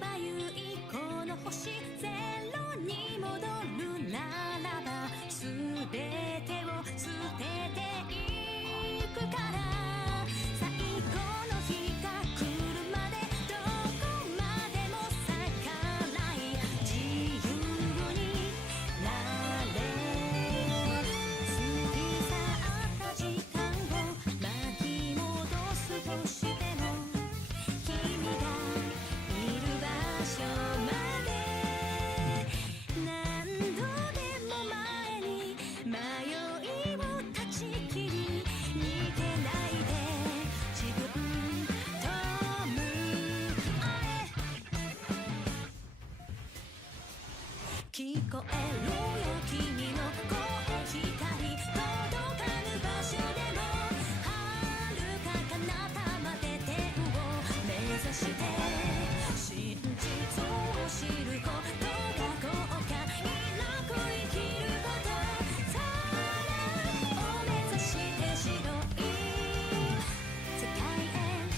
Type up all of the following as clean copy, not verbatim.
ばゆいこの星ゼロに戻るならば全てを捨てていくから最後の日が来るまでどこまでも逆らい自由になれ過ぎ去った時間を巻き戻すとしても君がいる場所まで何度でも前に迷いを断ち切り逃げないで自分と向あえ聞こえるよ君の声光届かぬ場所でも遥か彼方まで天を目指して真実を知ることが後悔なく生きることさらを目指して白い世界へ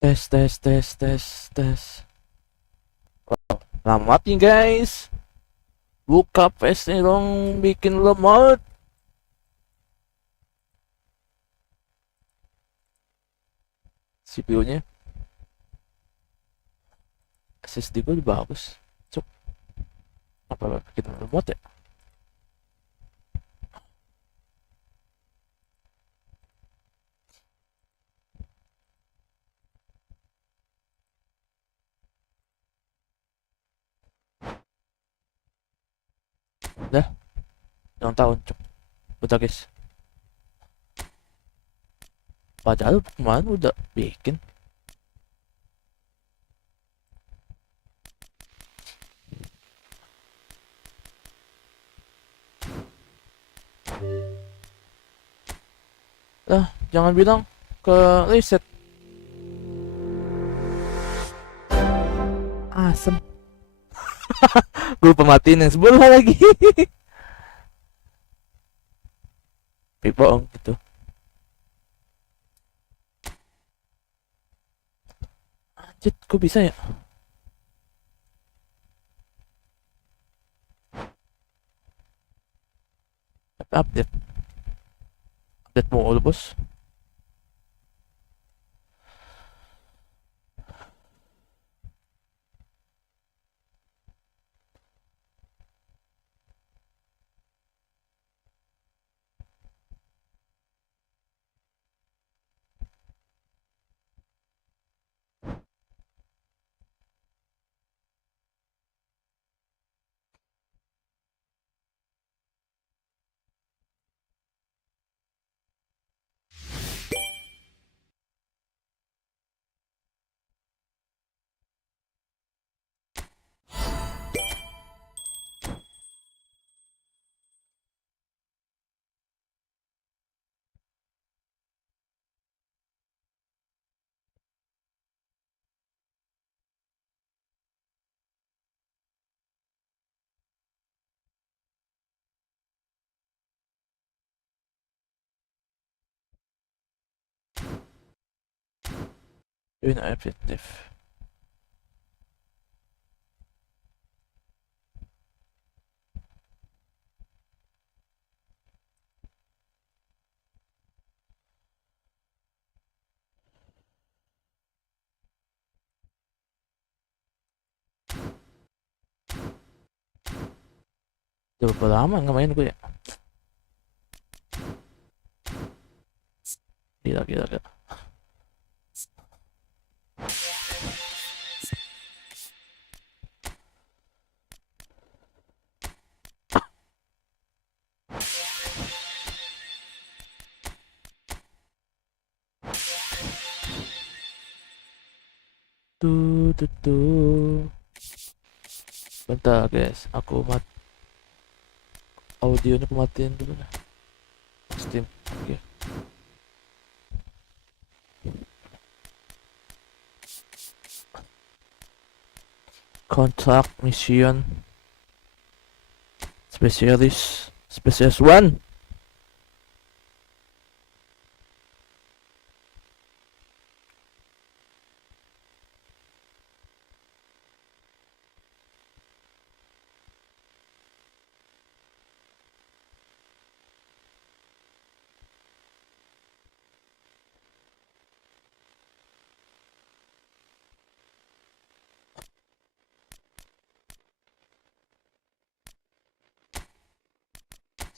Tes tes tes tes tes. Selamat nih guys. Buka face-nya dong, bikin lemot. CPU-nya SSD gue udah bagus. Cuk. Apa bikin lemot ya? Dah, ulang tahun cuk. Bentar guys. Padahal kemarin udah bikin. Jangan bilang ke reset. Asem. Gue pematiin yang sebelah lagi. Bohong gitu. Anjir, kok bisa ya? Update. Update mulu bos. Ineffektif. Udah berapa lama nggak main gue ya? Gila, gila, gila. Tuh. Bentar guys, aku audionya aku matiin dulu lah. Steam, oke. Contract mission specialist 1.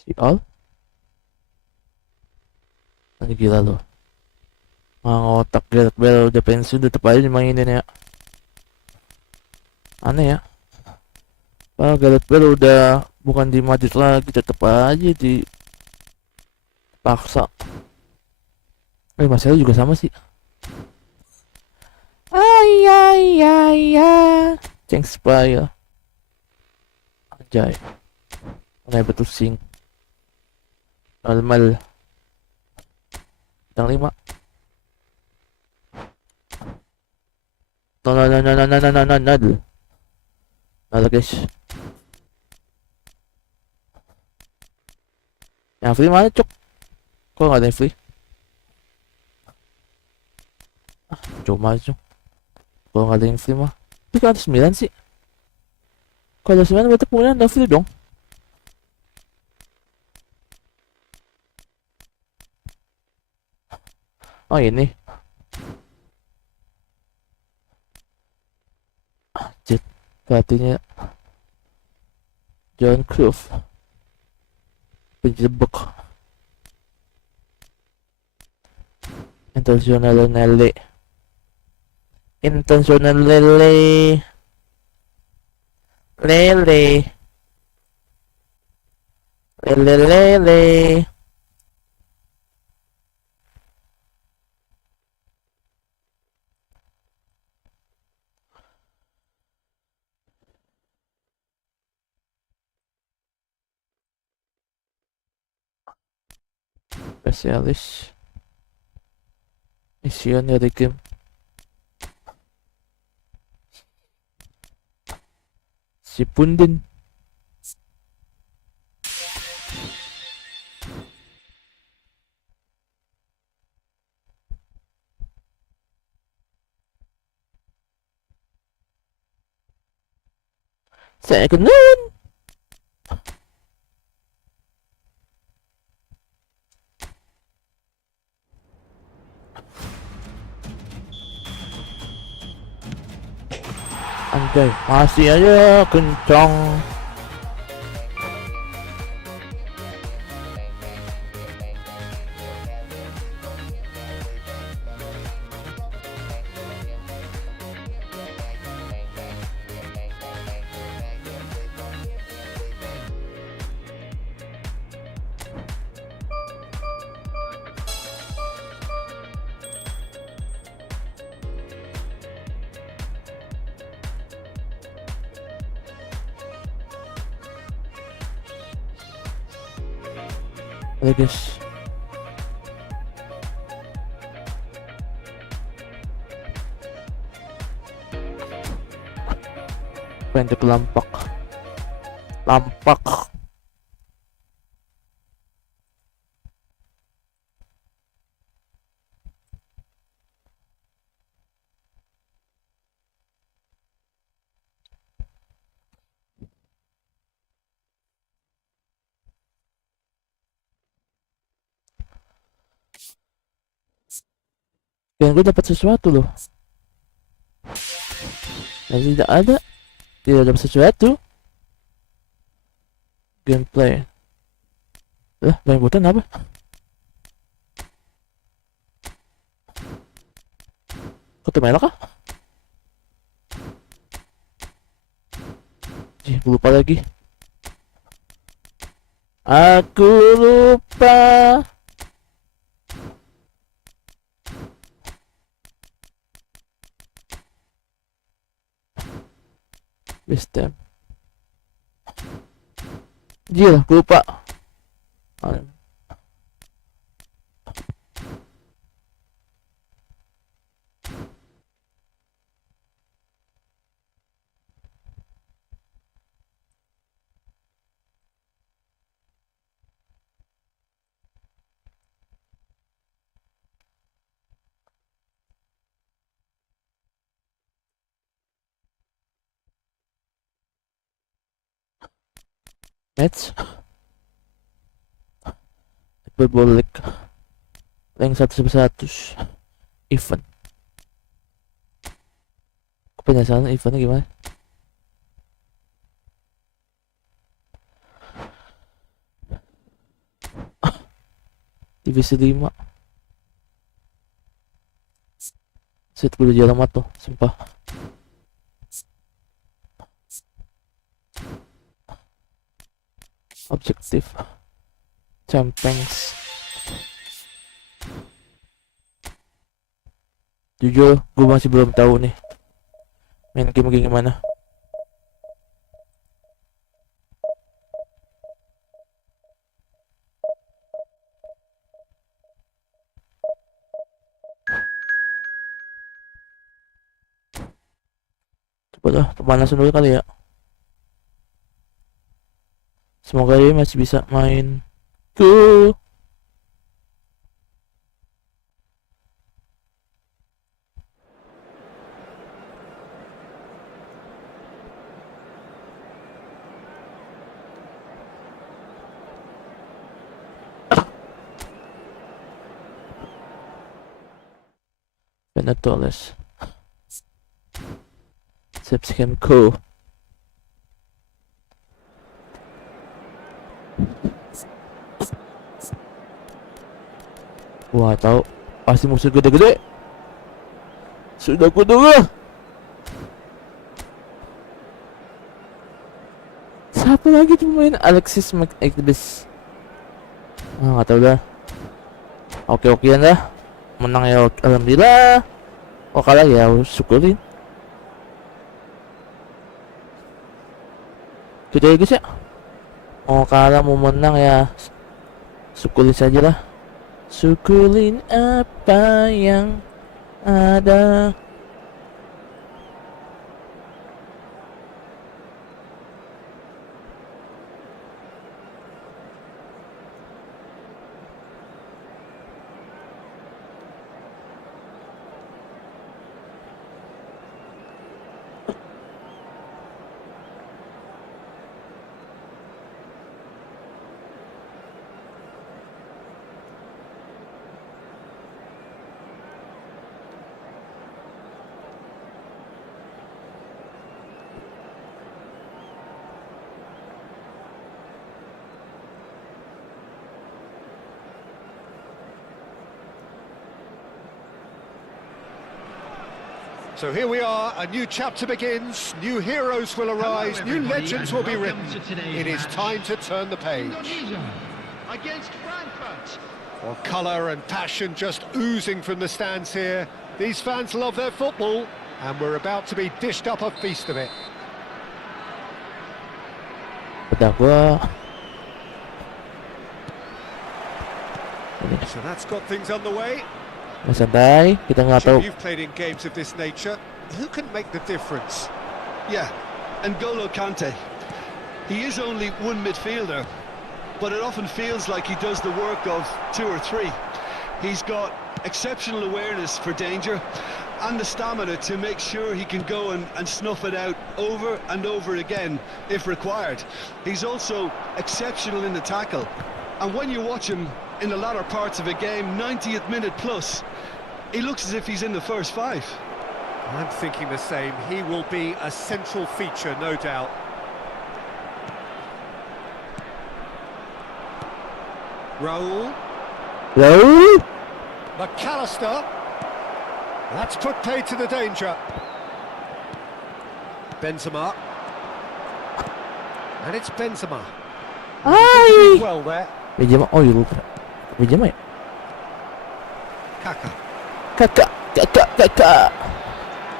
Si Al, ini gila loh. Ngotak Gareth Bale udah pensiun tetep aja dimainin ya. Aneh ya. Gareth Bale udah bukan di Madrid lagi, tetep aja dipaksa. Masalah juga sama sih. Thanks Spy. Anjay. Aneh betul sing. Normal. Yang 5. No, guys. Yang free mana cok? Kok nggak ada yang free? Cuma cok. Kalau nggak ada yang free mah. Tapi kan ada 9 sih. Kalau ada 9 berarti kemudian ada free dong. Oh ini. Jet. Pelatihnya John Cruyff. Penjebak. Intentional lele. Lele. Spesialis mission dari game. Si Pundin. Saya kenal. Anjay, masih aja kencang. Oke guys, pendek lampak. Dan gue dapat sesuatu loh. Dan tidak ada. Tidak dapat sesuatu. Gameplay. Lah, main button apa? Kok merah kah? Lupa lagi. Aku lupa. Bestem. Gila, lupa. Match eFootball League rank 1/100 event. Aku penasaran eventnya gimana. Divisi 5 set gue udah jalan amat tuh, sumpah. Objektif Champions. Jujur gue masih belum tahu nih main game kayak gimana. Coba lah pemanasan dulu kali ya. Semoga dia masih bisa main. Penatoles. Sepsikenko. Wah, tahu pasti musuh gede-gede. Sudah kudengar. Siapa lagi pemain? Alexis McAllis. Nggak tahu dah. Oke-okean dah. Menang ya alhamdulillah. Oh kalah ya syukurin. Gitu ya guys ya. Oh kalah mau menang ya syukurin saja lah. Syukurin apa yang ada. So here we are, a new chapter begins, new heroes will arise, new legends will be written. It is time to turn the page. Indonesia against Frankfurt. Well, colour and passion just oozing from the stands here. These fans love their football, and we're about to be dished up a feast of it. So that's got things underway. Santai, kita nggak tahu. You've played in games of this nature. Who can make the difference? Yeah, N'Golo Kante. He is only one midfielder, but it often feels like he does the work of two or three. He's got exceptional awareness for danger and the stamina to make sure he can go and snuff it out over and over again if required. He's also exceptional in the tackle. And when you watch him in the latter parts of a game, 90th minute plus, he looks as if he's in the first five. I'm thinking the same. He will be a central feature, no doubt. Raul. Raul? McAllister. That's put paid to the danger. Benzema. And it's Benzema. Ay! Well there. Benzema, oh iya lupa. Benzema ya? Kaka. Kakak.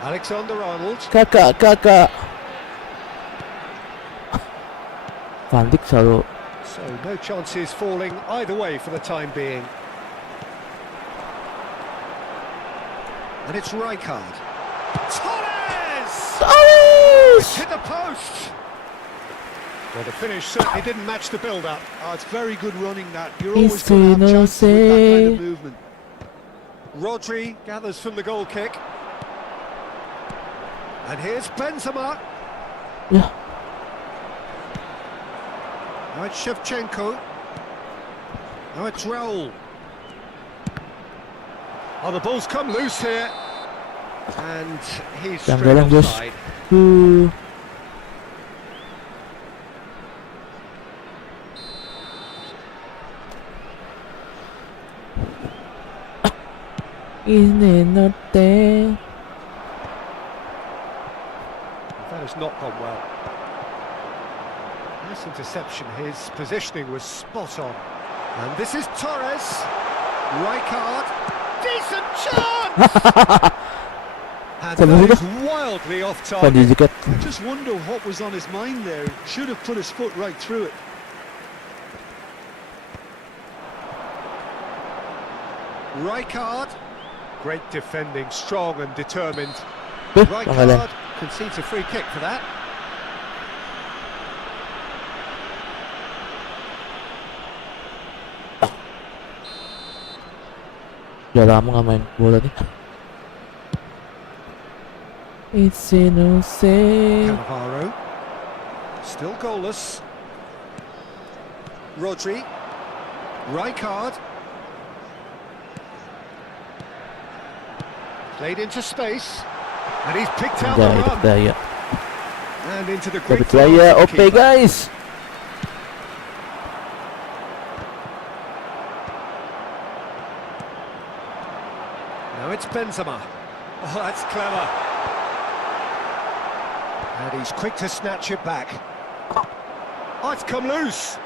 Alexander-Arnold. Kakak. Van Dijk selalu. So no chances falling either way for the time being. And it's Rijkaard. Torres! Hit the post! Well, the finish certainly didn't match the build-up. Oh, it's very good running that. You're always going to have chances with that kind of movement. Rodri gathers from the goal kick. And here's Benzema. Yeah. Now it's Shevchenko. Now it's Raul. Oh, the ball's come loose here. And he's straight Galang bos. offside. Ingin norte. That has not gone well. Nice interception. His positioning was spot on. And this is Torres. Rijkaard. Decent chance! And that is wildly off Van target. Jika. I just wonder what was on his mind there. Should have put his foot right through it. Rijkaard. Great defending, strong and determined. Pangalan. Rijkaard concedes a free kick for that. Udah lama gak main bola nih. It's innocent. Cannavaro. Still goalless. Rodri. Rijkaard. Played into space. And he's picked out the Udah run. daya. And into the great Dapat daya, goal of the OP keeper. guys. Now it's Benzema. Oh, that's clever. And he's quick to snatch it back. Oh, it's come loose.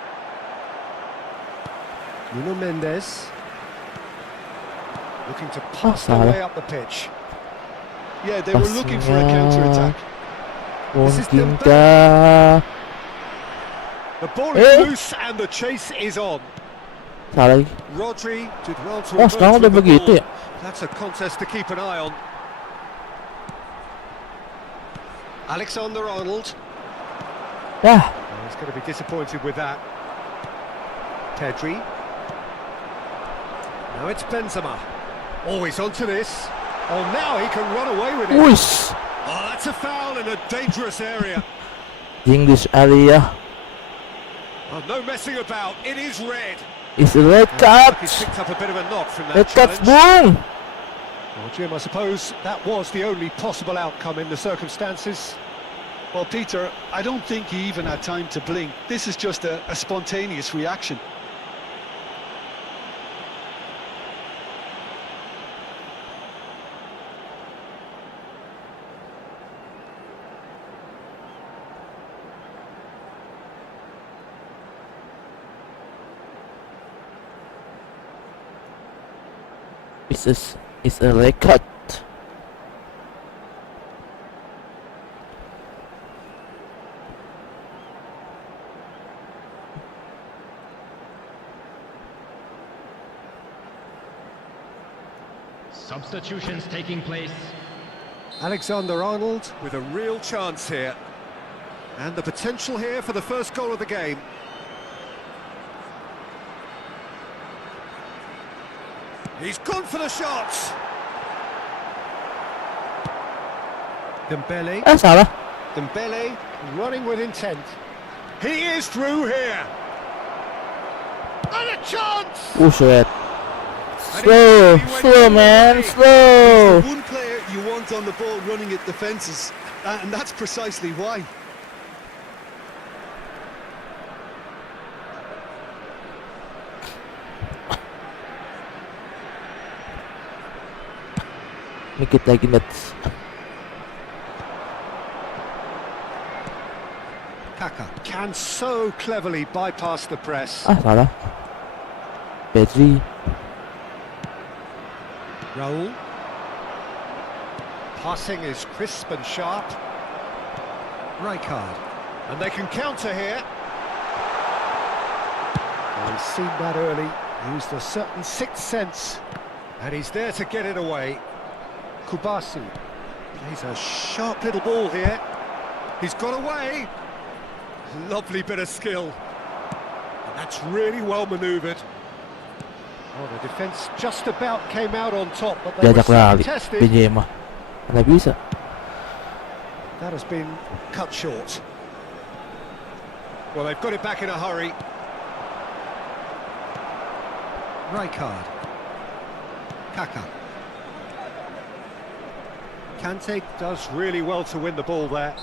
Nuno Mendes. Looking to pass their Salah. way up the pitch. Yeah, they were looking for a counter-attack. This is Mungkin Dembele. kah? The ball is loose and the chase is on. Salah lagi. Rodri did well to Oh, sekarang emerge udah with the begitu ball. ya? That's a contest to keep an eye on. Alexander-Arnold. Dah. Oh, he's going to be disappointed with that. Pedri. Now it's Benzema. Oh, he's onto this. Oh, now he can run away with it. Wush. Oh, that's a foul in a dangerous area. English area. Oh, no messing about. It is red. Is a red And card. he's picked up a bit of a knock from that Red card, challenge. boom. Well, Jim, I suppose that was the only possible outcome in the circumstances. Well, Peter, I don't think he even had time to blink. This is just a spontaneous reaction. It's a red card. Substitutions taking place. Alexander-Arnold with a real chance here. And the potential here for the first goal of the game. He's gone for the shots. Dembele. Salah. Dembele running with intent. He is through here. And a chance! Shit. Slow, slow, man, slow. He's the one player you want on the ball running at defences, and that's precisely why. Make it like nuts. Kaka can so cleverly bypass the press. Ah, salah. Pedri. Raul. Passing is crisp and sharp. Rijkaard. And they can counter here. Well, he's seen that early, used a certain sixth sense. And he's there to get it away. Kubasi. Plays a sharp little ball here. He's got away. Lovely bit of skill. And that's really well manoeuvred. Oh, the defence just about came out on top, but they were Diajak lari. tested. Benzema. Mana bisa. That has been cut short. Well, they've got it back in a hurry. Rijkaard. Kaka. Kante does really well to win the ball there.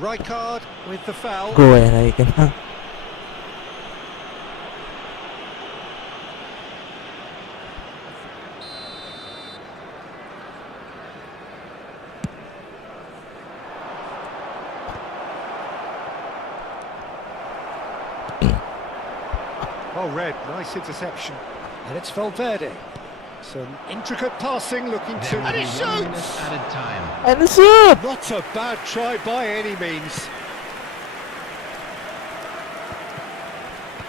Rijkaard with the foul. Go ahead, I can. Oh, Red, nice interception. And it's Valverde. Some intricate passing looking to... There will And be he 1 minute shoots! added time. And it's up. Not a bad try by any means.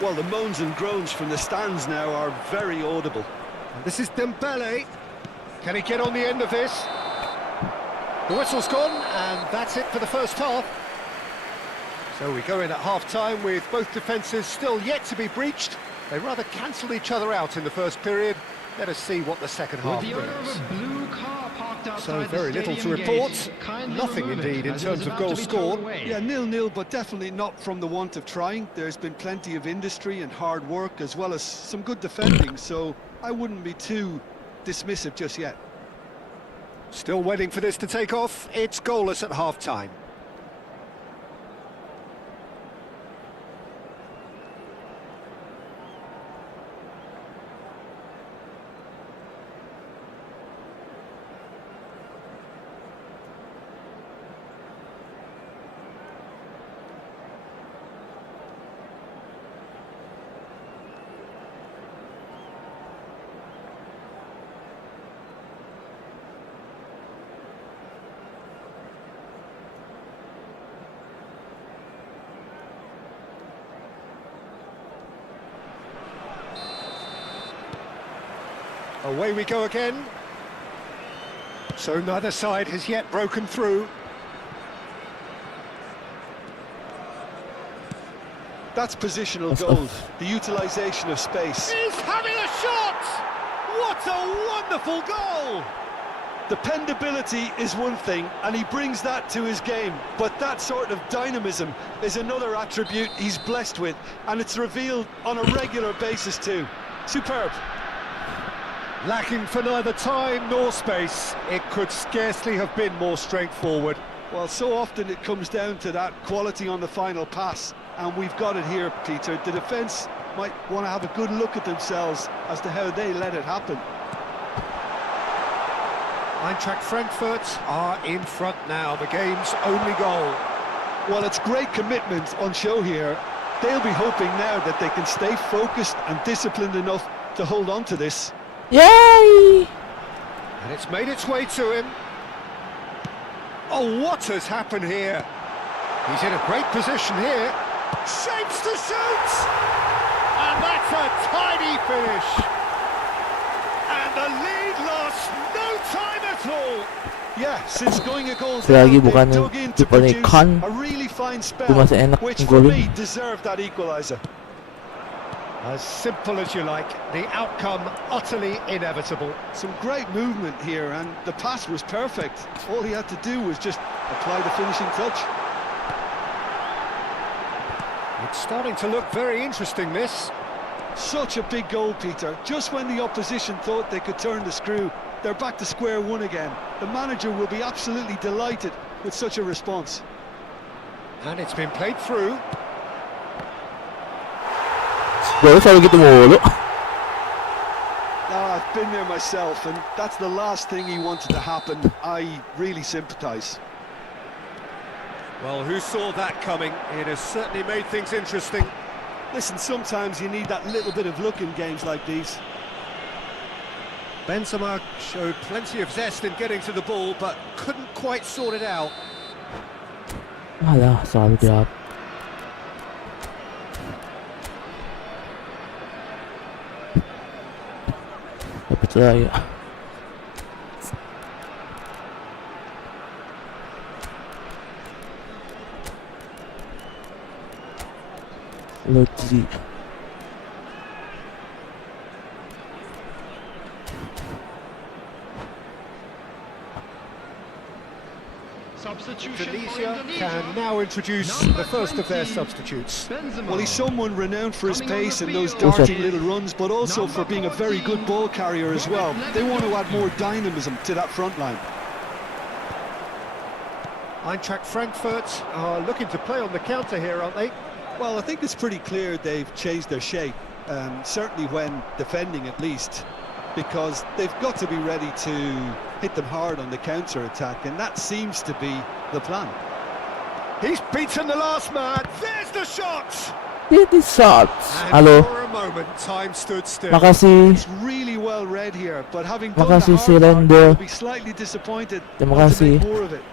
Well, the moans and groans from the stands now are very audible. And this is Dembele. Can he get on the end of this? The whistle's gone, and that's it for the first half. So we go in at half-time with both defences still yet to be breached. They rather cancelled each other out in the first period. Let us see what the second half With the owner of brings. a blue car parked outside So very the little to stadium report. gate, kindly Nothing remove indeed it, in as it terms is of about to goals be towed scored. away. Yeah, 0-0, but definitely not from the want of trying. There's been plenty of industry and hard work, as well as some good defending, so I wouldn't be too dismissive just yet. Still waiting for this to take off. It's goalless at half-time. Away we go again. So neither side has yet broken through. That's positional That's gold, the utilisation of space. He's having a shot! What a wonderful goal! Dependability is one thing, and he brings that to his game, but that sort of dynamism is another attribute he's blessed with, and it's revealed on a regular basis too. Superb. Lacking for neither time nor space. It could scarcely have been more straightforward. Well, so often it comes down to that quality on the final pass, and we've got it here, Peter. The defence might want to have a good look at themselves as to how they let it happen. Eintracht Frankfurt are in front now, the game's only goal. Well, it's great commitment on show here. They'll be hoping now that they can stay focused and disciplined enough to hold on to this. Yay! And it's made its way to him. Oh, what has happened here? He's in a great position here. Shapes to shoot! And that's a tidy finish. And the lead lost no time at all. Yeah, since going a goal Selagi down, bukan they dug in to tipenya produce Khan, a really fine spell, itu masih enak which for ngegolin. me deserved that equaliser. As simple as you like, the outcome utterly inevitable. Some great movement here, and the pass was perfect. All he had to do was just apply the finishing touch. It's starting to look very interesting, this. Such a big goal, Peter. Just when the opposition thought they could turn the screw, they're back to square one again. The manager will be absolutely delighted with such a response. And it's been played through. Gol selalu gitu mulu. I've been there myself, and that's the last thing he wanted to happen. I really sympathise. Well, who saw that coming? It has certainly made things interesting. Listen, sometimes you need that little bit of luck in games like these. Benzema showed plenty of zest in getting to the ball, but couldn't quite sort it out. Alah, selalu dia. Dapat saya. Logi. Substitution for Indonesia can now introduce the first of their substitutes. Well, he's someone renowned for his pace and those darting little runs, but also for being a very good ball carrier as well. They want to add more dynamism to that front line. Eintracht Frankfurt are looking to play on the counter here, aren't they? Well, I think it's pretty clear they've changed their shape, certainly when defending at least, because they've got to be ready to hit them hard on the counter-attack, and that seems to be the plan. He's beaten the last man. There's the shot. Ini shot. And Halo. for a moment, time stood still. Makasih. It's really well read here, but having done the Makasih, hard part, Sirendo. they'll be slightly disappointed Terima not to make kasih. more of it.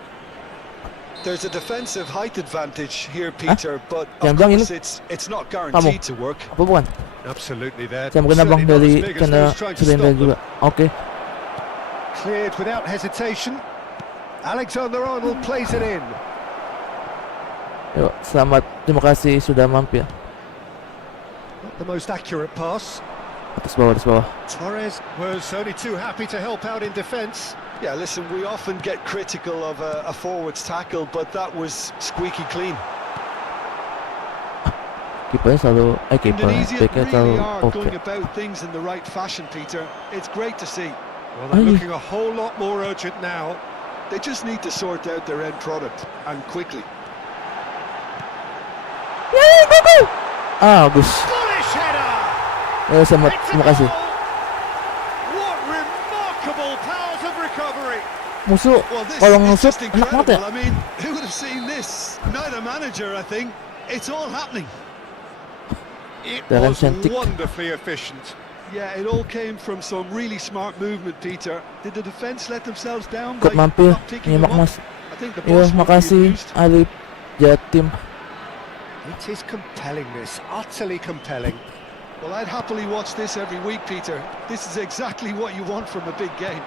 There's a defensive height advantage here, Peter, but Jangan of bilang course ini. it's not guaranteed to work. Apa bukan? Absolutely there. Saya mungkin nabang Certainly not dari as big as kena those trying to silinder stop juga. them. Oke. Cleared without hesitation. Alexander-Arnold plays it in. Yuk, selamat. Terima kasih sudah mampir. Not the most accurate pass. Atas bawah, atas bawah. Torres was only too happy to help out in defence. Yeah, listen, we often get critical of a forward's tackle, but that was squeaky clean. Kipernya selalu, kiper. Indonesia Backnya selalu really are oke. going about things in the right fashion, Peter. It's great to see. Well, they're Aye. looking a whole lot more urgent now. They just need to sort out their end product, and quickly. Yeay, go! Ah, bagus. Bullish header! Ya, selamat. It's a Terima kasih. goal! What remarkable powers of recovery! Musuh, Well, this kalau is ngusut, just enak banget ya. incredible. I mean, who would have seen this? Neither manager, I think. It's all happening. It Darren was cantik. wonderfully efficient. Yeah, it all came from some really smart movement, Peter. Did the defence let themselves down Ikut by mampir, not picking nyimak them up? mas. I think the Yo, boss won't be makasih amused. Alif Jatim. It is compelling, this, utterly compelling. Well, I'd happily watch this every week, Peter. This is exactly what you want from a big game.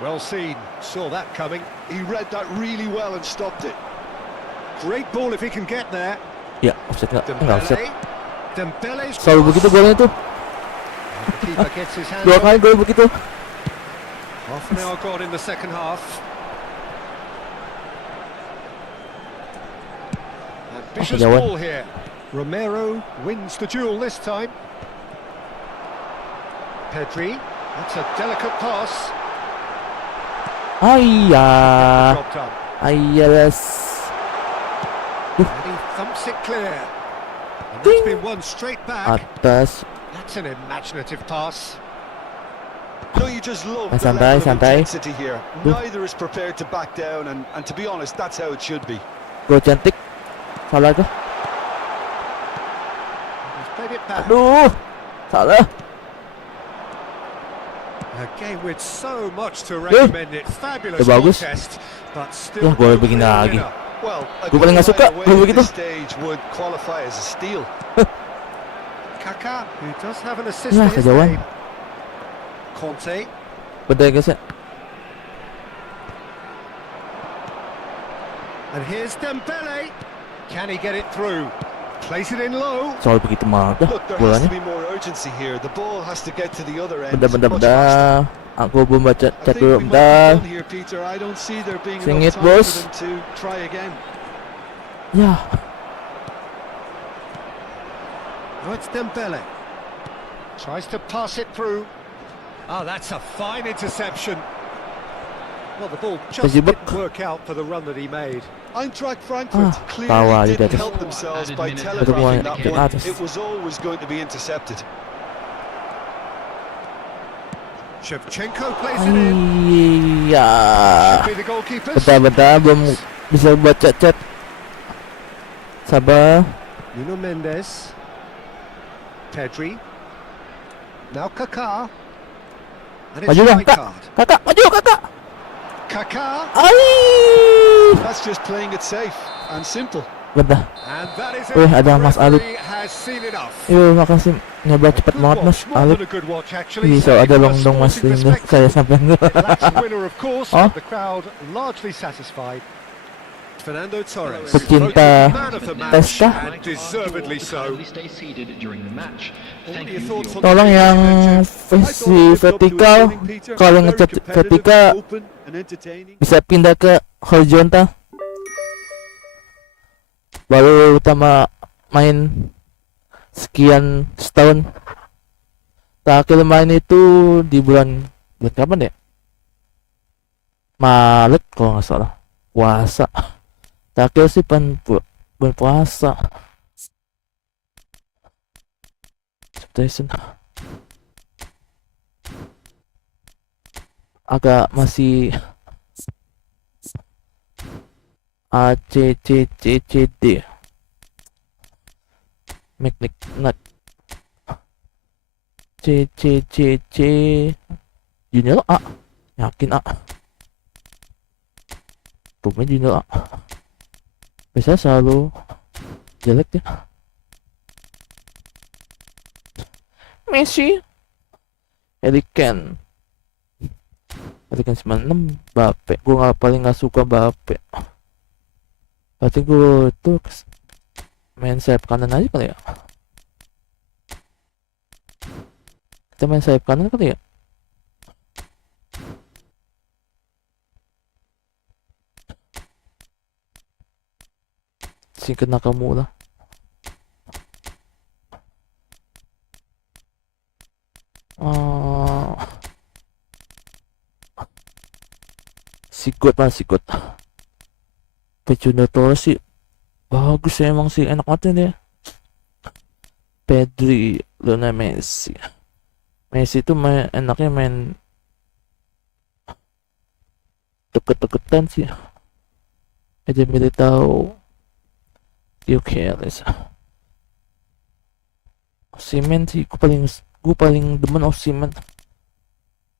Well seen, saw that coming. He read that really well and stopped it. Great ball if he can get there. Ya, offset enggak offset. Dembele's Selalu begitu golnya tuh. The keeper gets his hand 2 kali up. gol begitu. Half an hour gone in the second half. Ambitious kejauhan. ball here. Romero wins the duel this time. Pedri, that's a delicate pass. Ayya. Job done. Ayyalas. And he thumps it clear. And that's been won straight back. Atas. That's an imaginative pass. No, you just love the Santai, level of santai. intensity here. Neither is prepared to back down, and to be honest, that's how it should be. Gol cantik. Salah kah? He's played it back. Aduh. Salah. A game with so much to recommend it. Fabulous bagus. contest, but still Yah, gol no begini clear lagi. winner. Well, a Gua paling nggak goal suka right away gol at begitu. this stage would qualify as a steal. Kaka, who does have an assist Yah, in his kejauhan. name. Conte, Bentar guys ya. and here's Dembele. Can he get it through? Place it in low. Selalu begitu mah. Dah, Look, there has to bolannya. be more urgency here. The ball has to get to the other end. Bentar, bentar, much faster. bentar. Aku belum baca I chat think dulu. we might be Bentar. done here, Peter. I don't see there being Singit, enough time bos. for them to try again. Ya. Oh, it's Dembele. Tries to pass it through. Oh, that's a fine interception. Well, the ball just Terjebak. didn't work out for the run that he made. Eintracht Frankfurt tawa clearly di didn't atas. help themselves by Added minute. telegraphing that Di one. atas. It was always going to be intercepted. Shevchenko plays it in. Iya. Should be the goalkeepers. Bentar, belum bisa baca chat. Sabar. Nuno Mendes. Pedri. Now Kaká. And it's Maju bang, kak. Rijkaard. Kakak, maju kakak. Kaká. Ai. That's just playing it safe and simple. Bentar. And that is it. Wih, ada Mas Alip. Referee has seen enough. Yo, makasih. Nyoba cepat Good banget Mas watch, more Alip. than a good watch, actually. Bisa ada From a dong Mas sporting ini. perspective, Saya sampai it lacks a winner, of course, Oh. but the crowd largely satisfied. Fernando Torres, Pecinta man of the match, pesta. and deservedly so. Stay seated during the match. What Thank are you your for thoughts your on Tolong the yang game, Jeff? versi vertikal, kalau ngecat vertikal bisa pindah ke horizontal. Baru utama main sekian setahun. Terakhir main itu di bulan kapan ya? Maret kalau nggak salah. Puasa. Terakhir sih bulan puasa. Station. Agak masih A C C C C D. Magnet nut. C C C C Junior A. Yakin A. Pemain Junior A. Biasanya selalu jelek ya. Messi. Harry Kane 96. Bape. Gue paling nggak suka Bape. Berarti gue tuh main sayap kanan aja kali ya. Kita main sayap kanan kali ya. Singkat Nakamura. Sikut lah, sikut. Berdonasi sih bagus ya, emang sih enak banget ya. Pedri, Lionel Messi. Messi itu enaknya main deket-deketan sih. Aja milih tahu. Careless. Osimhen sih gue paling demen Osimhen.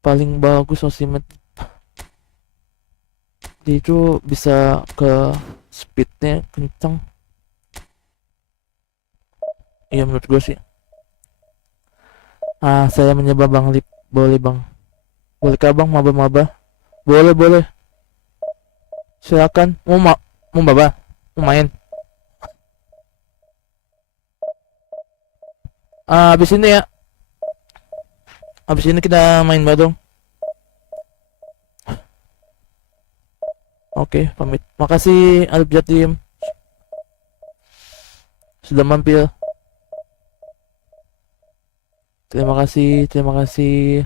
Paling bagus Osimhen. Dia itu bisa ke speednya kencang. Iya menurut gue sih. Saya menyebab Bang Lip. Boleh Bang. Boleh kah Bang maba-maba? Boleh. Silakan. Mau maba? Mau main? Abis ini ya. Abis ini kita main bareng. Oke, pamit. Makasih Alip Jatim sudah mampir. Terima kasih.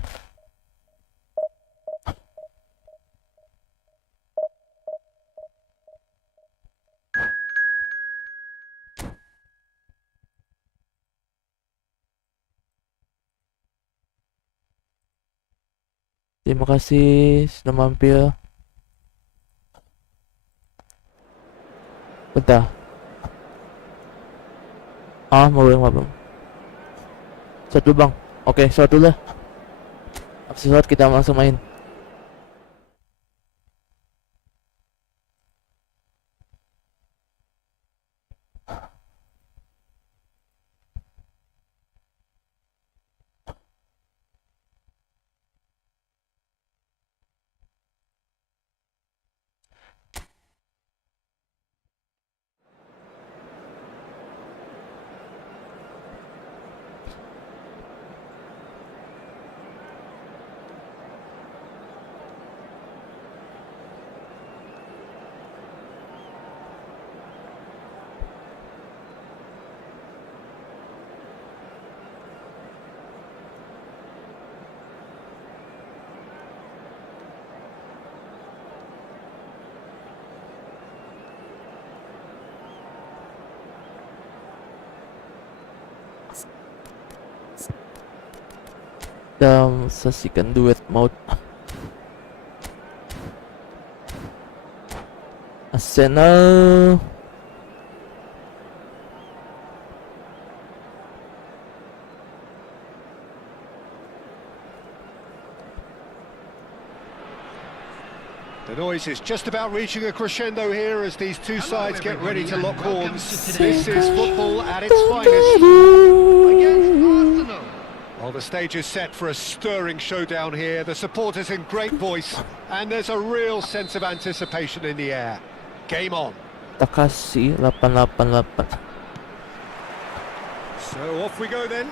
Terima kasih sudah mampir. Bentar. Mau bang. Satu bang. Oke, satu lah. Habis sholat kita langsung main. sa second duet mode. Arsenal. The noise is just about reaching a crescendo here as these two sides get ready to lock horns. This is football at its finest. Against Arsenal. Well, the stage is set for a stirring showdown here. The supporters in great voice, and there's a real sense of anticipation in the air. Game on. Takasi 888. So off we go then.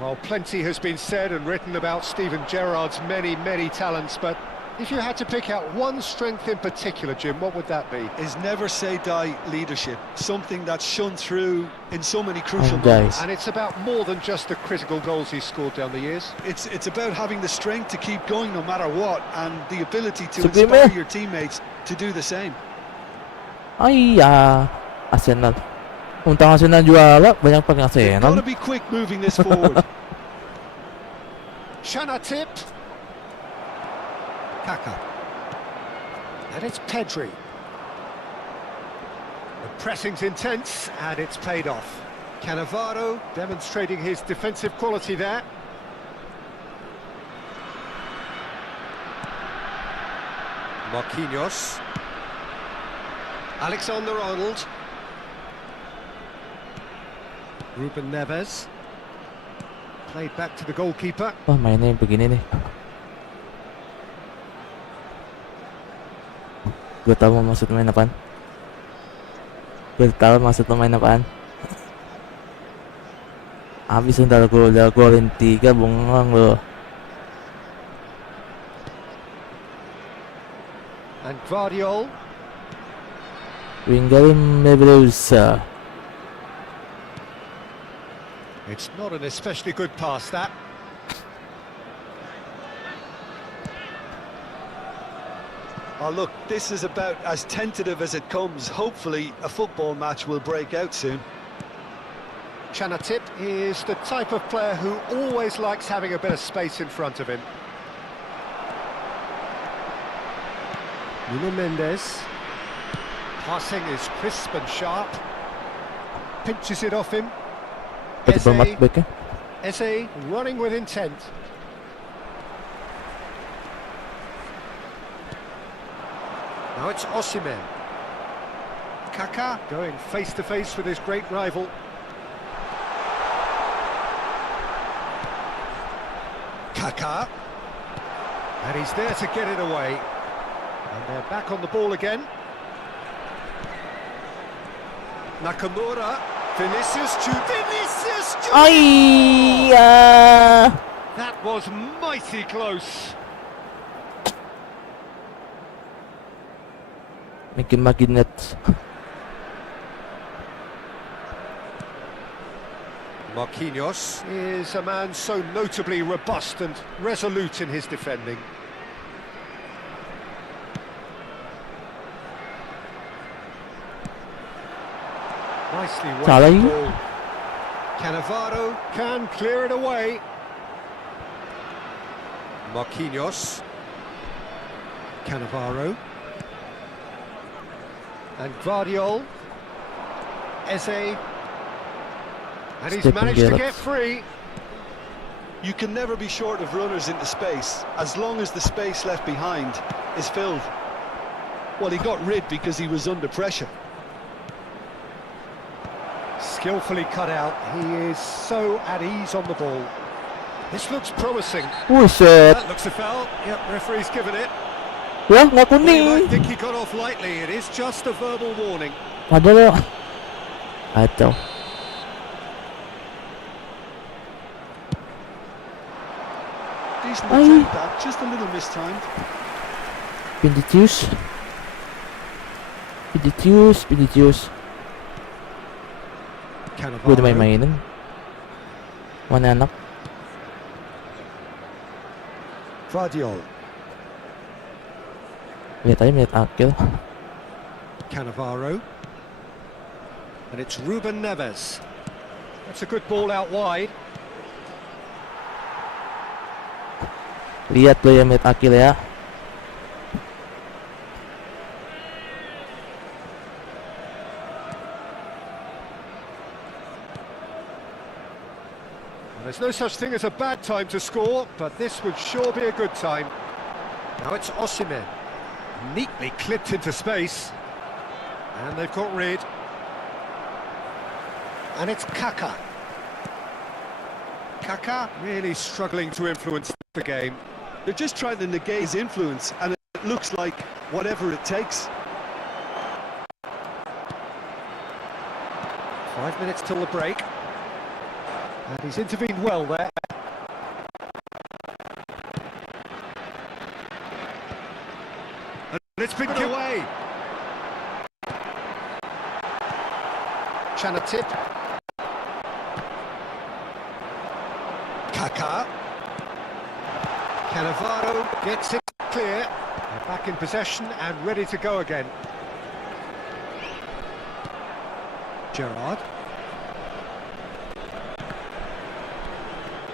Well, plenty has been said and written about Steven Gerrard's many, many talents, but if you had to pick out one strength in particular, Jim, what would that be? His never say die leadership, something that's shone through in so many crucial guys. moments. And it's about more than just the critical goals he's scored down the years. It's about having the strength to keep going no matter what, and the ability to Sabi mo. inspire your teammates to do the same. Ay, Arsenal. Untang Arsenal juara, banyak pag They've got Arsenal. to be quick moving this forward. Shana tip. Kaka. And it's Pedri. The pressing's intense, and it's paid off. Cannavaro demonstrating his defensive quality there. Marquinhos. Alexander-Arnold. Ruben Neves. Played back to the goalkeeper. Oh, mainnya yang begini nih. Gue tau maksud main apaan. Gue tau maksud main apaan. Habis ntar gue udah golin 3, bengong lo. And Guardiol. Wingalim Nebrusa. It's not an especially good pass, that. Oh look, this is about as tentative as it comes. Hopefully a football match will break out soon. Chanatip is the type of player who always likes having a bit of space in front of him. Nuno Mendes. Passing is crisp and sharp. Pinches it off him. Ito ba matback eh? Eze running with intent. Now it's Osimhen. Kaka going face to face with his great rival. Kaka. And he's there to get it away. And they're back on the ball again. Nakamura. Vinicius to Vinicius. Ay, That was mighty close. Maginets. Marquinhos is a man so notably robust and resolute in his defending. Nicely Salah. worked ball. Cannavaro can clear it away. Marquinhos. Cannavaro. And Guardiol. Eze. And he's Stepping managed to Gerrard. get free. You can never be short of runners into space, as long as the space left behind is filled. Well, he got rid because he was under pressure. Skillfully cut out. He is so at ease on the ball. This looks promising. Buset. That looks a foul. Yep, referee's given it. Ya, nggak Well, you kuning. might think he got off lightly. It is just a verbal warning. Padahal kacau. Decent Aye. attempt that, just a little mistimed. Vinicius. Vinicius. Gue udah main-mainin. Mana anak? Guardiol. Lihat aja menit akhir. Cannavaro. And it's Ruben Neves. That's a good ball out wide. Lihat lo ya menit akhir ya. There's no such thing as a bad time to score, but this would sure be a good time. Now it's Osimhen, neatly clipped into space, and they've got rid. And it's Kaka. Kaka really struggling to influence the game. They're just trying to negate his influence, and it looks like whatever it takes. 5 minutes till the break. And he's intervened well there. And it's been away. Chanatip. Kaka. Cannavaro gets it clear. They're back in possession and ready to go again. Gerrard.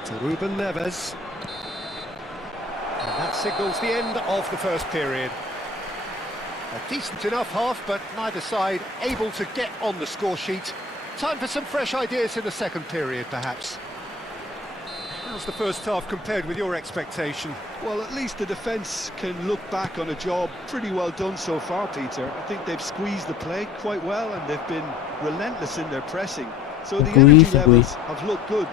To Ruben Neves. And that signals the end of the first period. A decent enough half, but neither side able to get on the score sheet. Time for some fresh ideas in the second period, perhaps. How's the first half compared with your expectation? Well, at least the defence can look back on a job pretty well done so far, Peter. I think they've squeezed the play quite well, and they've been relentless in their pressing. So the energy levels have looked good.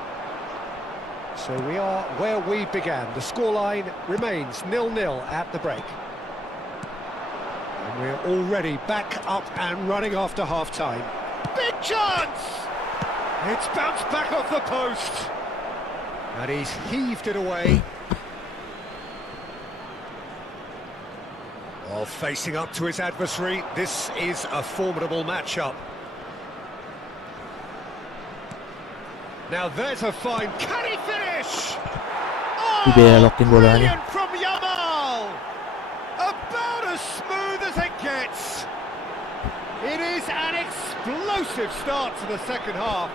So we are where we began. The scoreline remains 0-0 at the break. And we're already back up and running after half-time. Big chance! It's bounced back off the post. And he's heaved it away. While facing up to his adversary, this is a formidable matchup. Now there's a fine, can he finish? Oh, brilliant from Yamal! About as smooth as it gets. It is an explosive start to the second half.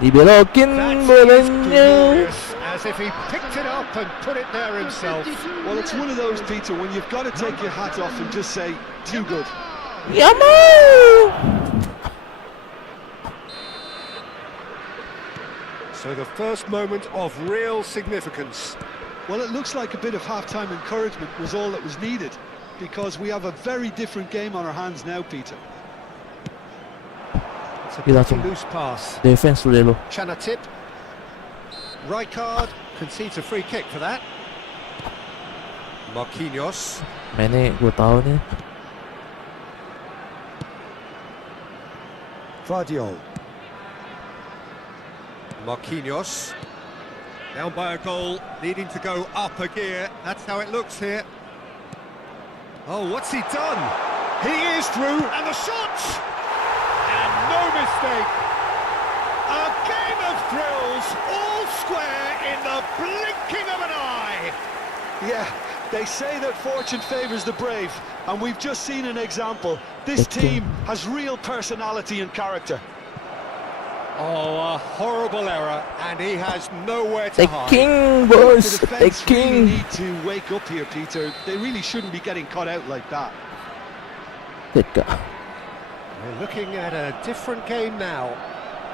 Dibelokin bolanya. As if he picked it up and put it there himself. Well, it's one of those, Peter, when you've got to take your hat off and just say, too good. Yamal! So the first moment of real significance. Well, it looks like a bit of half-time encouragement was all that was needed, because we have a very different game on our hands now, Peter. It's a pretty loose pass. Defense dulu. Chanatip. Rijkaard concedes a free kick for that. Marquinhos. Mainnya gue tahu nih. Vardiol. Marquinhos. Down by a goal, needing to go up a gear. That's how it looks here. Oh, what's he done? He is through, and the shot! And no mistake. A game of thrills, all square in the blinking of an eye. Yeah, they say that fortune favours the brave, and we've just seen an example. This team has real personality and character. Oh, a horrible error, and he has nowhere to The hide. king, boys! The The defence really king! need to wake up here, Peter. They really shouldn't be getting caught out like that. Jika. We're looking at a different game now.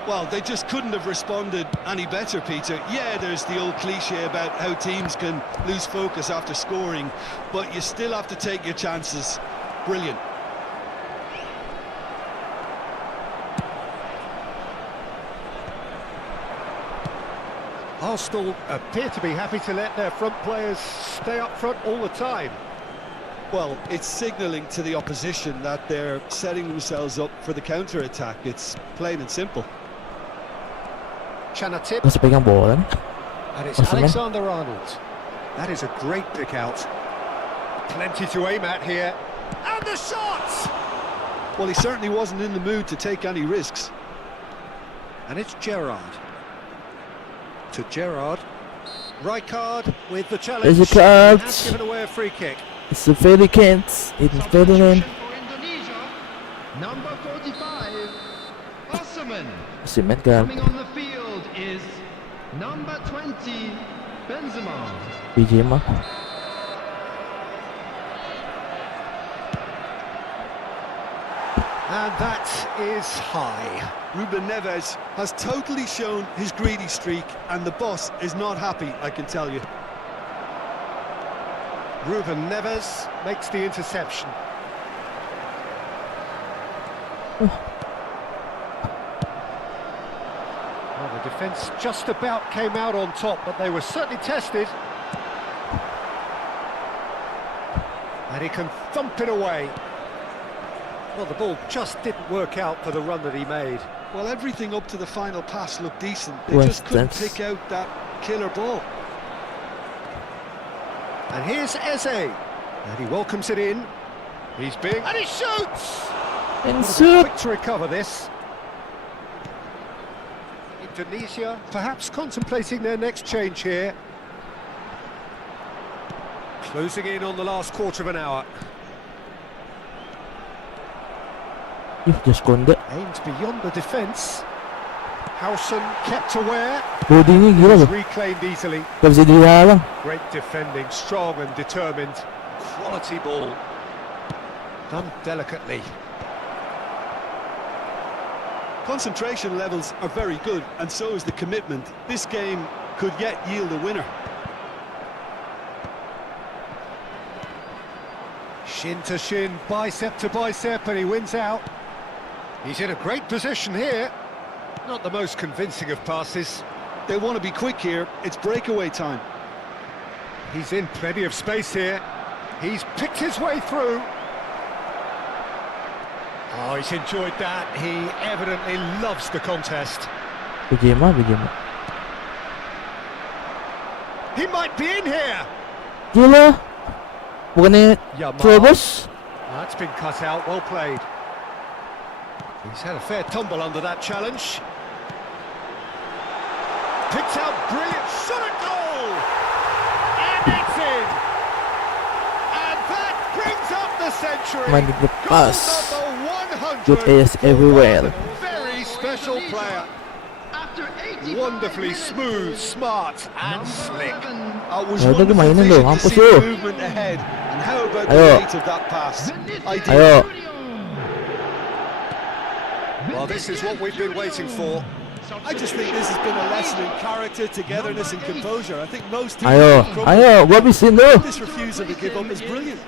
Well, they just couldn't have responded any better, Peter. Yeah, there's the old cliche about how teams can lose focus after scoring, but you still have to take your chances. Brilliant. Arsenal appear to be happy to let their front players stay up front all the time. Well, it's signalling to the opposition that they're setting themselves up for the counter-attack. It's plain and simple. Chanatip. Masih pegang bola nih. And it's Alexander-Arnold. That is a great pick out. Plenty to aim at here. And the shot! Well, he certainly wasn't in the mood to take any risks. And it's Gerrard. To Gerrard. Rijkaard with the challenge. There's a card. He has given away a free kick. It's a very can't. It's Ferdinand. For Indonesia, number 45, Osimhen. Osimhen kan. Coming on the field is number 20, Benzema. BJ mah. And that is high. Ruben Neves has totally shown his greedy streak, and the boss is not happy, I can tell you. Ruben Neves makes the interception. Well, the defence just about came out on top, but they were certainly tested. And he can thump it away. Well, the ball just didn't work out for the run that he made. Well, everything up to the final pass looked decent. They Well, just couldn't that's- pick out that killer ball. And here's Eze. And he welcomes it in. He's big. And he shoots! And What a shoot! quick to recover this. Indonesia perhaps contemplating their next change here. Closing in on the last quarter of an hour. Just konde. Aimed beyond the defence. Howson kept aware. Bodinya gila Was loh. reclaimed easily. Gak bisa dihalang. Great defending, strong and determined. Quality ball. Done delicately. Concentration levels are very good, and so is the commitment. This game could yet yield a winner. Shin to shin, bicep to bicep, and he wins out. He's in a great position here. Not the most convincing of passes. They want to be quick here. It's breakaway time. He's in plenty of space here. He's picked his way through. Oh, he's enjoyed that. He evidently loves the contest. BJ mah. He might be in here. Gila. Bukannya Yamal. terobos? That's been cut out. Well played. He's had a fair tumble under that challenge. Picked out brilliant shot at goal. And it's in. And that brings up the century. Main Goal lepas. number 100. Good AS everywhere. Very special player. After 85 Wonderfully minutes, smooth, smart and number slick. 11, It was Ayo, wonderful mainin vision lo, to hampus see lo. the movement ahead. And how about the Ayo. rate of that pass? Ideal. Ayo. Well, this is what we've been waiting for. I just think this has been a lesson in character, togetherness and composure. I think most teams Ayo, have crumbled. ayo, gua habisin lo. This refusal to give up is brilliant.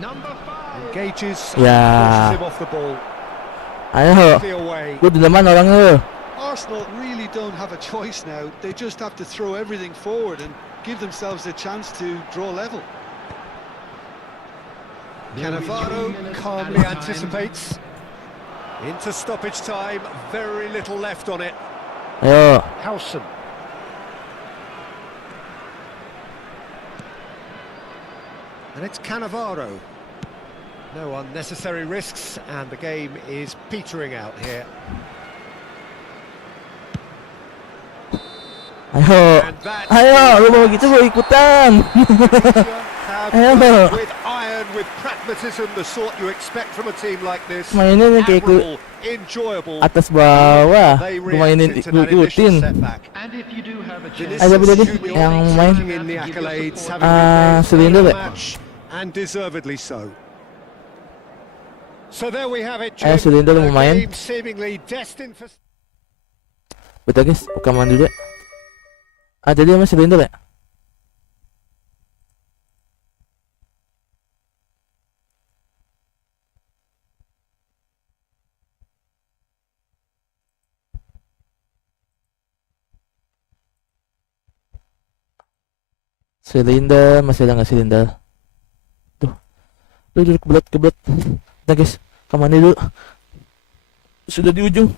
number 5, Engages, Yeah. pushes him off the ball. Ayo. Clear away. Gua di depan orangnya lo. Arsenal really don't have a choice now. They just have to throw everything forward and give themselves a chance to draw level. Cannavaro calmly anticipates. Into stoppage time, very little left on it. Ayo. Howson. And it's Cannavaro. No unnecessary risks, and the game is petering out here. Ayo. And that Ayo, lu mau gitu mau ikutan. have Ayo. played with iron, with pragmatism, the sort you expect from a team like this. Mainnya nih kayak Admirable, enjoyable. atas bawah. They Gua mainin reacted to that ikutin. initial setback. and if you do have a chance, Ayo, boleh deh, Junior yang main. taking in the accolades, having Ah, been silinder the ya? match, and deservedly so. So there we have it, Ayo, Jim. silinder A mau main. game seemingly destined for. Betul guys, rekaman dulu ya. Ah, jadi masih silinder ya? Silinder, masih ada nggak silinder? Tuh, duduk kebelet. Nah guys, rekaman dulu. Sudah di ujung.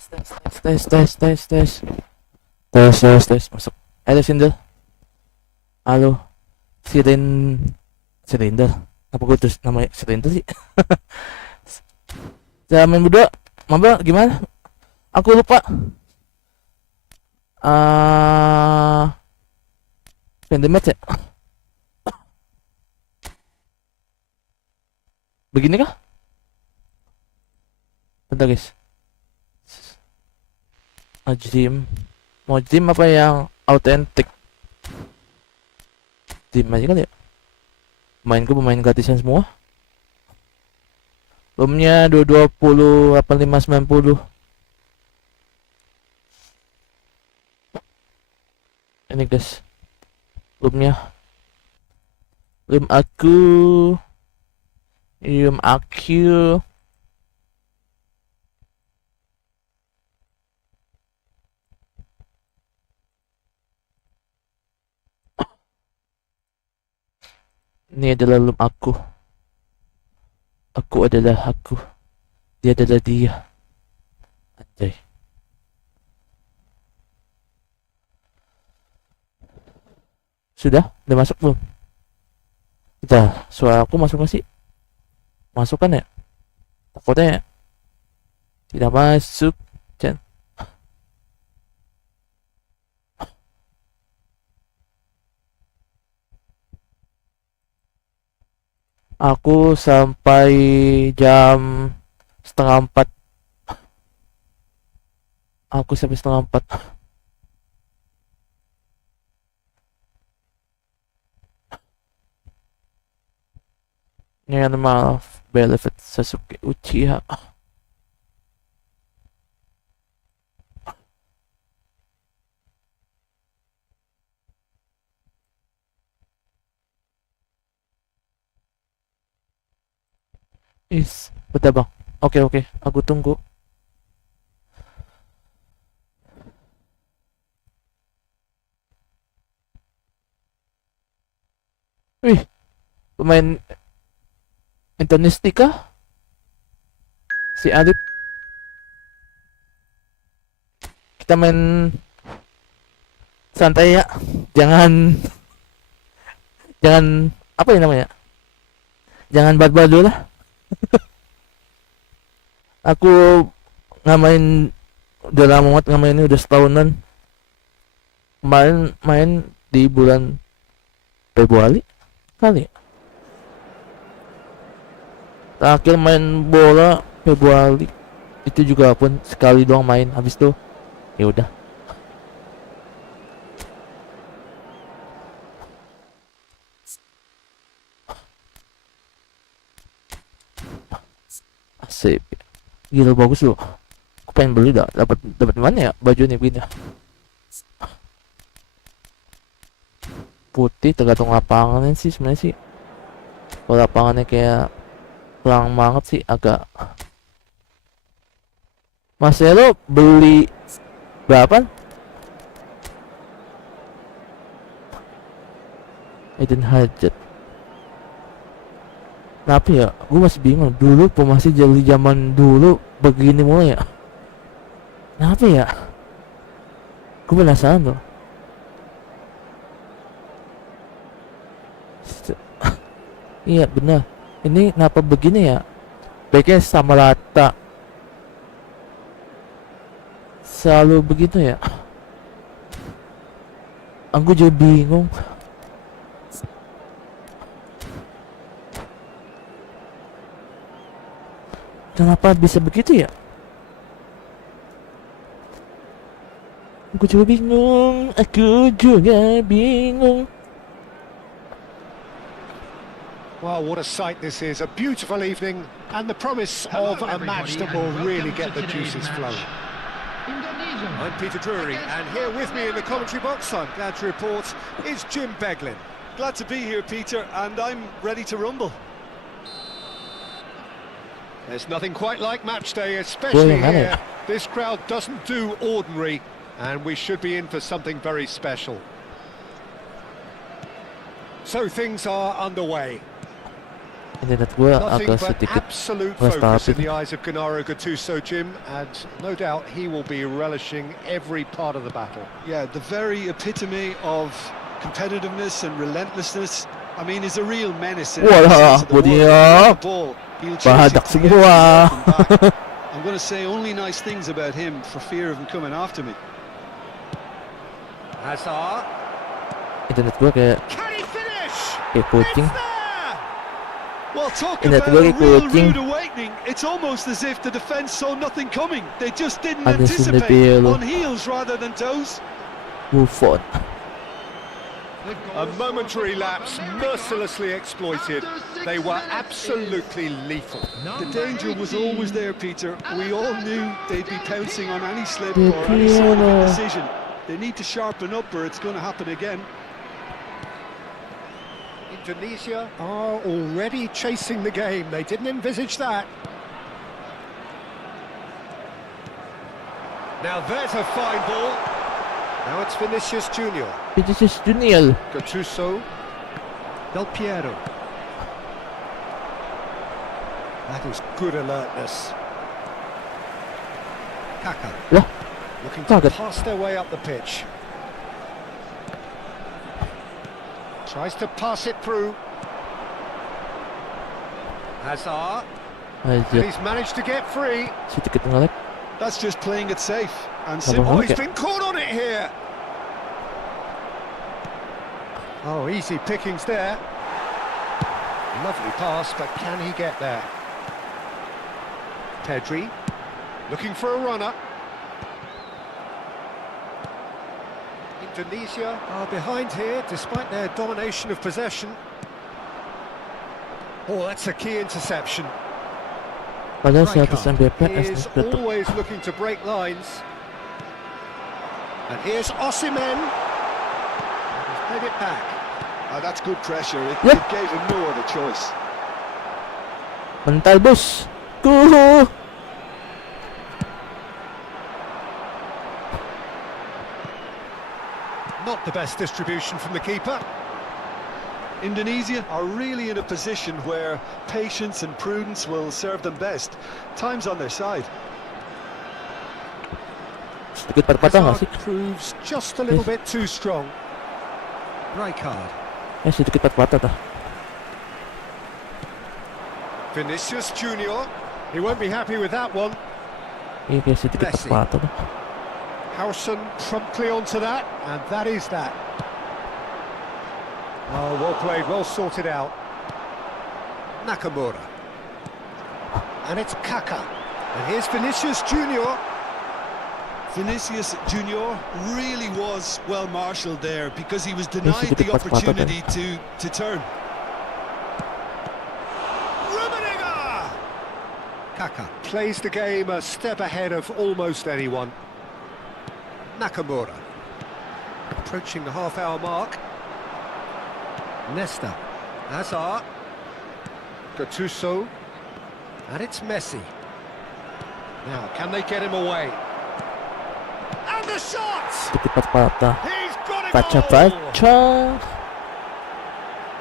Tes. Masuk. Halo Sindel. Halo. Silinder. Apa gue terus namanya Silinder sih? Main berdua. Maba gimana? Aku lupa. Match ya? Begini kah? Bentar guys. Mau gym apa yang autentik? Gym aja kali ya. Pemain gratisan semua. Roomnya 220 8590. Ini guys. Room aku. Ini adalah room aku. Aku adalah aku. Dia adalah dia. Anjay. Sudah masuk belum? Suara aku masuk gak sih? Masuk kan ya? Takutnya ya? Tidak masuk. Aku sampai jam 3:30. Aku sampai 3:30. Ini normal benefit Sasuke Uchiha. Betul bang. Oke, aku tunggu. Wih, pemain Indonesia kah? Si Adit. Kita main santai ya. Jangan apa ya namanya? Jangan barbar dulu lah. Aku ngamain udah lama banget ngamain ini, udah setahunan. Kemarin main di bulan Februari kali ya. Terakhir main bola Februari. Itu juga pun sekali doang main, habis itu ya udah. Asik. Gila bagus loh. Aku pengen beli dah. Dapat mana ya baju ini begini. Putih tergantung lapangannya sih sebenarnya sih. Kalau lapangannya kayak kurang banget sih agak. Mas Elo beli berapa? Eden Hajat. Tapi ya, gue masih bingung. Dulu masih jadi zaman dulu begini mulai ya. Kenapa ya? Gue penasaran tuh. Iya benar. Ini kenapa begini ya? Baiknya sama rata. Selalu begitu ya. Aku juga bingung. Kenapa bisa begitu ya? Aku juga bingung. Well, what a sight this is. A beautiful evening and the promise of a match that will really get the juices flowing. I'm Peter Drury, and here with me in the commentary box, I'm glad to report, is Jim Beglin. Glad to be here, Peter, and I'm ready to rumble. There's nothing quite like match day, especially here. This crowd doesn't do ordinary, and we should be in for something very special. So things are underway. Internet gue Nothing agak but sedikit absolute rest focus in tapi. the eyes of Gennaro Gattuso, Jim, and no doubt he will be relishing every part of the battle. Yeah, the very epitome of competitiveness and relentlessness. I mean, he's a real menace in every Wala, sense of the word. bodinya. The ball, he'll chase it Bahadak to the edge semua. and back. I'm going to say only nice things about him for fear of him coming after me. Hazard, Internet gue kayak can he finish? kucing. It's there! Well, talk Internet about gue a kayak real kucing. rude awakening. It's almost as if the defence saw nothing coming. They just didn't Ada anticipate, sundepil. on heels rather than toes. Buffon. A momentary lapse mercilessly exploited. They were absolutely lethal. The danger was always there, Peter. We all knew they'd be pouncing on any slip De or any sort of Piero. indecision. They need to sharpen up or it's going to happen again. Indonesia are already chasing the game. They didn't envisage that. Now there's a fine ball. Now it's Vinicius Junior. Vinicius Junior. Gattuso. Del Piero. That is good alertness. Kaka. Lah, Looking to kaget. pass their way up the pitch. Tries to pass it through. Hazard. And Aja, he's managed to get free. sedikit ngelek. That's just playing it safe and Abang simple. Oh, Okay. he's been caught on it here. Oh, easy pickings there. Lovely pass, but can he get there? Pedri, looking for a runner. Indonesia are behind here, despite their domination of possession. Oh, that's a key interception. Padahal 100 Rijkaard Mbps is nih, tetep. always looking to break lines. And here's Osimhen. He's played it back. That's good pressure. It Yep. gave him no other choice. Mental bos. Go. Not the best distribution from the keeper. Indonesia are really in a position where patience and prudence will serve them best. Time's on their side. Sedikit patah-patah nggak sih? Hazard proves just a little bit too strong. Rijkaard. Sedikit patah-patah dah. Vinicius Junior. He won't be happy with that one. Iya kayak sedikit Messi. patah-patah dah. Howson promptly onto that, and that is that. Oh, well played, well sorted out. Nakamura. And it's Kaka. And here's Vinicius Junior. Vinicius Junior really was well marshalled there because he was Yes, denied sedikit the patah-patah opportunity to turn. Rummenigge! Kaka plays the game a step ahead of almost anyone. Nakamura. Approaching the half-hour mark. Nesta. Hazard. Gattuso. And it's Messi. Now, can they get him away? And the shot! Sedikit patah-patah. He's got it all! Baca-baca.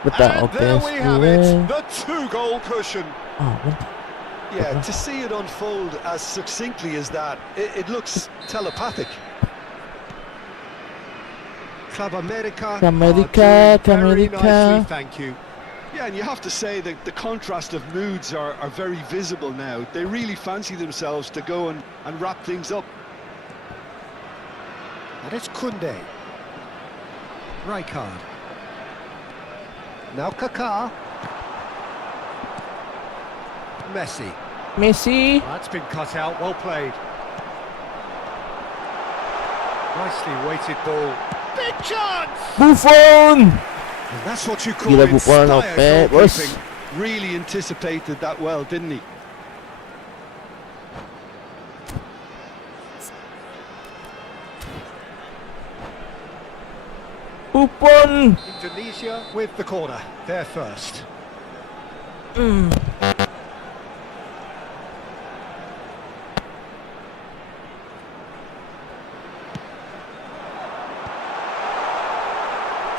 Betul, And oke, there we have gue. it, the two-goal cushion. Oh, mantap. Yeah, to see it unfold as succinctly as that, it looks telepathic. Club America, America, are doing very America. nicely, thank you. Yeah, and you have to say that the contrast of moods are very visible now. They really fancy themselves to go and wrap things up. And it's Kunde. Rijkaard. Now Kaká. Messi. Messi. That's been cut out, well played. Nicely weighted ball. Big chance! Buffon. And that's what you call Gila Buffon, inspired oke, bos. goalkeeping. Really anticipated that well, didn't he? Buffon. Indonesia with the corner, they're first.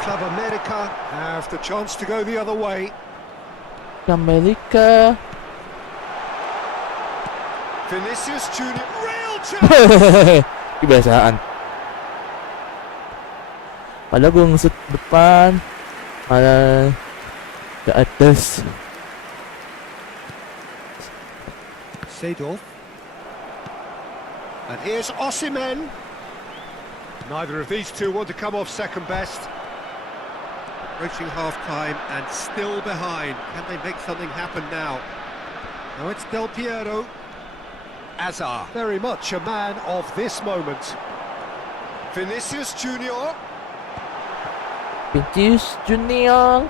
Club America have the chance to go the other way. Amerika. Vinicius Junior, real chance. Kebiasaan. Padahal gue ngesut depan, malah ke atas. Seedorf. And here's Osimhen. Neither of these two want to come off second best. Approaching half-time and still behind. Can they make something happen now? Now it's Del Piero. Azar, very much a man of this moment. Vinicius Junior. Vinicius Junior.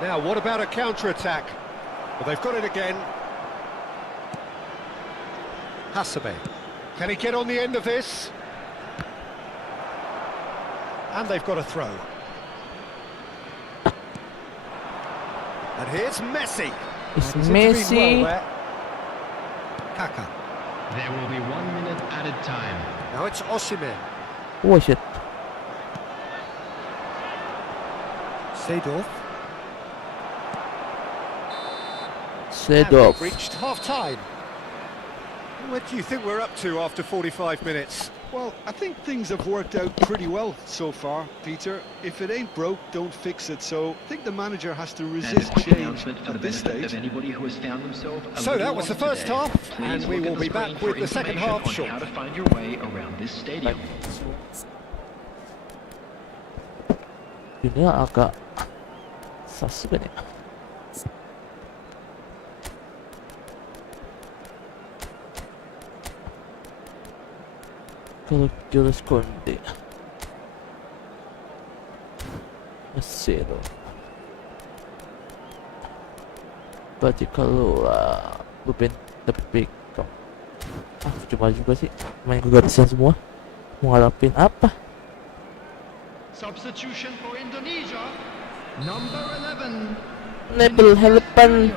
Now, what about a counter-attack? Well, they've got it again. Hasabe. Can he get on the end of this? And they've got a throw. And here's Messi. It's He's intervened Messi. well there. Kaka. There will be 1 minute added time. Now it's Osimhen. Oh shit. Seedorf. And Seedorf. we've reached half-time. What do you think we're up to after 45 minutes? Well, I think things have worked out pretty well so far, Peter. If it ain't broke, don't fix it. So I think the manager has to resist change at this stage. Anybody who has found themselves So that was the first half, and we will be back with the second half How shortly. to find your way around this stadium. Ini agak sasuke nih. Kalau kita skonde. Zero. Berarti kalau gue pengen dapet pick-up. Cuma juga sih main gratisan semua. Mau ngarapin apa? Substitution for Indonesia. Number 11. Nebel helepan.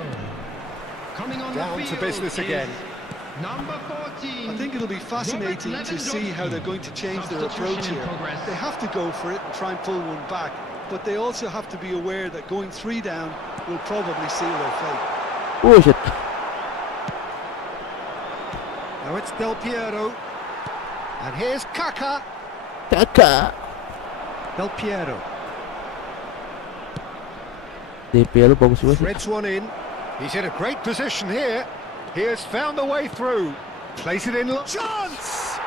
Coming on Down the to field business again. Number 14. I think it'll be fascinating to see how they're going to change their approach here. They have to go for it and try and pull one back, but they also have to be aware that going 3 down will probably seal their fate. Oh shit. Now it's Del Piero. And here's Kaka. Kakak. Del Piero. DPL bagus juga sih. Threads one in. He's in a great position here. He has found the way through. Place it in. Chance!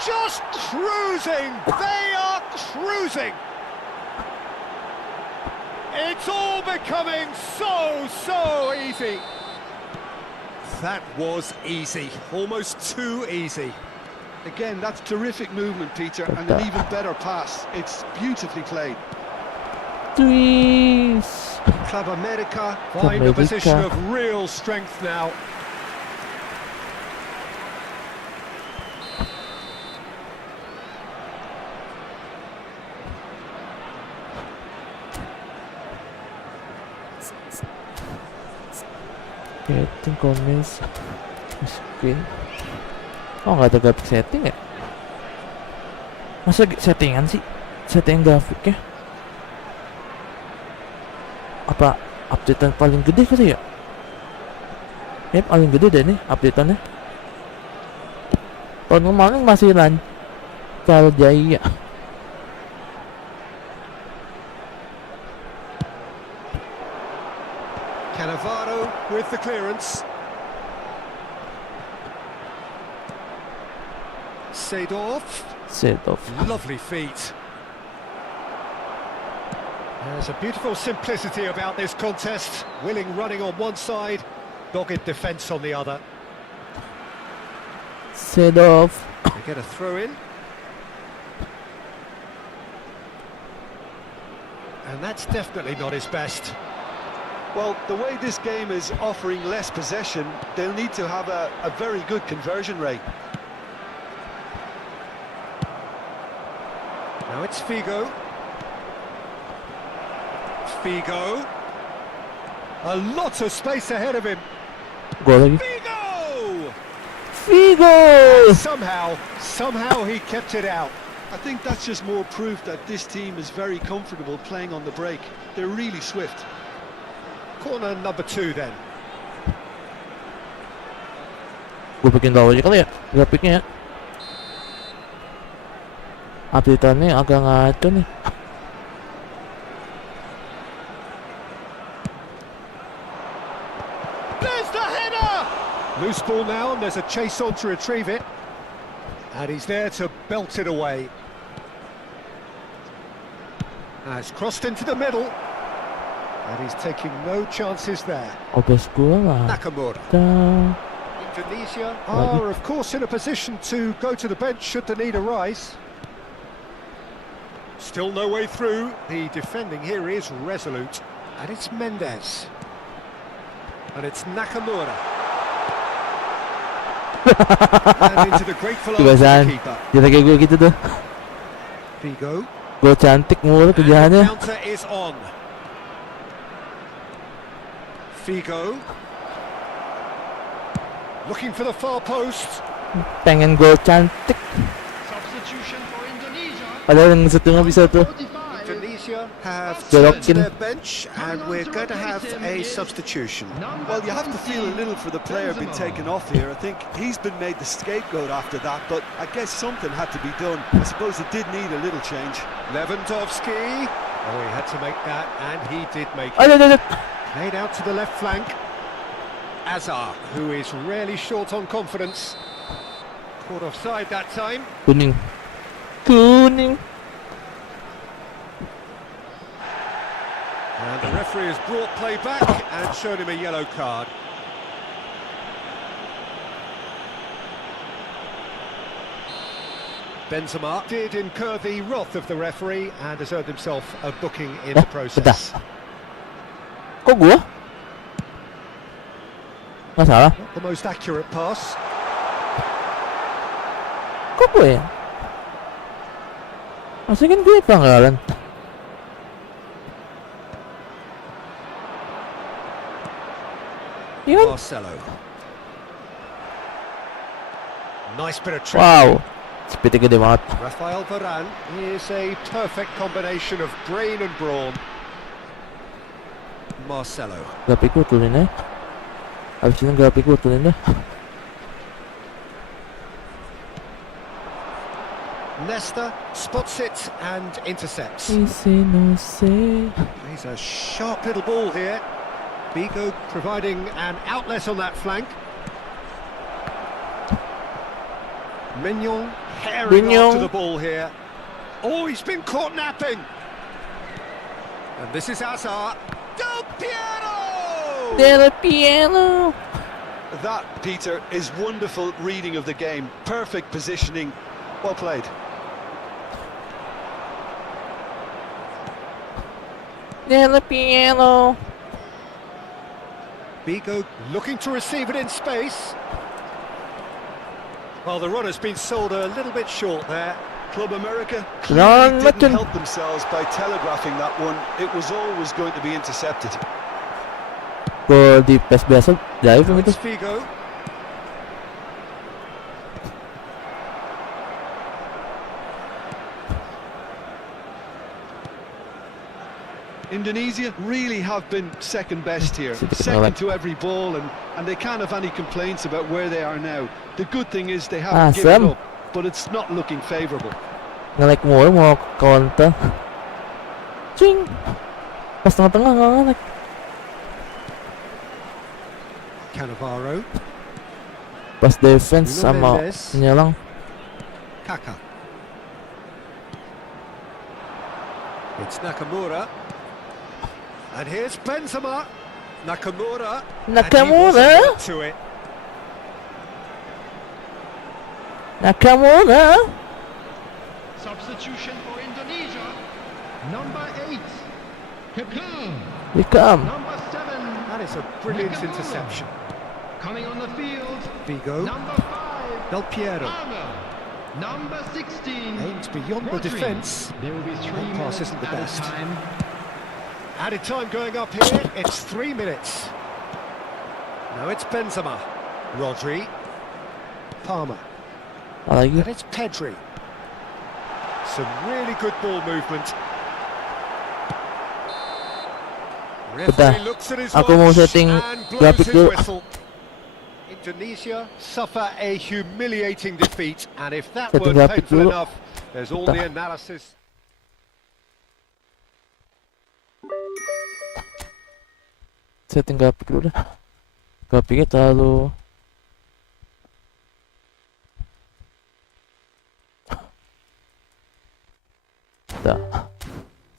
Just cruising. They are cruising. It's all becoming so easy. That was easy. Almost too easy. Again, that's terrific movement, Peter, and an even better pass. It's beautifully played. Twist. Club America find a position of real strength now. Setting comments. Screen. Oh nggak ada grafik setting ya? Masa settingan sih? Setting grafiknya? Apa updatean paling gede kali ya? Ya paling gede deh nih updateannya. Tahun kemarin masih lancar jaya. Cannavaro with the clearance. Seedorf. Lovely feet. There's a beautiful simplicity about this contest. Willing running on one side, dogged defence on the other. Seedorf. They get a throw in. And that's definitely not his best. Well, the way this game is offering less possession, they'll need to have a very good conversion rate. Now it's Figo. Figo. A lot of space ahead of him. Gol lagi. Figo! Figo! Somehow he kept it out. I think that's just more proof that this team is very comfortable playing on the break. They're really swift. Corner number 2 then. Gue bikin tahu aja kali ya grafiknya ya. Update-annya agak ngaco nih. There's the header! Loose ball now, and there's a chase on to retrieve it. And he's there to belt it away. Has crossed into the middle. And he's taking no chances there. Obes gue lah. Nakamura. Indonesia Lagi. are, of course, in a position to go to the bench should the need arise. Still no way through. The defending here is resolute. And it's Mendes. And it's Nakamura. And into the grateful arms of Kebiasaan. the keeper. Dia kayak gue gitu tuh. Figo. Gue cantik mulu And the kerjaannya. counter is on. Figo. Looking for the far post. Pengen gol cantik. Substitution for Indonesia. Padahal yang satu nggak bisa tuh. 45. Indonesia have Jorokin. turned to their bench, and we're going to have a substitution. Well, you have to feel a little for the player being taken off here. I think he's been made the scapegoat after that, but I guess something had to be done. I suppose it did need a little change. Lewandowski. Oh, he had to make that, and he did make it. Aduh. Played out to the left flank. Azar, who is rarely short on confidence. Caught offside that time. Kuning. And the referee has brought play back and shown him a yellow card. Benzema did incur the wrath of the referee and has earned himself a booking in the process. Kok gue? Nggak salah. Not the most accurate pass. Kok gue ya? Maksudnya kan gue pelanggaran. Iya kan? Marcelo. Nice bit of trick. Wow. Speednya gede banget. Rafael Varane is a perfect combination of brain and brawn. Marcelo. Grafik gue turunin ya. Abis ini grafik gue turunin deh. Nesta spots it and intercepts. Sipnosis. He's a sharp little ball here. Bigo providing an outlet on that flank. Mignon herring off to the ball here. Oh, he's been caught napping. And this is Azar. Del Piero! That, Peter, is wonderful reading of the game. Perfect positioning. Well played. Del Piero. Bigo looking to receive it in space. Well, the run has been sold a little bit short there. Club America Run, clearly didn't Mutton. help themselves by telegraphing that one. It was always going to be intercepted. Gol di PES biasa jauh kan itu. It's Figo. Indonesia really have been second best here, second to every ball, and they can't have any complaints about where they are now. The good thing is they haven't given up, but it's not looking favourable. Nge-lag mulu mau counter. Cing. Pas tengah-tengah nggak nge-lag. Cannavaro. Pas defense Nuno sama Mendes. penyelang. Kaka. It's Nakamura. And here's Benzema. Nakamura. Nakamura. And he wasn't to it. Nakamura. Substitution for Indonesia. Number 8. Become. Number 7. That is a brilliant interception. Coming on the field. Vigo. Number 5. Del Piero. Amal. Number 16. Aims beyond the Rodri. defence. There will be 3 That pass minutes isn't the added best. time. Added time going up here. It's 3 minutes. Now it's Benzema. Rodri. Palmer. Apalagi. And it's Pedri. Some really good ball movement. Bentar, Referee looks at his aku mau watch setting and blows grafik his dulu. whistle. Indonesia suffer a humiliating defeat, and if that Setting weren't grafik painful dulu. enough, there's all Bentar. the analysis. Setting grafik dulu dah. Grafiknya terlalu dah.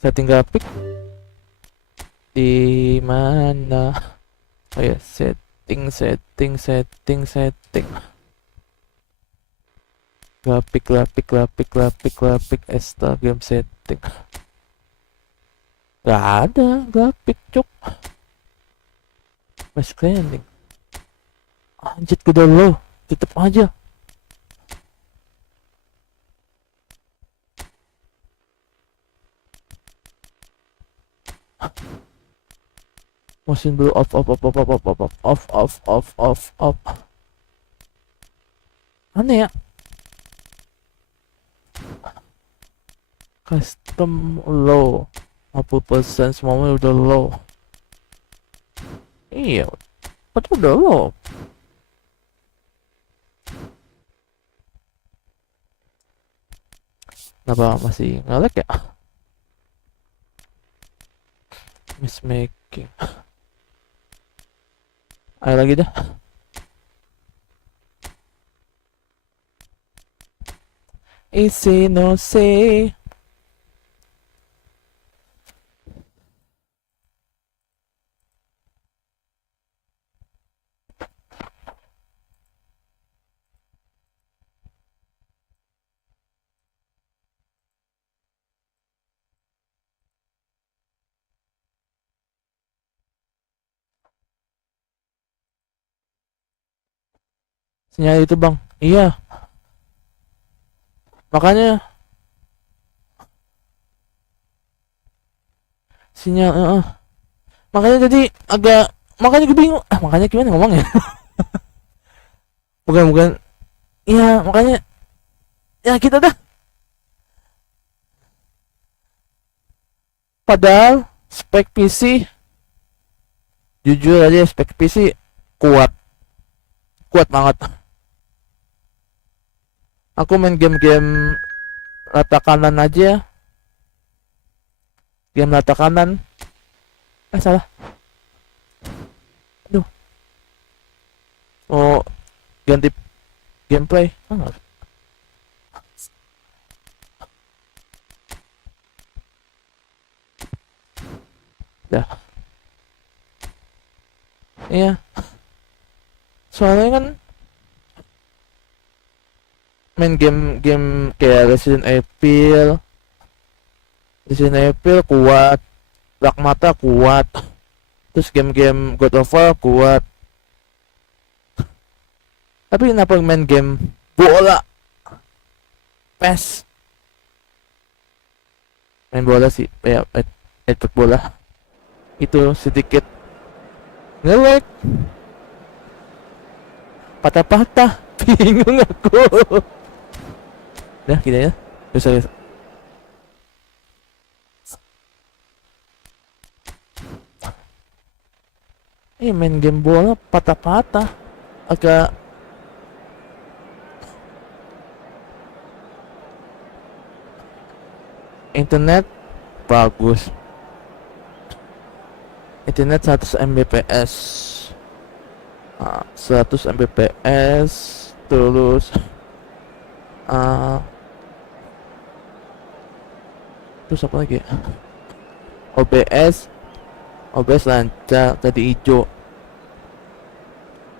Setting grafik di mana? Oh ya, setting. Grafik extra game setting. Gak ada grafik, cuk. Mas cleaning. Anjir, udah low. Tutup aja. Motion blue off. Aneh ya. Custom low. 40% semuanya udah low. Iya, padahal udah low. Kenapa masih nge-lag ya? Mismaking. Ayo lagi dah. Isi no say. Sinyal itu bang, iya. Makanya sinyal, makanya jadi agak, makanya gue bingung. Makanya gimana ngomongnya? bukan. Iya, makanya ya kita dah. Padahal spek PC, jujur aja spek PC kuat banget. Aku main game-game rata kanan aja. Game rata kanan. Salah. Aduh. Oh, ganti gameplay. Dah. Iya. Soalnya kan main game kayak Resident Evil kuat, Black Mata kuat, terus game God of War kuat. Tapi kenapa main game bola, PES, main bola sih, ya bola itu sedikit nge-lag, patah-patah, bingung aku. Udah kita ya, bisa. Main game bola patah-patah, agak internet bagus, internet 100 Mbps, 100 Mbps, terus terus apa lagi? OBS lancar, tadi hijau,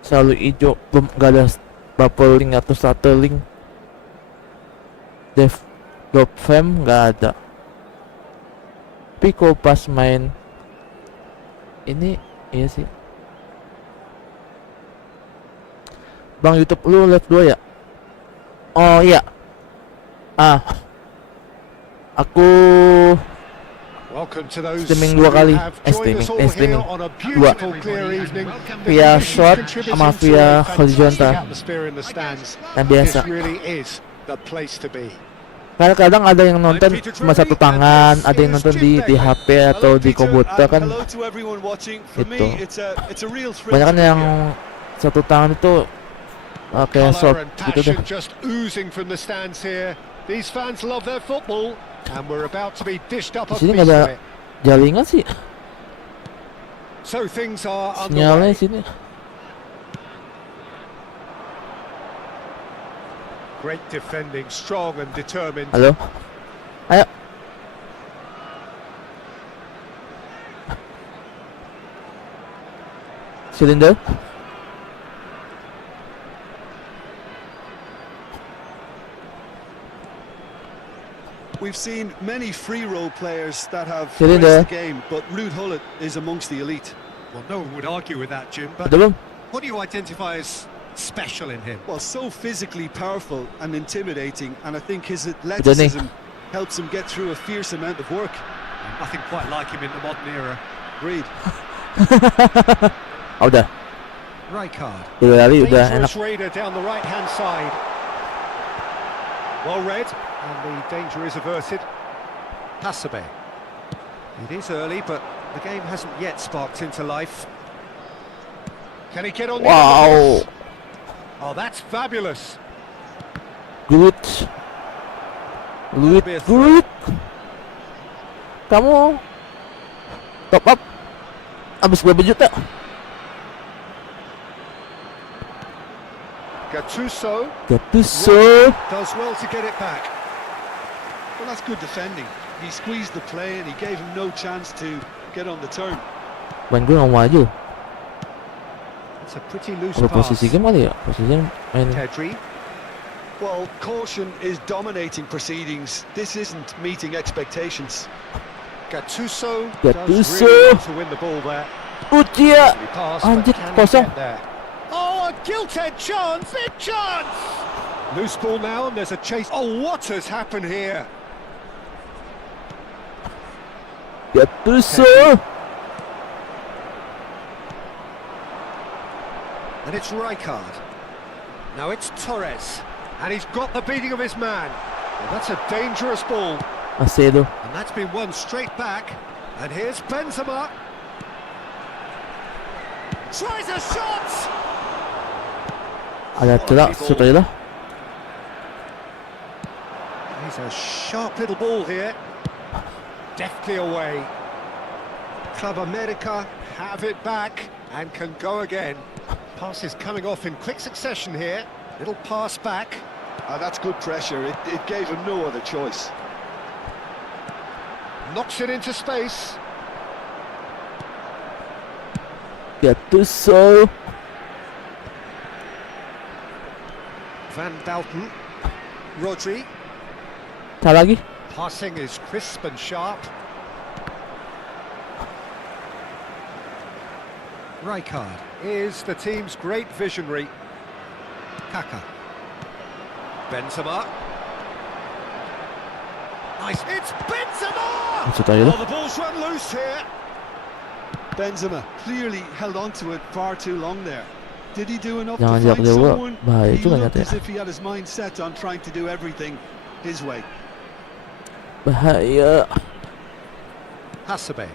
selalu hijau, belum gak ada buffering atau stuttering. Dev frame gak ada. Tapi kalau pas main ini, iya sih bang, YouTube lu live 2 ya? Oh iya. Aku streaming 2 kali. Streaming 2 via short sama via horizontal yang biasa. Kadang ada yang nonton cuma satu tangan, ada yang nonton di HP atau di komputer kan. Itu. Banyak kan yang satu tangan itu kayak short Colour and gitu deh. passion just oozing from the stands here. These fans love their football, and we're about to be dished up a Di sini feast nggak ada of it. jaringan sih. So things are Sinyalnya underway. sini. Great defending, strong and determined. Halo. Ayo. Silinder. We've seen many free role players that have Get in graced there. the game, but Ruud Gullit is amongst the elite. Well, no one would argue with that, Jim, but Belum. what do you identify as special in him? Well, so physically powerful and intimidating, and I think his athleticism helps him get through a fierce amount of work. Nothing quite like him in the modern era. Agreed. Oh, udah. Rijkaard. Udah lari, udah enak. Dangerous raider down the right-hand side. Well read, and the danger is averted. Passabe. It is early, but the game hasn't yet sparked into life. Can he get on the end of Wow. this? Oh, that's fabulous. Good. Good. Kamu top up habis berapa juta? Gattuso Gattuso. does well to get it back. Well, that's good defending. He squeezed the play and he gave him no chance to get on the turn. Main gue nggak maju. It's a pretty loose Apa pass. posisi game kali ya? Posisinya main. Pedri. Well, caution is dominating proceedings. This isn't meeting expectations. Gattuso Gattuso. does really want to win the ball there. Ucia. He passed, Anjir, but can he kosong. get there? Oh, a gilt-edged chance! Big chance! Loose ball now, and there's a chase. Oh, what has happened here? Gattuso. And it's Rijkaard. Now it's Torres. And he's got the beating of his man. Well, that's a dangerous ball. Marcelo. And that's been won straight back. And here's Benzema. Tries a shot! Ada celah, setelah. He's a sharp little ball here. Deftly away. Club America have it back and can go again. Pass is coming off in quick succession here. Little pass back. That's good pressure. It gave him no other choice. Knocks it into space. Gattuso. Van Dalton. Rodri. Tak lagi. Passing is crisp and sharp. Rijkaard is the team's great visionary. Kaka. Benzema. Nice. It's Benzema! Maksud aja Oh, lah. the ball's run loose here. Benzema clearly held on to it far too long there. Did he do enough Jangan to jarak find jauh, someone? bahaya He juga looked nyata as ya. if he had his mind set on trying to do everything his way. Bahaya. Hassabe.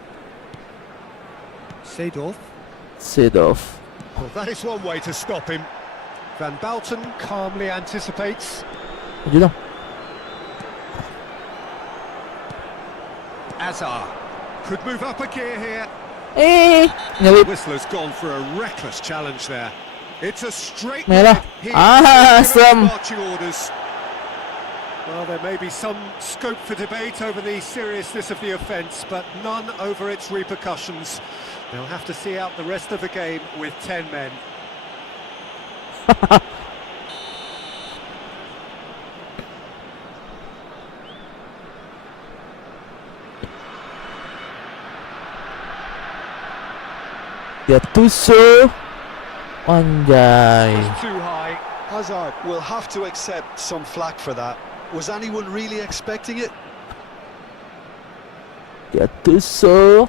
Seedorf. Seedorf. Well, that is one way to stop him. Van Balten calmly anticipates. Maju dong. Azar could move up a gear here. Nyelip. Whistler's gone for a reckless challenge there. It's a straight Merah. red. He Awesome. marching orders. Well, there may be some scope for debate over the seriousness of the offence, but none over its repercussions. They'll have to see out the rest of the game with 10 men. Gattuso. Anjay. Just too high. Hazard will have to accept some flack for that. Was anyone really expecting it? Gattuso.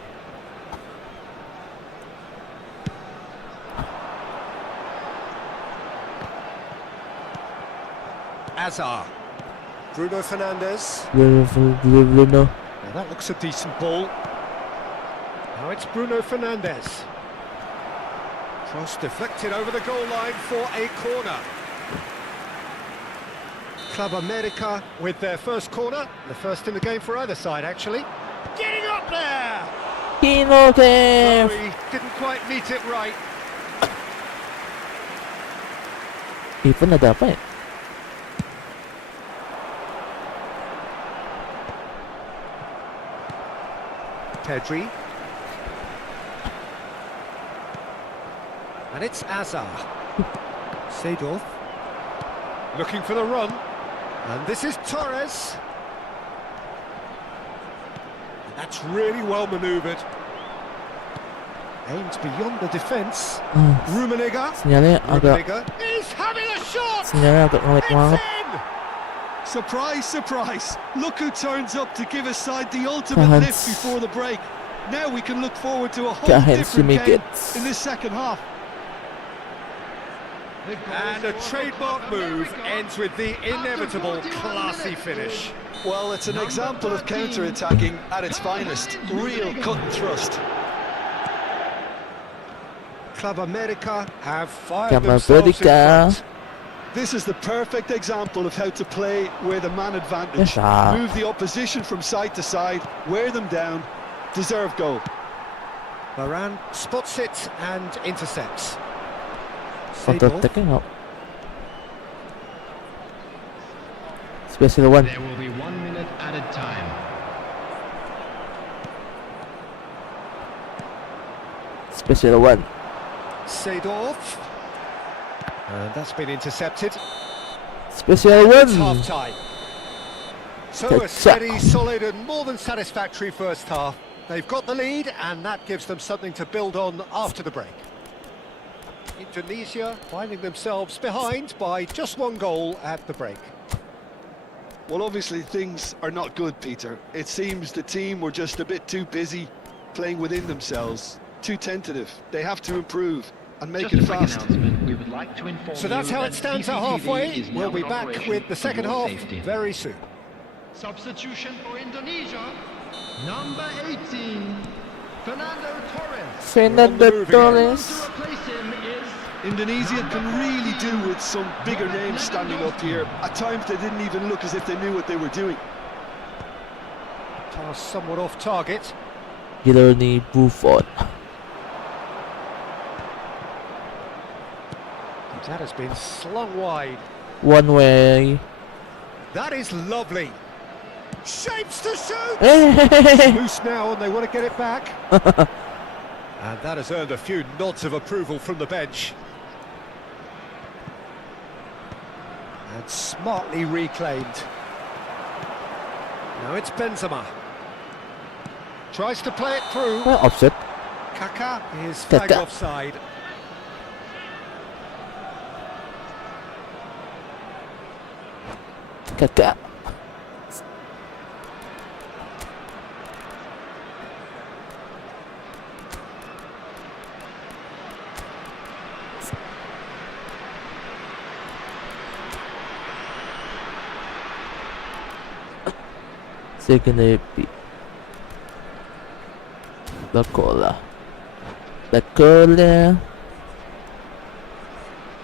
Azar. Bruno Fernandes. Bruno. Now that looks a decent ball. Now it's Bruno Fernandes. Cross deflected over the goal line for a corner. Club America with their first corner. The first in the game for either side, actually. Getting up there! No, he didn't quite meet it right. Even ada apa ya? Pedri. And it's Azar. Seedorf. Looking for the run. And this is Torres. That's really well manoeuvred. Aims beyond the defence. Rummenigge. Sinyalnya agak He's having a shot! Sinyalnya agak ngelag It's banget. in! Surprise, surprise. Look who turns up to give his side the ultimate Hans. lift before the break. Now we can look forward to a whole Hans different game Schmidt. in this second half. And a trademark move ends with the inevitable classy finish. Well, it's an example of counter-attacking at its finest. Real cut and thrust. Club America have fired Club themselves in America. front. This is the perfect example of how to play with a man advantage. Yes, sir. Move the opposition from side to side, wear them down, deserve goal. Varane spots it and intercepts. Counter Seedorf. attack nggak? Special one. There will be 1 minute added time. Special one. Seedorf. And that's been intercepted. Special It's one. half-time. So Good a steady, shot. solid and more than satisfactory first half. They've got the lead and that gives them something to build on after the break. Indonesia finding themselves behind by just 1 goal at the break. Well, obviously things are not good, Peter. It seems the team were just a bit too busy playing within themselves, too tentative. They have to improve and make Just a it quick fast. announcement. We would like to inform So that's you how that it stands at CCTV halfway. is now We'll be in back operation with the for second your half safety. very soon. Substitution for Indonesia. Number 18, Fernando Torres. Fernando moving Torres. To replace him is Indonesia can really do with some bigger names standing up here. At times they didn't even look as if they knew what they were doing. Pass somewhat off target. Giloni Buffon. That has been slung wide. One way. That is lovely. Shapes to shoot! Hey. Loose now and they want to get it back. And that has earned a few nods of approval from the bench. And smartly reclaimed. Now it's Benzema. Tries to play it through. Offset. Kaka is flagged Kaka. offside. Kakak. Second AP. La cola. La cola.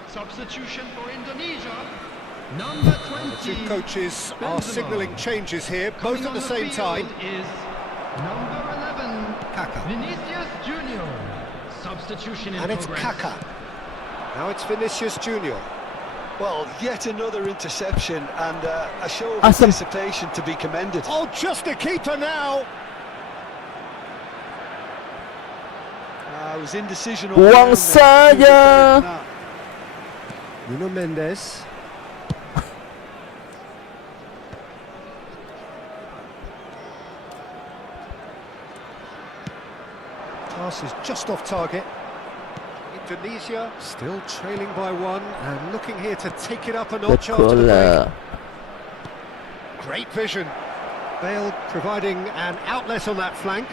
substitution for Indonesia. Number 20. The two coaches are Benzema. signalling changes here, both Coming at the on same field time. is number 11, Kaka. Vinicius Junior. Substitution in And it's progress. Kaka. Now it's Vinicius Junior. Well, yet another interception and a show of Awesome. anticipation to be commended. Oh, just a keeper now. It was indecision all Buang round there. saja. Who was better than that? Nuno Mendes. Pass is just off target. Indonesia still trailing by 1 and looking here to take it up a La notch after the break. cola. Great vision. Bale providing an outlet on that flank.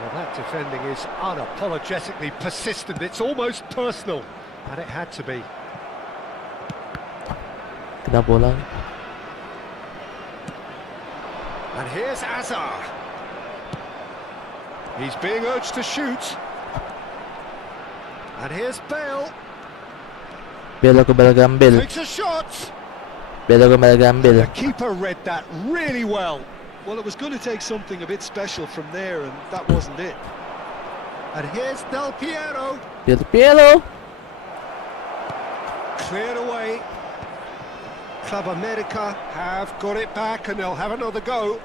Well, that defending is unapologetically persistent. It's almost personal, and it had to be. Kena bola. And here's Azar. He's being urged to shoot. And here's Bale. Bale kembali ambil. Takes a shot. Bale kembali ambil. The keeper read that really well. Well, it was going to take something a bit special from there, and that wasn't it. And here's Del Piero. Del Piero. Cleared away. Club America have got it back and they'll have another go.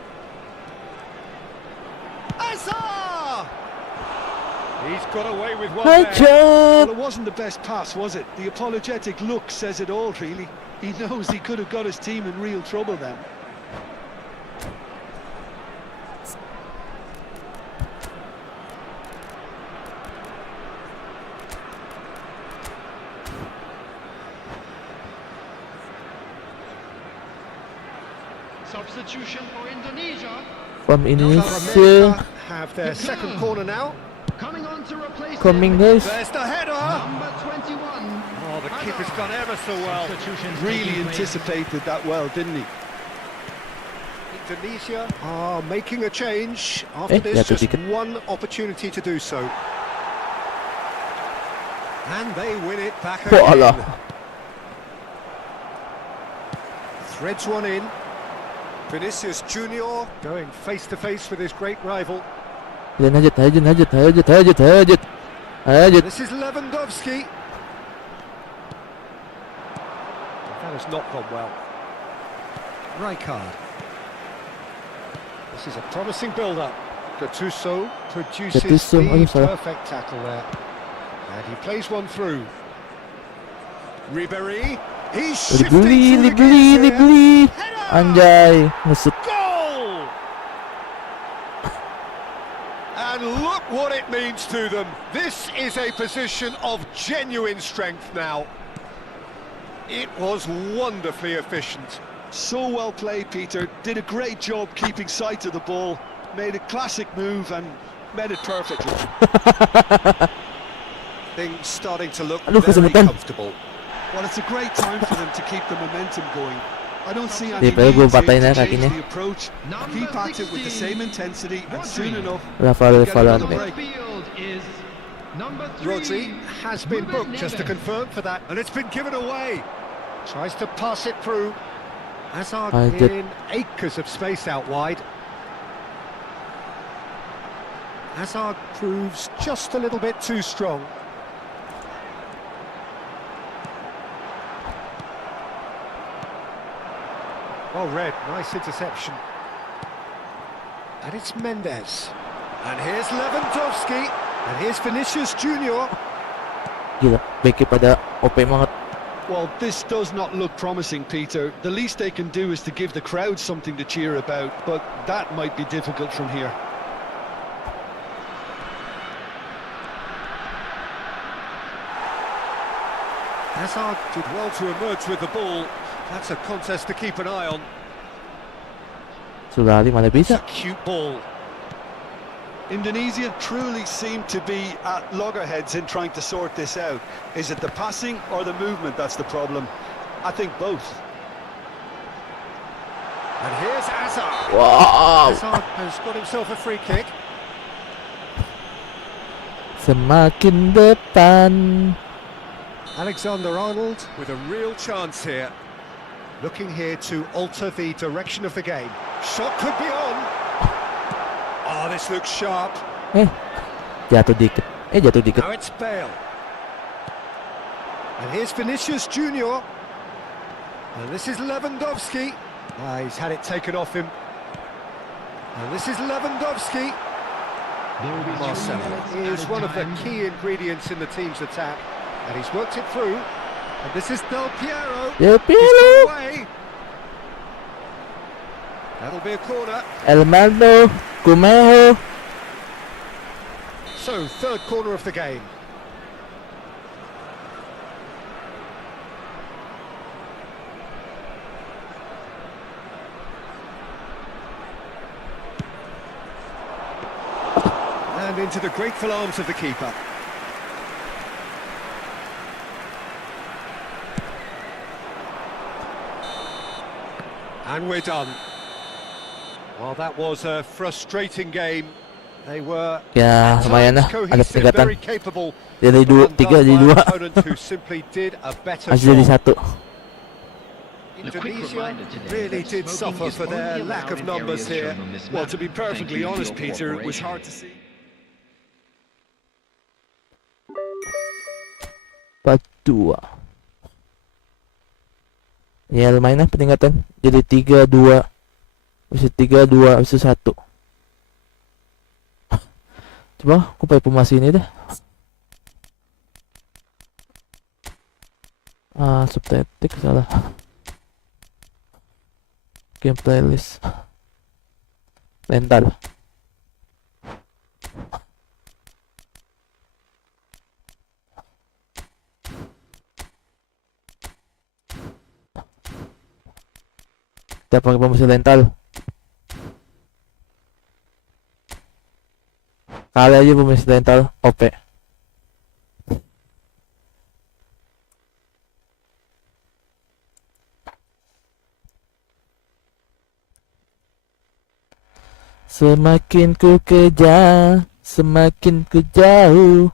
Azar! He's got away with one there. Well, it wasn't the best pass, was it? The apologetic look says it all, really. He knows he could have got his team in real trouble then. Substitution for Indonesia. From Club Indonesia. America have their second corner now. Coming on to replace Coming him, guys. There's the header. number 21. Oh, the keeper's done ever so well. Substitutions Really taking place. anticipated that well, didn't he? Indonesia are making a change. After this, that's a just ticket. one opportunity to do so. And they win it back Oh, again. Allah. Threads one in. Vinicius Junior going face to face with his great rival. Hajat. This is Lewandowski. That has not gone well. Rijkaard. This is a promising build-up. Gattuso produces Gattuso, the sorry. perfect tackle there. And he plays one through. Ribéry. He's shifting through the gears here. Header! Anjay, ngesut. Goal! And look what it means to them. This is a position of genuine strength now. It was wonderfully efficient. So well played, Peter. Did a great job keeping sight of the ball. Made a classic move and made it perfectly. Things starting to look Aduh, very kesemutan. comfortable. Well, it's a great time for them to keep the momentum going. I don't see any Dia padahal gua need to patahin ya change kakinya. the approach. Keep at it with the same intensity, and soon enough, Rafael we'll get another Valente. break. Field is number 3. Rodri has been Ruben booked, just to Neves. confirm for that, and it's been given away. Tries to pass it through. Hazard I did- in acres of space out wide. Hazard proves just a little bit too strong. Well read, nice interception. And it's Mendes. And here's Lewandowski. And here's Vinicius Junior. Gila, baiknya pada OP banget. Well, this does not look promising, Peter. The least they can do is to give the crowd something to cheer about, but that might be difficult from here. Hazard did well to emerge with the ball. That's a contest to keep an eye on. Sulali mana It's a bisa? cute ball. Indonesia truly seem to be at loggerheads in trying to sort this out. Is it the passing or the movement that's the problem? I think both. And here's Hazard. Wow. Hazard has got himself a free kick. Semakin depan. Alexander-Arnold with a real chance here. Looking here to alter the direction of the game. Shot could be on. Oh, this looks sharp. Jatuh dikit. Jatuh dikit. Now it's Bale. And here's Vinicius Junior. And this is Lewandowski. He's had it taken off him. And this is Lewandowski. There will be 2 Marcelo minutes is added one of the time. key ingredients in the team's attack. And he's worked it through. And this is Del Piero. Del He's Piero. got away. That'll be a corner. Elmaldo. Kumeho. So, third corner of the game. And into the grateful arms of the keeper. And we're done. Well, that was a frustrating game. They were Ya, lumayan lah. Ada cohesive, peningkatan. very capable. Dari but 3 jadi undone 2. by an opponent who simply did a better Masih jadi job. 1. Indonesia really did suffer for their lack of numbers here. Well, to be perfectly honest, Peter, it was hard to see. 4-2. Ya lumayan lah peningkatan. Jadi 3-2. Bisa 3-2, bisa 1. Coba aku pakai formasi ini dah. Subtetik salah. Game playlist. Rental. Kita pakai formasi rental. Kali aja formasi rental OP. Semakin ku kejar, semakin ku jauh.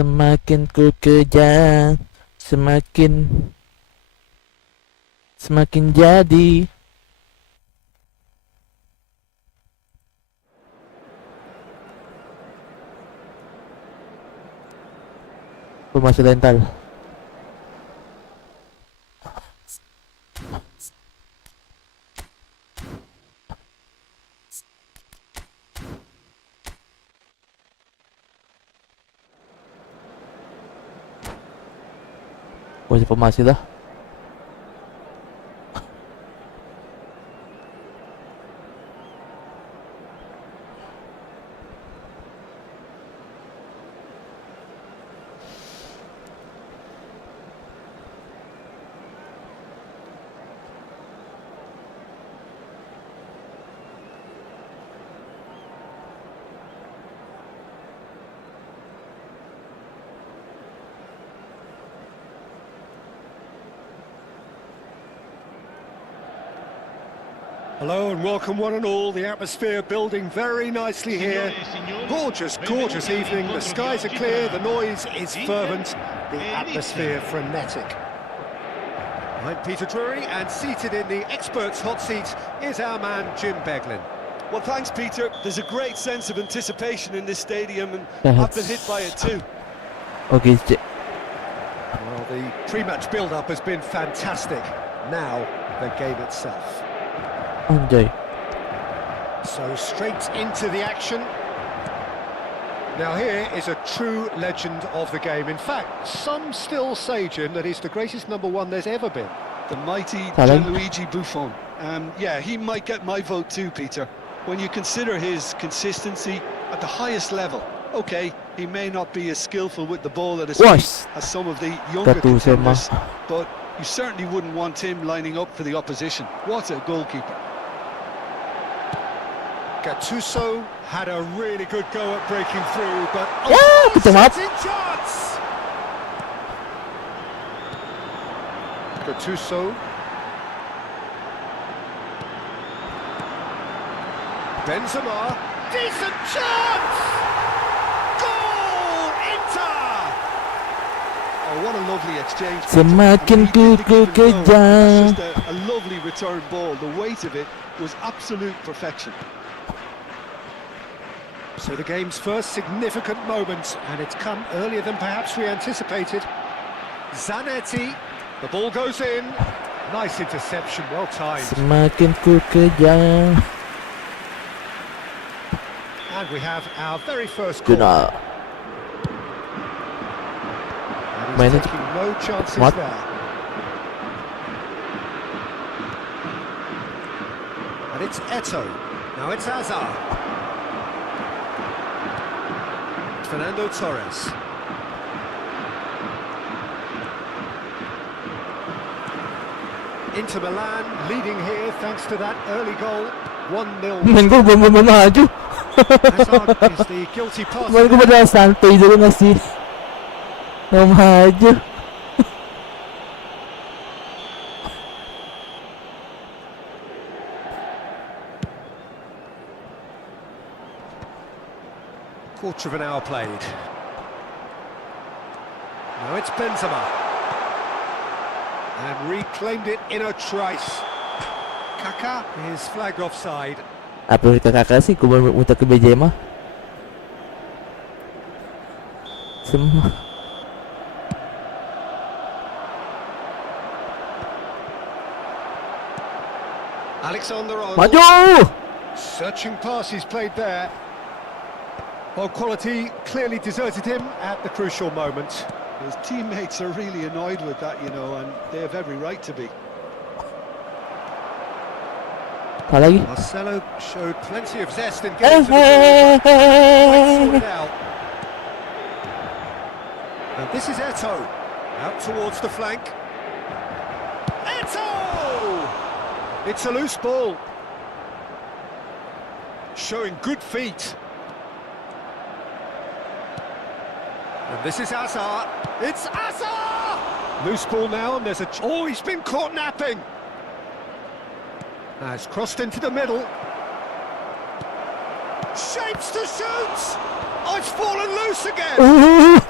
Semakin ku kejar, semakin jadi. Formasi rental. Posisi formasi dah. Hello and welcome one and all. The atmosphere building very nicely here. Gorgeous, gorgeous evening. The skies are clear, the noise is fervent, the atmosphere frenetic. I'm Peter Drury, and seated in the experts' hot seat is our man Jim Beglin. Well, thanks, Peter. There's a great sense of anticipation in this stadium, and I've been hit by it too. Okay. Well, the pre-match build-up has been fantastic. Now, the game itself. Anjay. So straight into the action. Now here is a true legend of the game. In fact, some still say, Jim, that he's the greatest number 1 there's ever been. The mighty Hello. Gianluigi Buffon. Yeah, he might get my vote too, Peter. When you consider his consistency at the highest level. Okay, he may not be as skillful with the ball at his feet as some of the younger contenders, but you certainly wouldn't want him lining up for the opposition. What a goalkeeper. Gattuso had a really good go at breaking through, but setting chance! Gattuso. Benzema. Decent chance! Goal! Inter! Oh, what a lovely exchange. Semakin ku kejar. Just a lovely return ball. The weight of it was absolute perfection. So the game's first significant moment, and it's come earlier than perhaps we anticipated. Zanetti, the ball goes in. Nice interception, well timed. Semakin ku kejar. And we have our very first goal. Guna. And he's taking no chances What? there. And it's Eto. Now it's Hazard. Fernando Torres. Inter Milan leading here thanks to that early goal. 1-0. Main ko maju. Hazard is the guilty party. Main ko pada santai dulu ngasih. Maju. Quarter of an hour played. Now it's Benzema. And reclaimed it in a trice. Kaka is flagged offside. Apa kita kakak sih? Ku muntah ke BJ mah. Semua. Alexander Arnold. Maju! Searching pass he's played there. Well, quality clearly deserted him at the crucial moment. His teammates are really annoyed with that, you know, and they have every right to be. Apa lagi? Marcelo showed plenty of zest in getting to the ball. Quite sorted out. And this is Eto. Out towards the flank. Eto! It's a loose ball. Showing good feet. And this is Hazard. It's Hazard! Loose ball now, and there's a... Oh, he's been caught napping. Now it's crossed into the middle. Shapes to shoot! Oh, it's fallen loose again!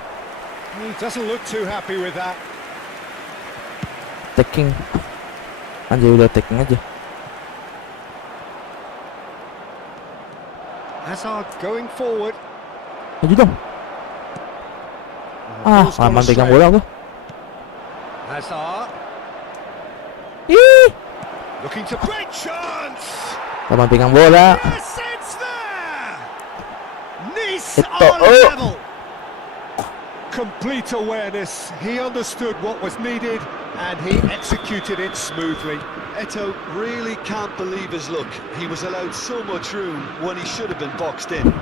He doesn't look too happy with that. Taking. Anjay udah taking aja. Hazard going forward. Maju dong. Ah, aman pegang bola aku. Hazard Ih, looking to great chance. aman pegang bola. Yes, it's there. Nice Ito, on oh. level. Complete awareness. He understood what was needed and he executed it smoothly. Eto really can't believe his luck. He was allowed so much room when he should have been boxed in.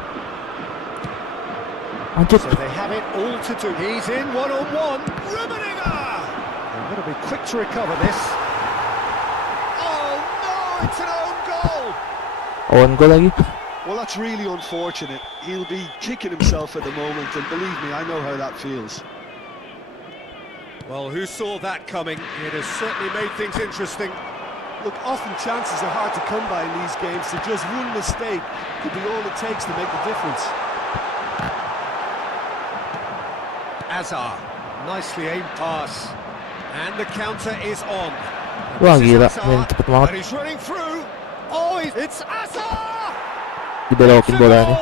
Anjir. So they have it all to do. He's in one-on-one. Rummenigge! They've got to be quick to recover this. Oh no, it's an own goal! Own goal lagi. Well, that's really unfortunate. He'll be kicking himself at the moment, and believe me, I know how that feels. Well, who saw that coming? It has certainly made things interesting. Look, often chances are hard to come by in these games, so just one mistake could be all it takes to make the difference. Hazard, nicely aimed pass. And the counter is on. Wah This is gila, Hazard, main cepet banget. and he's running through. Oh, it's Hazard! Dibelokin bolanya.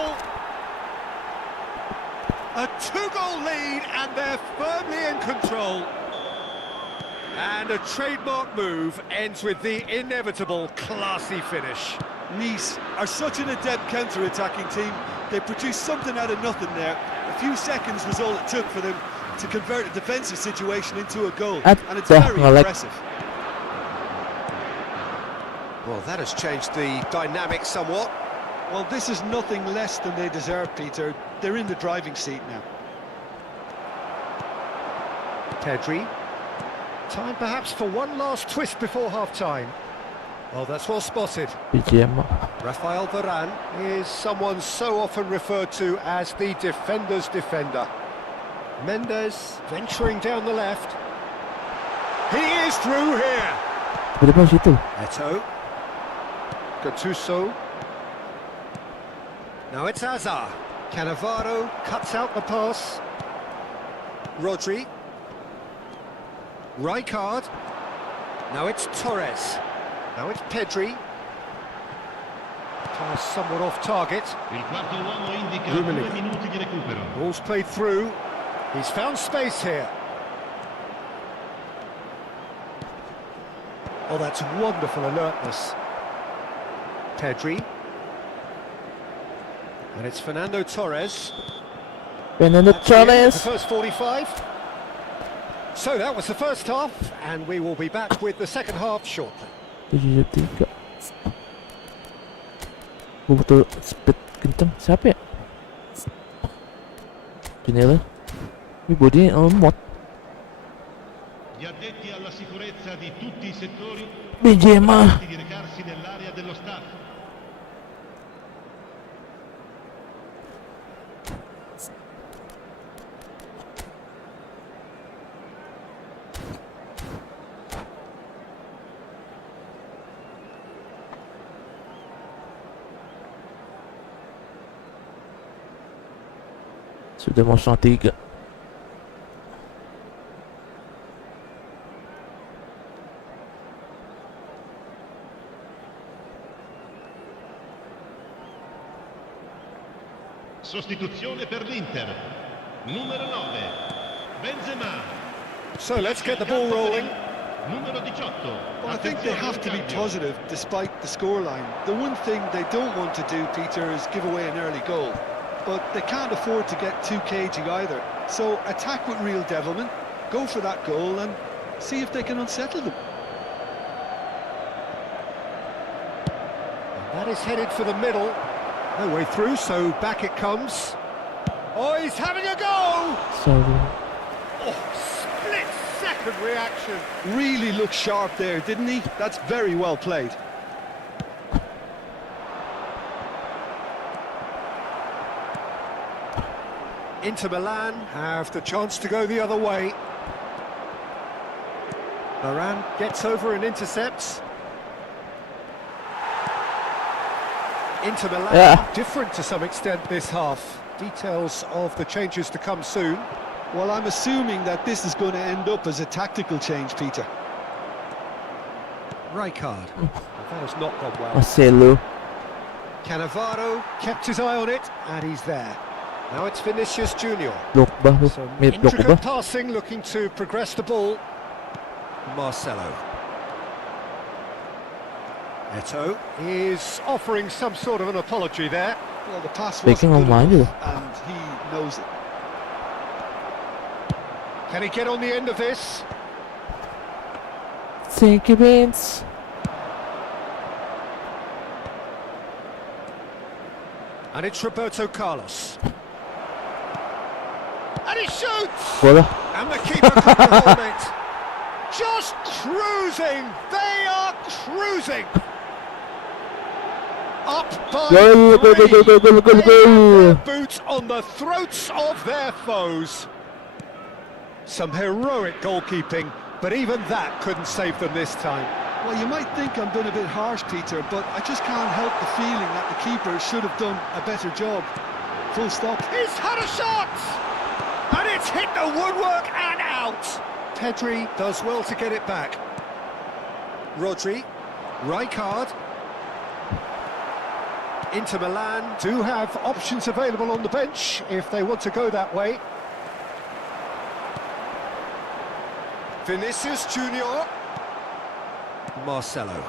A two-goal lead, and they're firmly in control. And a trademark move ends with the inevitable classy finish. Nice are such an adept counter-attacking team. They produced something out of nothing there. A few seconds was all it took for them to convert a defensive situation into a goal. And it's very impressive. Well, that has changed the dynamic somewhat. Well, this is nothing less than they deserve, Peter. They're in the driving seat now. Pedri. Time perhaps for one last twist before half-time. Oh, that's well spotted. BJ mah. Rafael Varane is someone so often referred to as the defender's defender. Mendes venturing down the left. He is through here. Tiba-tiba situ. Eto. Gattuso. Now it's Hazard. Cannavaro cuts out the pass. Rodri. Rijkaard. Now it's Torres. Now it's Pedri. Pass somewhat off target. Il quarto uomo indica Rummenigge. 2 minuti di recupero. Ball's played through. He's found space here. Oh, that's wonderful alertness. Pedri. And it's Fernando Torres. Fernando That's the end of Torres. the first 45. So that was the first half, and we will be back with the second half shortly. 73. Gue betul speed kenceng. Siapa ya? Jendela. Ini bodinya lemot. Gli addetti alla sicurezza di tutti i settori Benzema. di recarsi nell'area dello staff. Sudah mau setengah 3. Sostituzione per l'Inter. Numero 9. Benzema. So let's get the ball rolling. Numero 18. Well, I think they have to be positive despite the scoreline. The one thing they don't want to do, Peter, is give away an early goal. But they can't afford to get too cagey either. So attack with real devilment, go for that goal and see if they can unsettle them. That is headed for the middle. No way through, so back it comes. Oh, he's having a go! Sorry. Oh, split-second reaction. Really looked sharp there, didn't he? That's very well played. Inter Milan have the chance to go the other way. Varane gets over and intercepts. Inter Milan different to some extent this half. Details of the changes to come soon. Well, I'm assuming that this is going to end up as a tactical change, Peter. Rijkaard. That has not gone well. Marcelo. Cannavaro kept his eye on it, and he's there. Now it's Vinicius Junior. Drogba. Some Mirip Drogba. intricate passing, looking to progress the ball. Marcelo. Eto'o is offering some sort of an apology there. Well, the pass Speaking wasn't of good mine, enough, and he knows it. Can he get on the end of this? Thank you, Vince. And it's Roberto Carlos. And he shoots! Bola. And the keeper couldn't hold it. Just cruising! They are cruising! Up by Goal, goal, three. goal, goal, goal, goal, They goal. have their boots on the throats of their foes. Some heroic goalkeeping, but even that couldn't save them this time. Well, you might think I'm being a bit harsh, Peter, but I just can't help the feeling that the keeper should have done a better job. Full stop. He's had a shot! And it's hit the woodwork and out! Pedri does well to get it back. Rodri, Rijkaard. Inter Milan do have options available on the bench if they want to go that way. Vinicius Junior. Marcelo.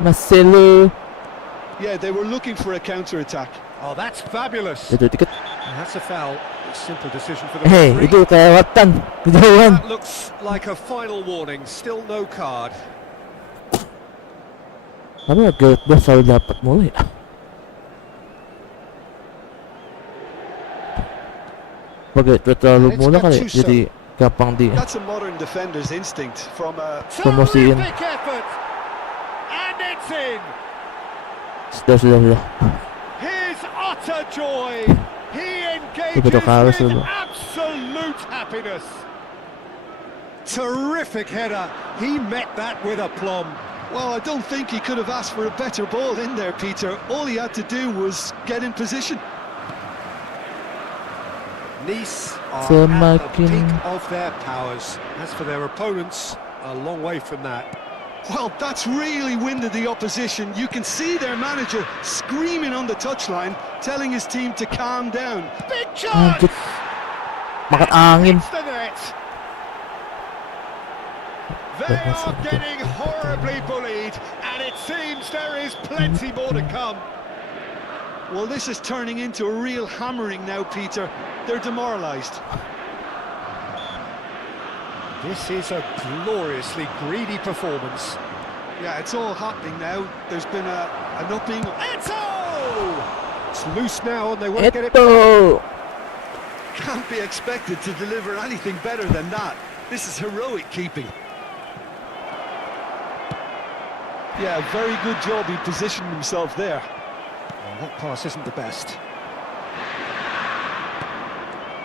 Marcelo. Yeah, they were looking for a counter-attack. Oh, that's fabulous. Itu dikit. That's a foul. Simple decision for the Hey, referee. itu kelewatan. Kejauhan. That looks like a final warning. Still no card. Tapi Gareth Bale selalu dapat mulu ya. Pakai terlalu mulu kali, jadi gampang di That's a modern defender's instinct from a... promosiin. Terrific effort. And it's in. Sudah. His utter joy. He Betul kalah engages with dulu. absolute happiness. Terrific header. He met that with aplomb. Well, I don't think he could have asked for a better ball in there, Peter. All he had to do was get in position. Nice are at the Semakin- peak of their powers. As for their opponents, a long way from that. Well, that's really winded the opposition. You can see their manager screaming on the touchline, telling his team to calm down. Big chance! Anjir. Makan angin. Hits the net. They are getting horribly bullied, and it seems there is plenty more to come. Well, this is turning into a real hammering now, Peter. They're demoralised. This is a gloriously greedy performance. Yeah, it's all happening now. There's been an upping. Eto! It's loose now, and they won't get it back. Eto. Can't be expected to deliver anything better than that. This is heroic keeping. Yeah, very good job. He positioned himself there. Well, that pass isn't the best.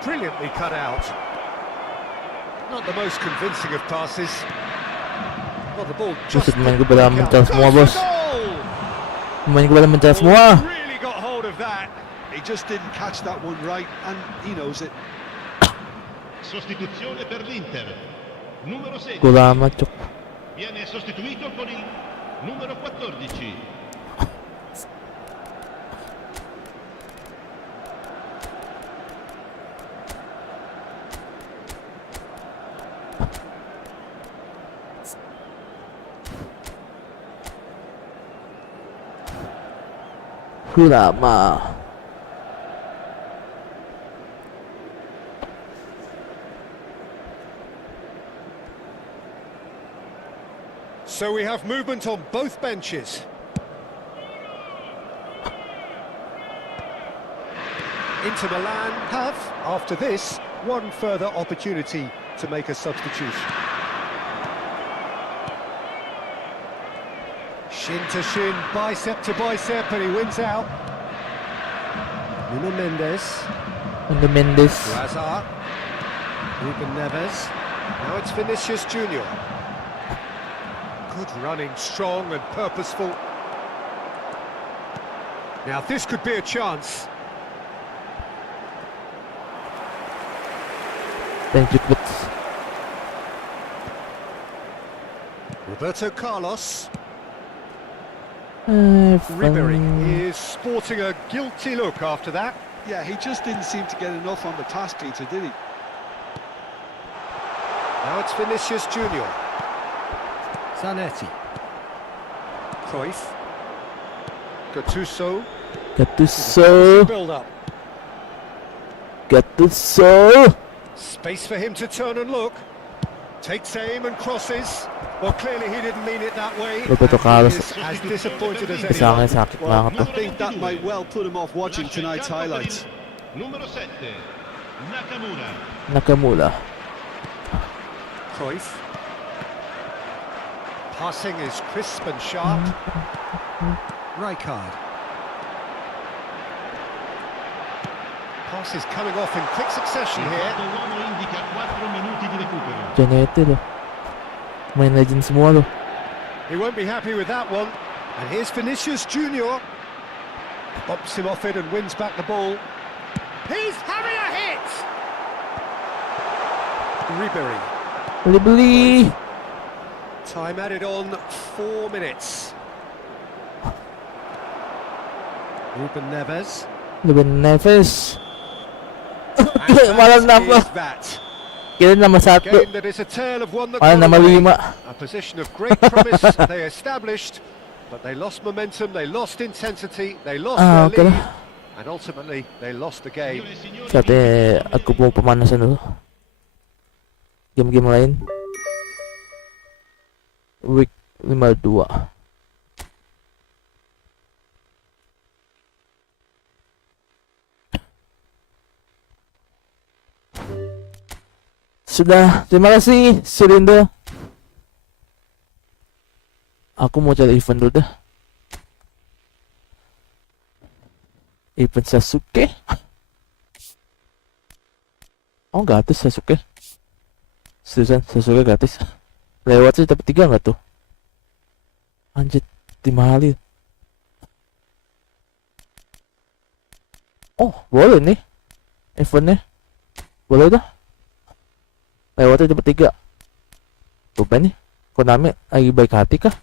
Brilliantly cut out. Not the most convincing of passes. Well, the ball just Buset, main ko pala mental semua, goes bos. for goal! Main ko pala mental Oh, semua. really got hold of that. He just didn't catch that one right, and he knows it. Sostituzione per l'Inter. Numero 16 Gula amat, cok. viene sostituito con il numero 14. Gula amat. So we have movement on both benches. Inter Milan have, after this, one further opportunity to make a substitution. Shin to shin, bicep to bicep, and he wins out. Nuno Mendes, Under Mendes. Hazard, Ruben Neves. Now it's Vinicius Junior. Good running, strong and purposeful. Now this could be a chance. Thank you, but Roberto Carlos. Ribery is sporting a guilty look after that. Yeah, he just didn't seem to get enough on the pass, Peter, did he? Now it's Vinicius Junior. Zanetti. Cruyff. Gattuso. Gattuso. Build up. Gattuso. Space for him to turn and look. Takes aim and crosses. Well, clearly he didn't mean it that way. Roberto And Carlos. he is as disappointed as Sa anyone. akin, sakit Well, banget to. I think that might well put him off watching tonight's highlights. Numero 7 Nakamura. Nakamura. Cruyff. Passing is crisp and sharp. Rijkaard. Pass is coming off in quick succession Il here. quarto uomo indica 4 minuti di recupero. Janete lo. Main legend semua lo. He won't be happy with that one. And here's Vinicius Junior. Bops him off it and wins back the ball. He's having a hit! Ribery. Beli-beli. Time added on 4 minutes. Ruben Neves. Ruben Neves. And Malah that nambah. is that. Kira nama satu. Game that is a tale of one that Malah got nama away. 5. A position of great promise they established, but they lost momentum, they lost intensity, they lost Okay their lead, lah. and ultimately they lost the game. Signore e signori, Kati aku mau pemanasan dulu. Game-game lain. Week 52. Sudah, terima kasih Sirindo. Aku mau cari event dulu dah. Event Sasuke. Oh, gratis Sasuke. Seriusan, Sasuke gratis. Lewat sih tapi 3 nggak tuh? Anjir, dimahalin. Oh, boleh nih. Eventnya. Boleh dah. Lewatnya dapat 3. Coba nih. Konami lagi baik hati kah?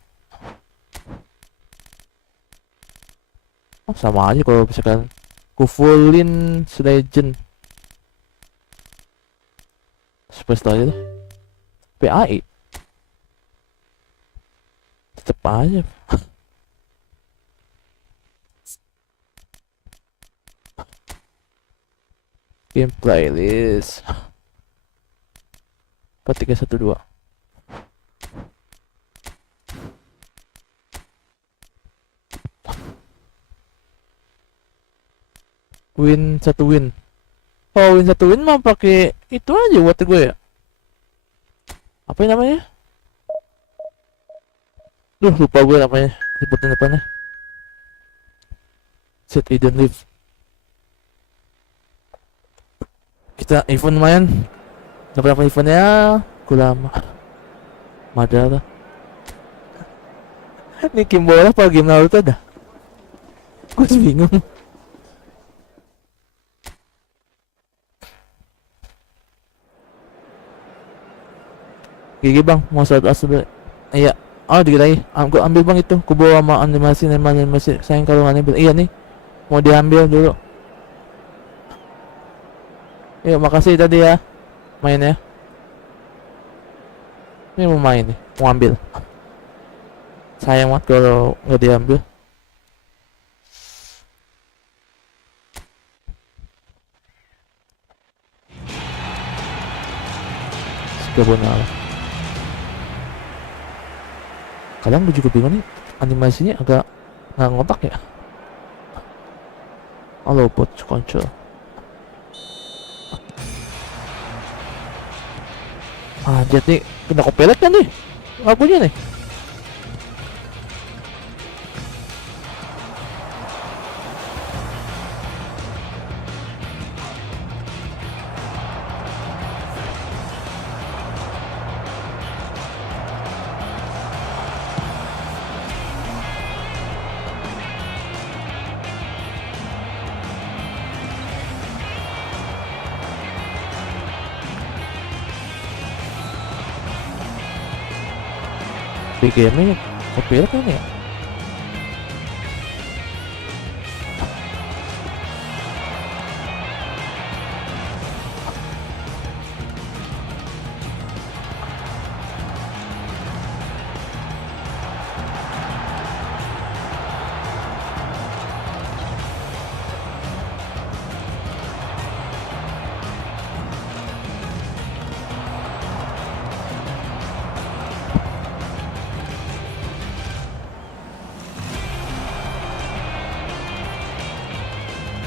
Oh, sama aja kalau misalkan kufullin Legend. Space aja tuh. PAI. Tetep aja. Game playlist. 4312. Win 1 win. Oh, win 1 win mah pakai itu aja buat gue ya. Apa yang namanya? Duh, lupa gue namanya. Sebutin depannya. Set Eden Live. Kita event lumayan. Berapa eventnya? Kulama. Madara. Ini game bola apa game Naruto dah? Gue bingung. Gigi bang, mau saat asal. Iya. Oh, dikit lagi. Gua ambil bang itu. Ku bawa sama animasi. Sayang kalau nggak ambil. Iya nih. Mau diambil dulu. Iya, makasih tadi ya. Mainnya. Ini mau main nih. Mau ambil. Sayang banget kalau nggak diambil. Sebenarnya. Kadang gue juga bingung nih, animasinya agak nggak ngotak ya. Halo bot control. Jadi kena copyright kan nih lagunya nih. Di game-nya copyright kan ya?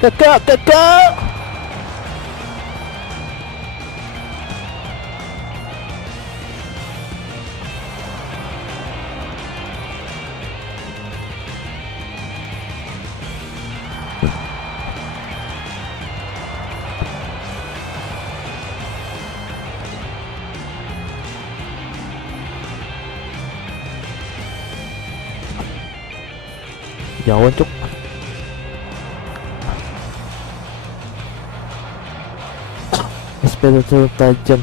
Kakak. Jauh cuk. Sepeda tajam.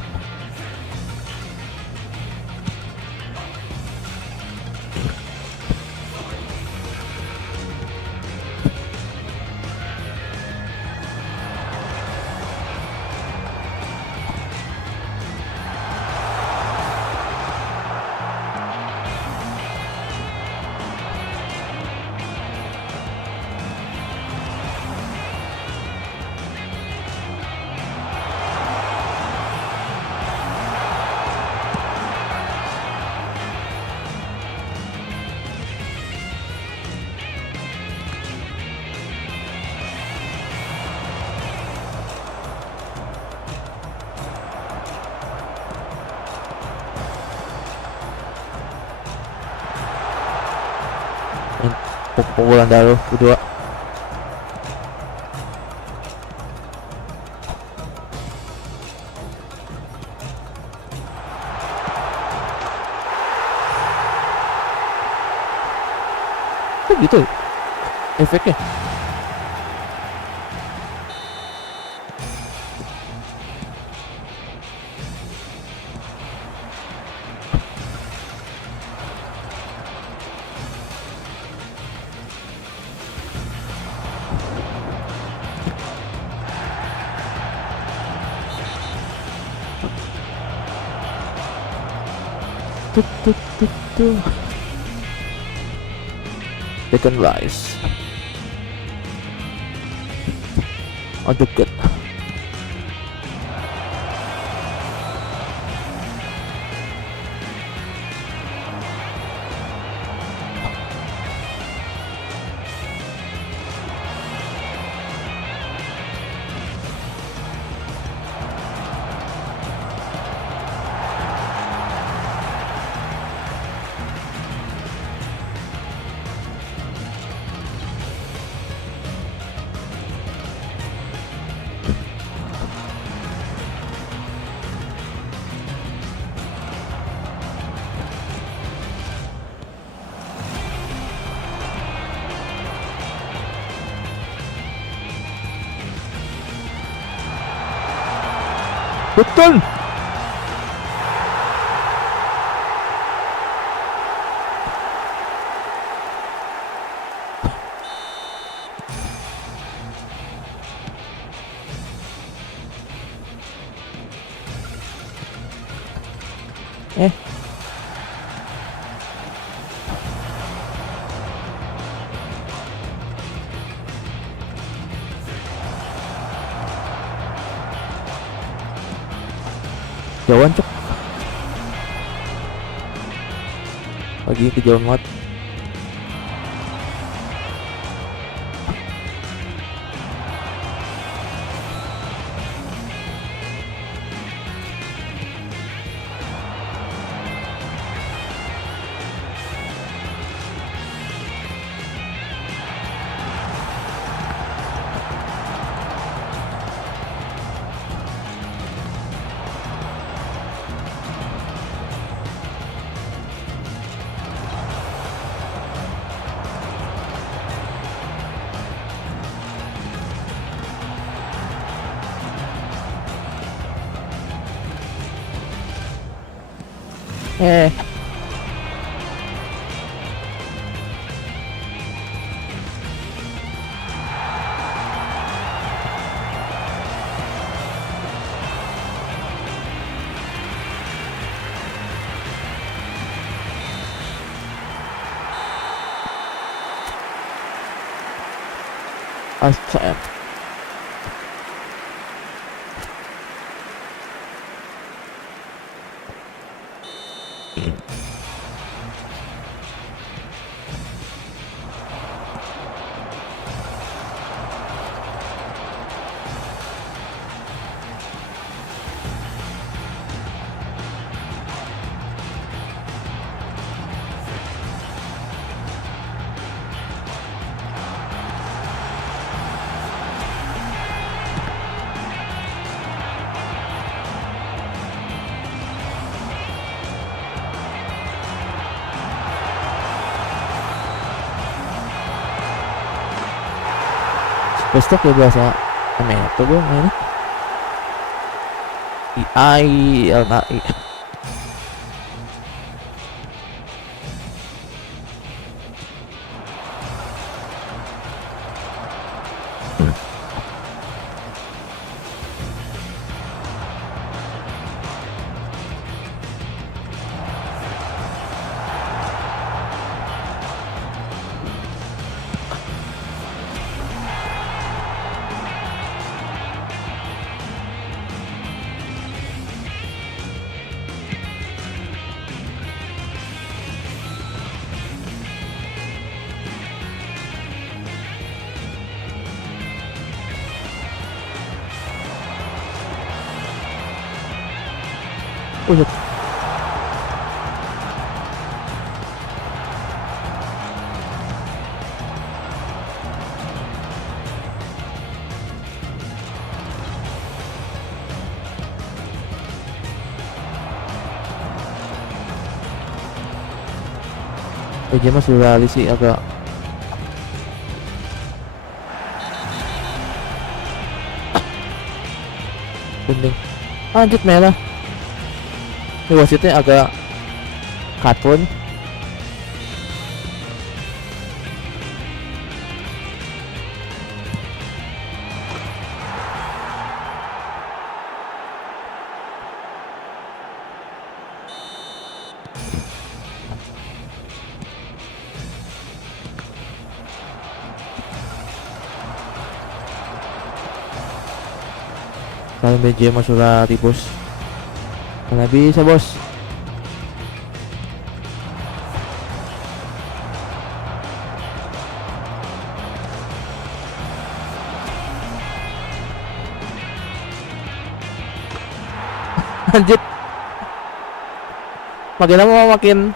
Pukulan dulu kedua. Kok gitu efeknya? Tut. Second rise. Oh, deket. Betul. Jauhan cok. Lagi kejauhan banget. Absen. Besok ya bahasa Membantu gue mainnya. I. Udah. Dia masih lali sih agak penting. Lanjut Mela. Ini wasitnya agak katun. Kalian Benzema sudah bos. Mana bisa bos. Anjir. Makin lama makin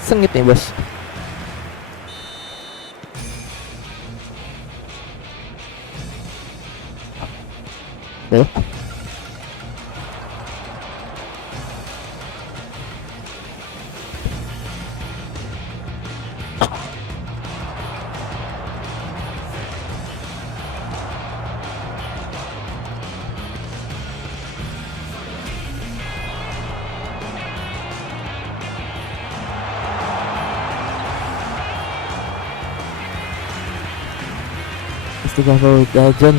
sengit nih bos. Tuh. Astagfirullahaladzim.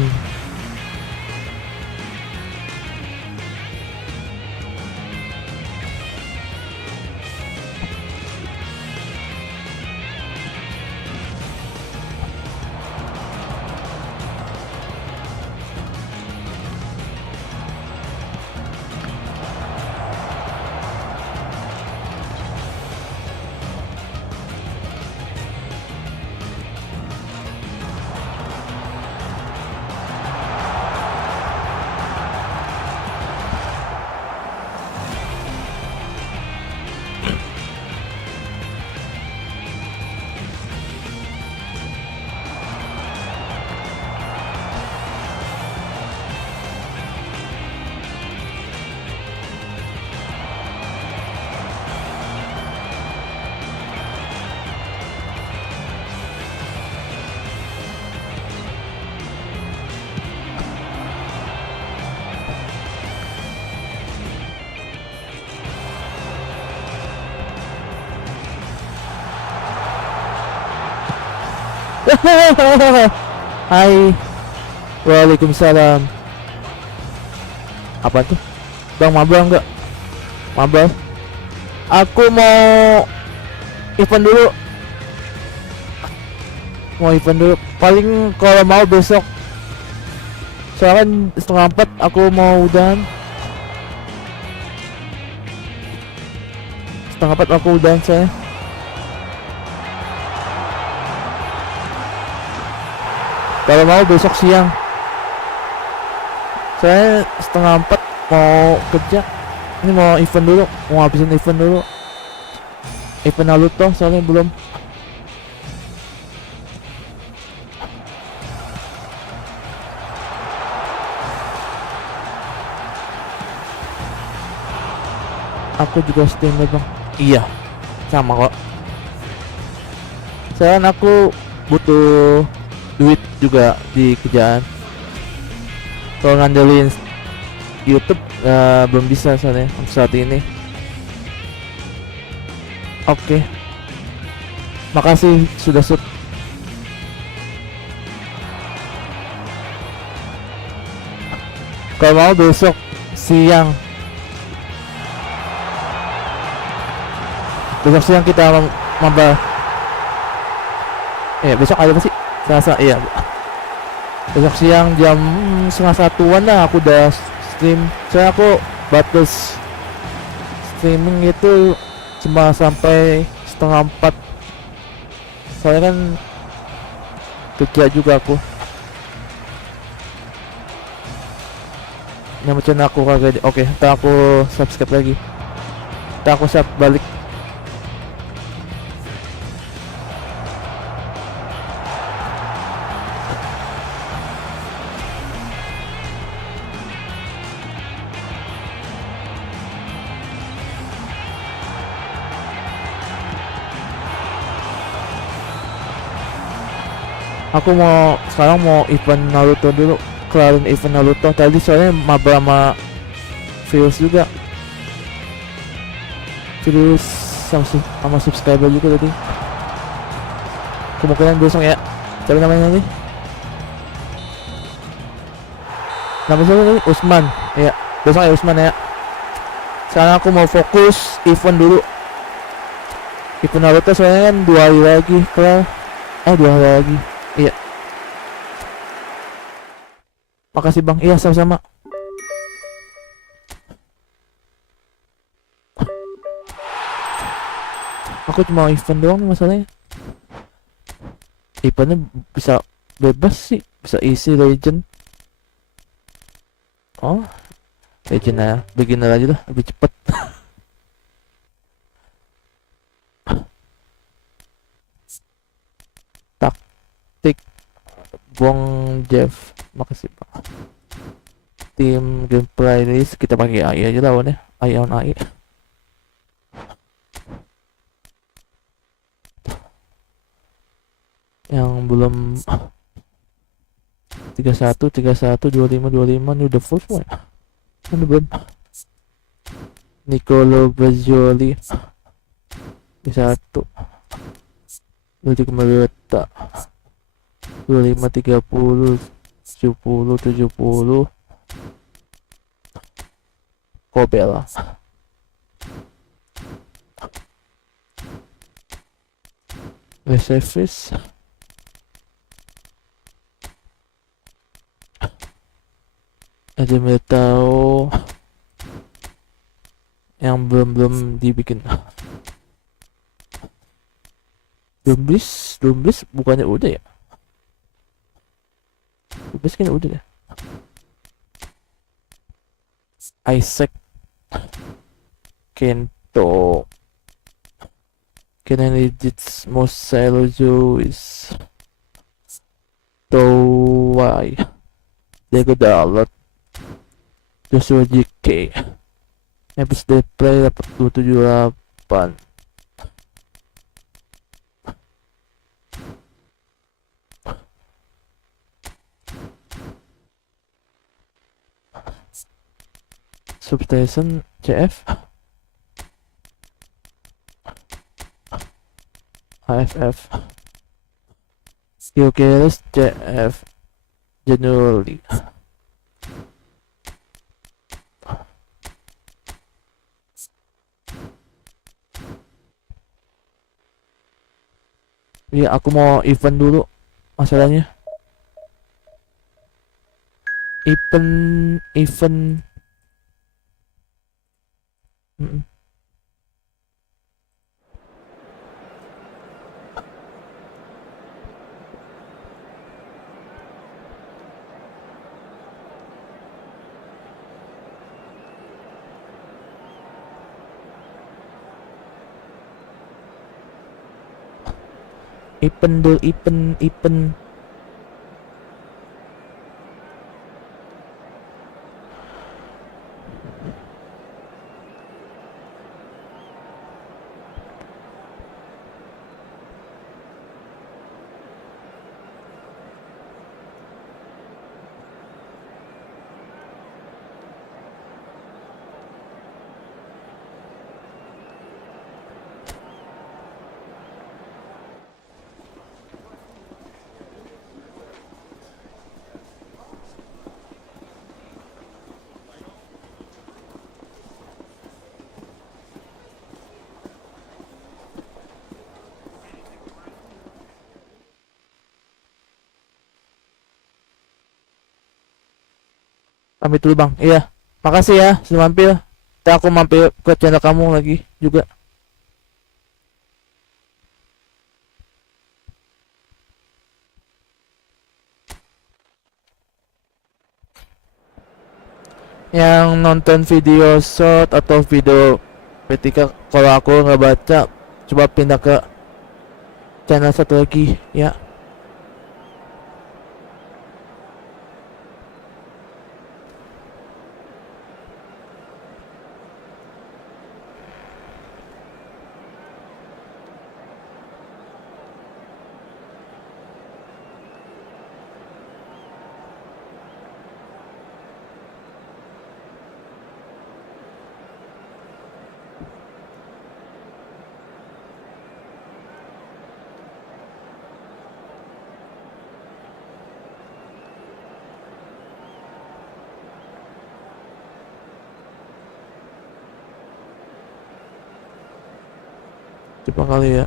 Hai. Waalaikumsalam. Apa tuh? Bang mabal enggak? Mabal. Aku mau event dulu. Mau event dulu. Paling kalau mau besok. Soalnya kan 3:30 aku mau udahan. 3:30 aku udahan saya. Kalau mau besok siang. Saya 3:30 mau kerja. Ini mau event dulu, mau habisin event dulu. Event Naruto soalnya belum. Aku juga streamer bang. Iya, sama kok. Soalnya aku butuh duit juga di kerjaan. Kalau ngandelin YouTube belum bisa soalnya untuk saat ini. Oke. Makasih sudah sub. Kalau mau besok siang. Besok siang kita mabal. Besok ada apa sih? Selasa, iya. Besok siang jam 12:30 lah aku udah stream. Soalnya aku batas streaming itu cuma sampai 3:30. Soalnya kan kerja juga aku. Nama channel aku kagak. Oke, ntar aku subscribe lagi. Ntar aku sub balik. Aku sekarang mau event Naruto dulu, kelarin event Naruto tadi soalnya maba sama views juga, views sama subscriber juga tadi. Kemungkinan besok ya. Siapa namanya nih? Nama siapa nih? Usman. Ya, besok ya Usman ya. Sekarang aku mau fokus event dulu. Event Naruto soalnya kan 2 hari lagi kelar. 2 hari lagi. Iya. Makasih bang. Iya sama-sama. Aku cuma event doang nih masalahnya. Eventnya bisa bebas sih, bisa isi legend. Oh, legend aja, beginner aja lah, lebih cepet. Taktik Bong Jeff, makasih pak. Tim gameplay list kita pakai AI aja lawannya, AI on AI. Yang belum 31, 25, 25 ini udah full semua ya? Kan belum. Nicolo Bazzoli di 1 Ludik Mariota 25, 30, 70, 70 Kobel. Service ada tahu yang belum dibikin. Dumblis bukannya udah ya? Dumblis kan udah ya. Isaac Kento Kenanidits Moselojo is Towai Diego Dalot Joshua Jika episode play dapat 278. Substation CF AFF Yokeles CF Januari. Iya, aku mau event dulu masalahnya. Event. Event. Pamit dulu bang. Iya, makasih ya sudah mampir. Ntar aku mampir ke channel kamu lagi juga. Yang nonton video short atau video ketika kalau aku nggak baca, coba pindah ke channel satu lagi ya. Coba kali ya.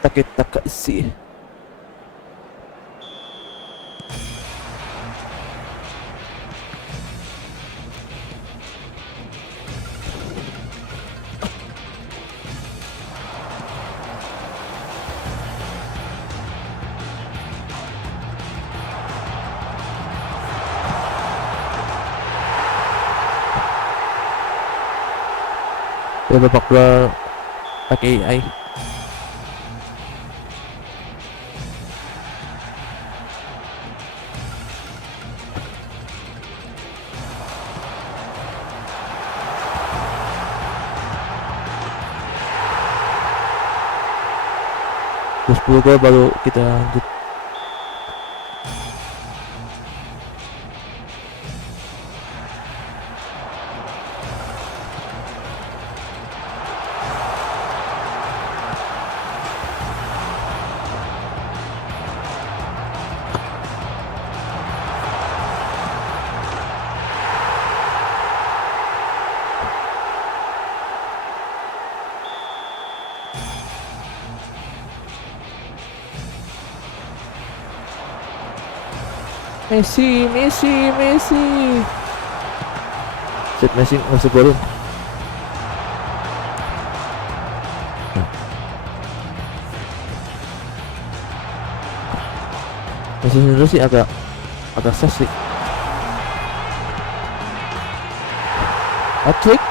Taka isi. Ya babak kedua pakai AI. Terus 10 gol baru kita lanjut. Messi. Set Messi masuk golin. Messi sendiri sih agak sas sih. Hat-trick.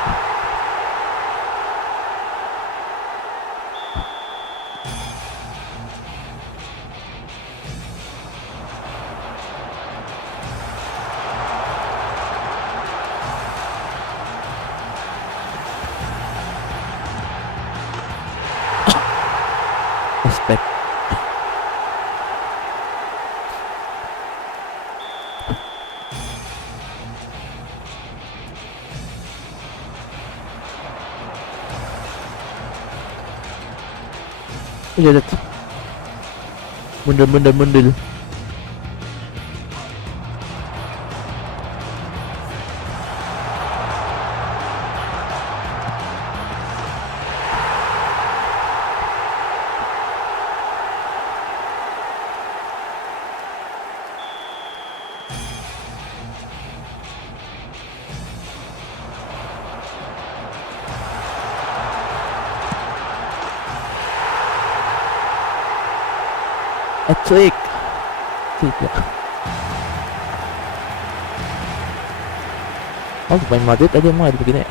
Spek. Iya lihat. Mundel. Hat-trick. Tidak. Oh, pemain Madrid aja emang ada begini ya.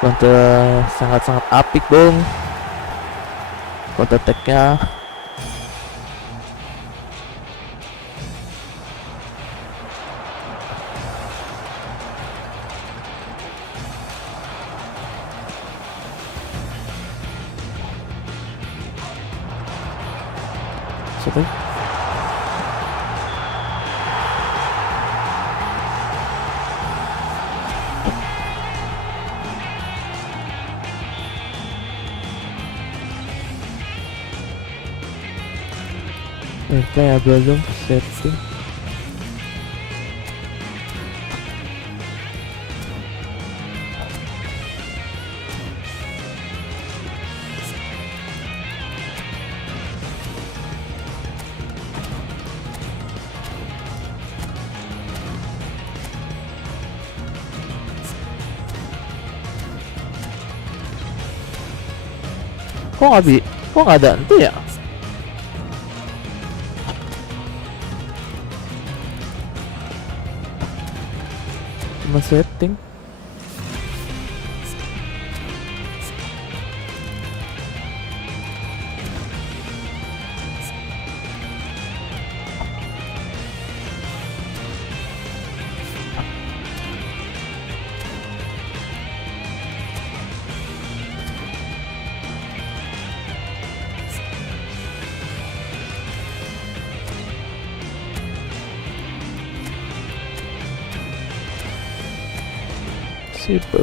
Counter sangat apik dong. Counter attack-nya. Siapa? Kayak belum setting. Kok nggak ada itu ya? cuma setting. Super.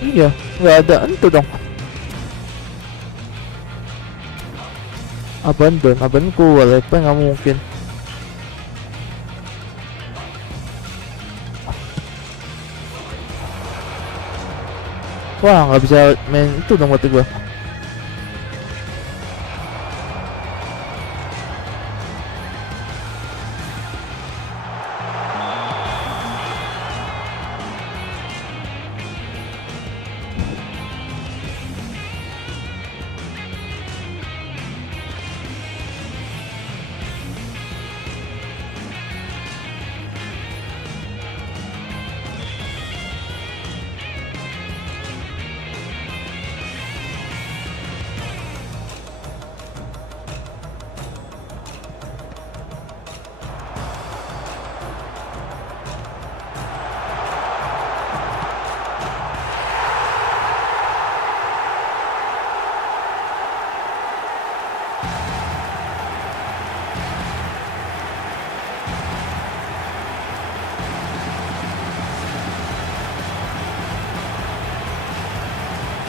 Iya, nggak ada itu dong. Abandon keluar, apa nggak mungkin. Wah, nggak bisa main itu dong berarti gua.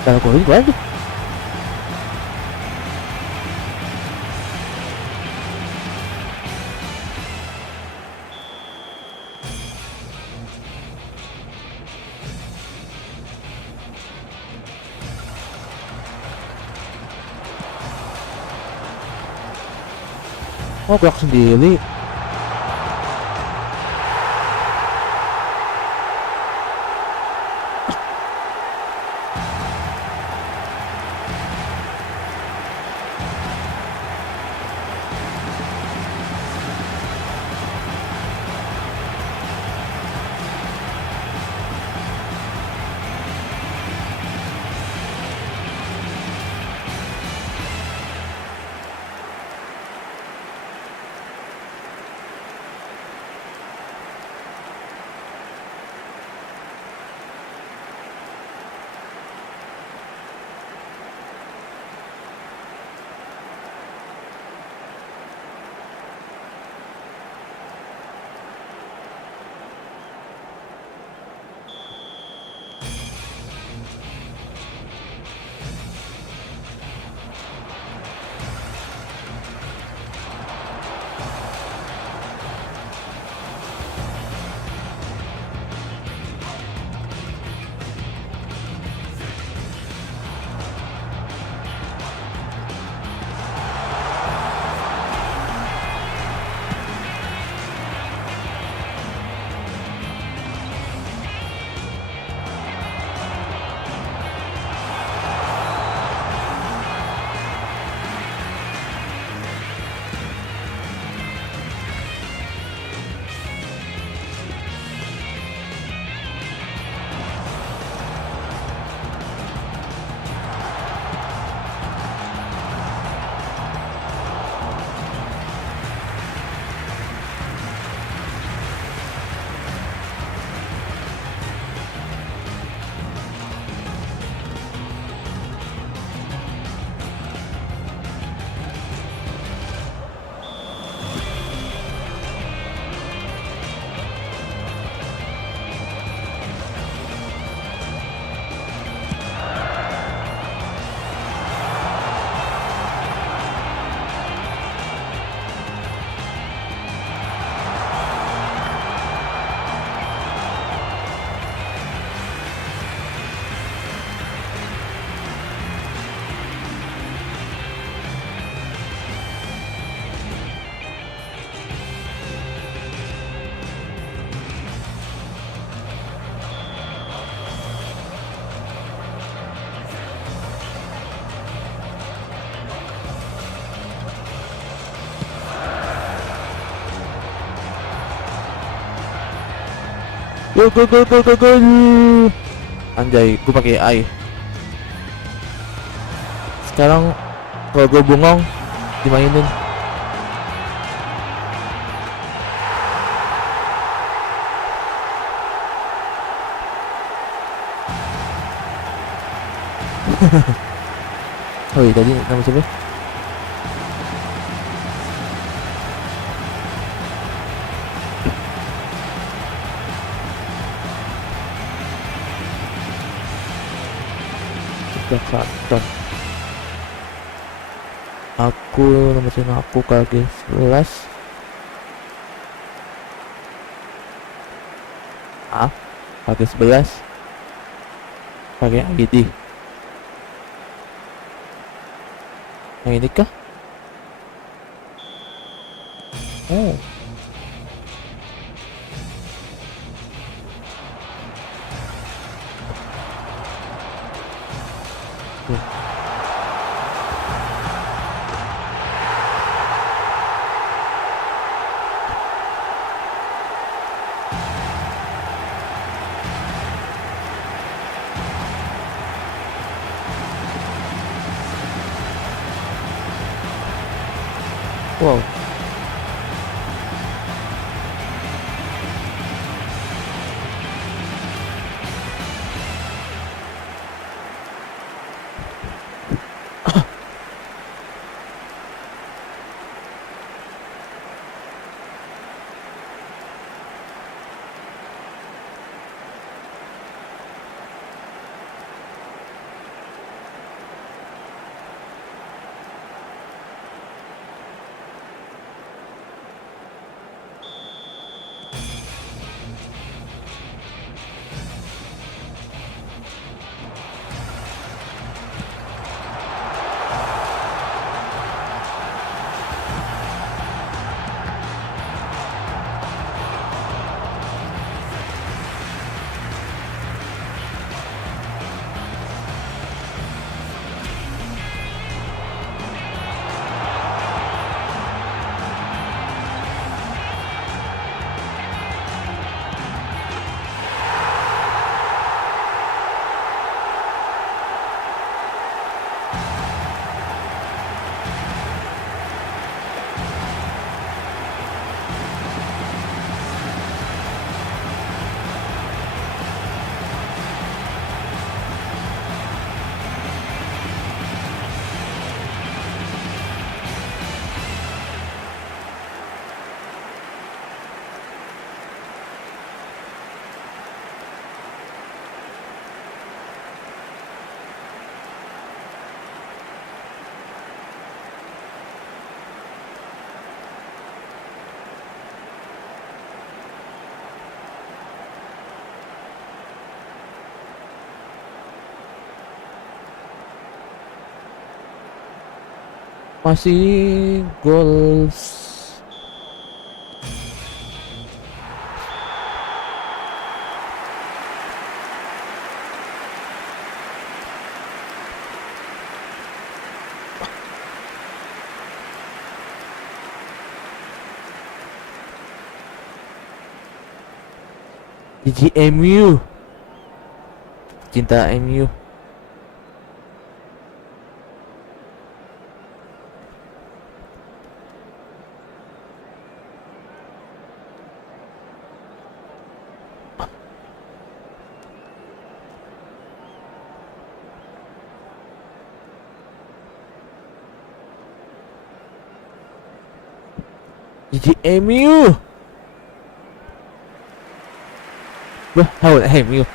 Kalau gol lagi. Oh, gerak sendiri. Gol. Anjay, gue pakai AI. Sekarang kalau gue bengong dimainin. Oh iya, tadi nama siapa? Jakarta. Aku nama aku KG 11. KG 11 pakai ID. Yang ini kah? Oh. Wow. Masih goals. MU, cinta MU. MU. Wah, haul MU.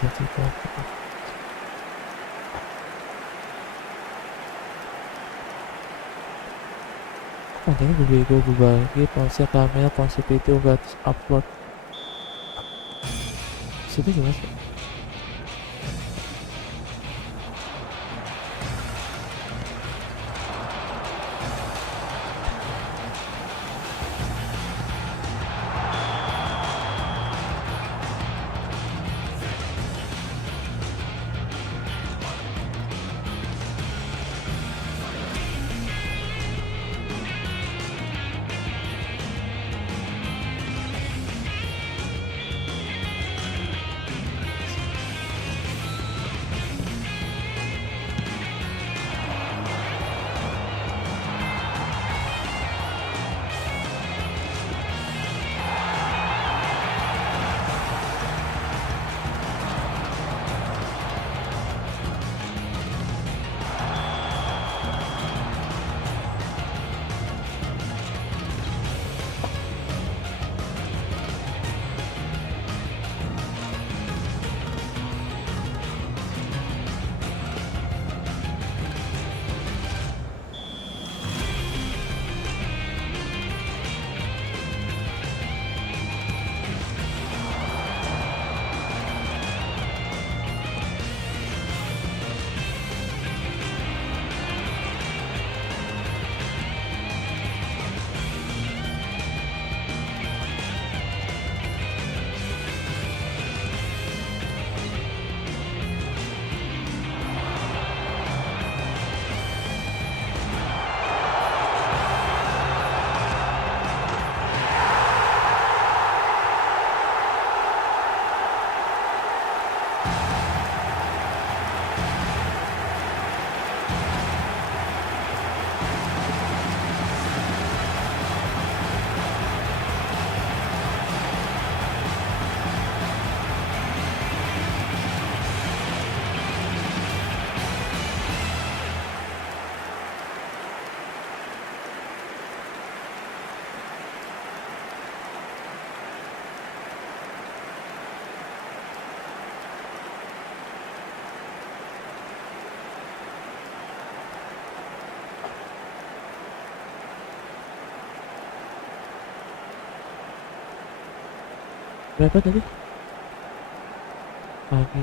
Jika. Kontennya gue bagi ponsel kamera, ponsel video gratis upload. Situ gimana sih? Berapa tadi? Pagi.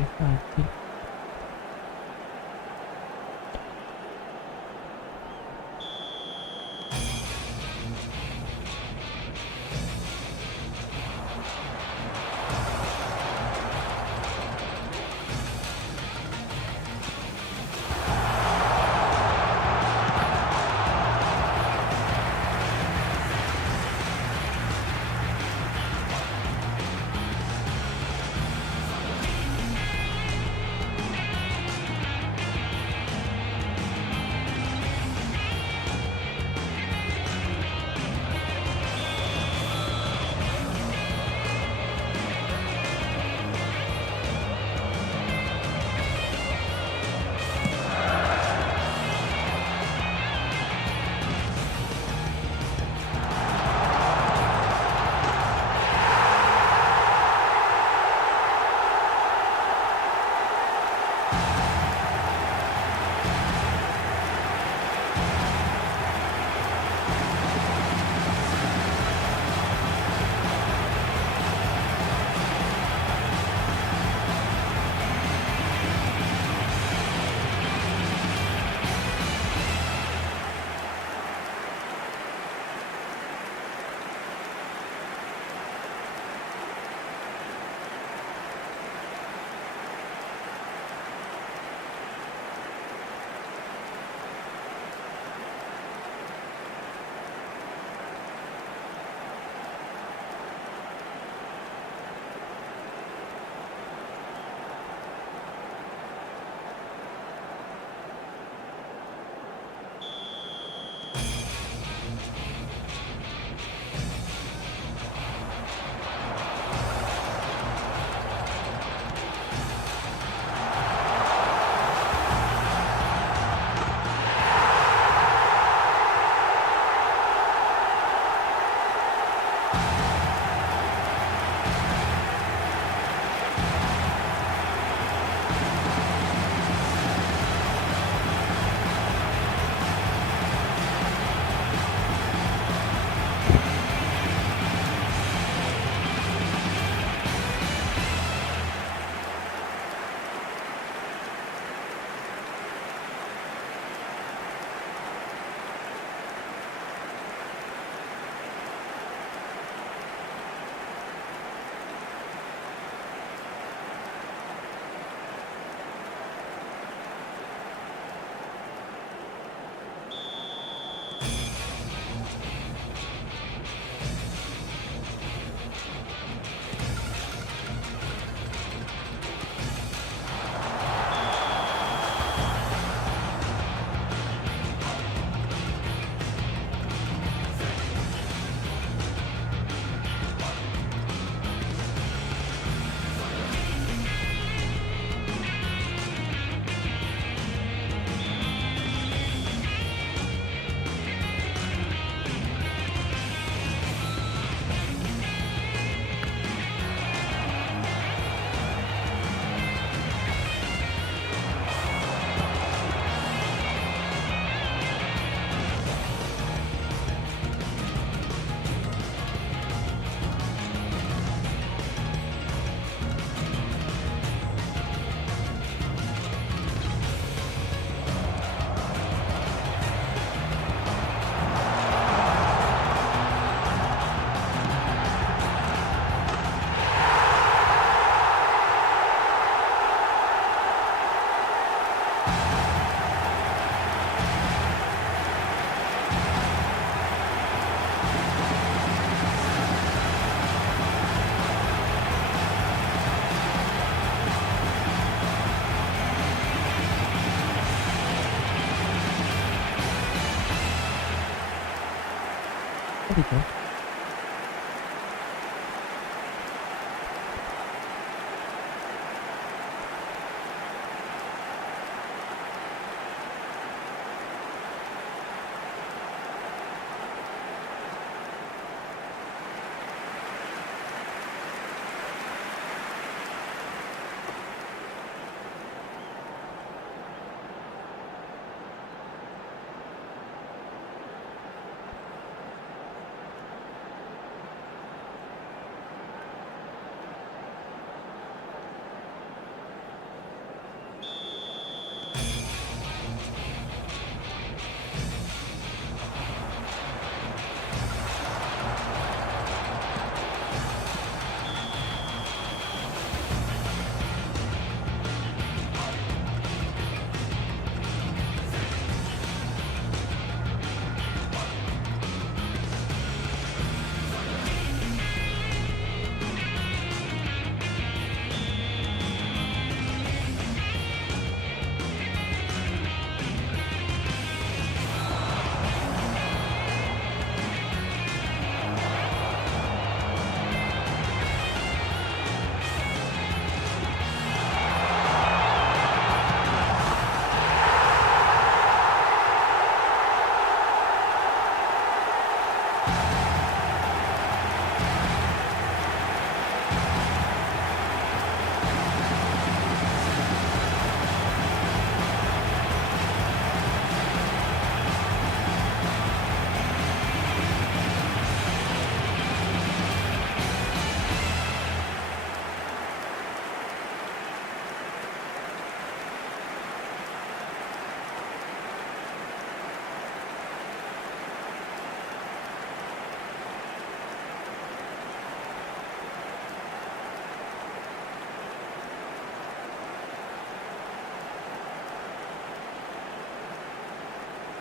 Oh gitu.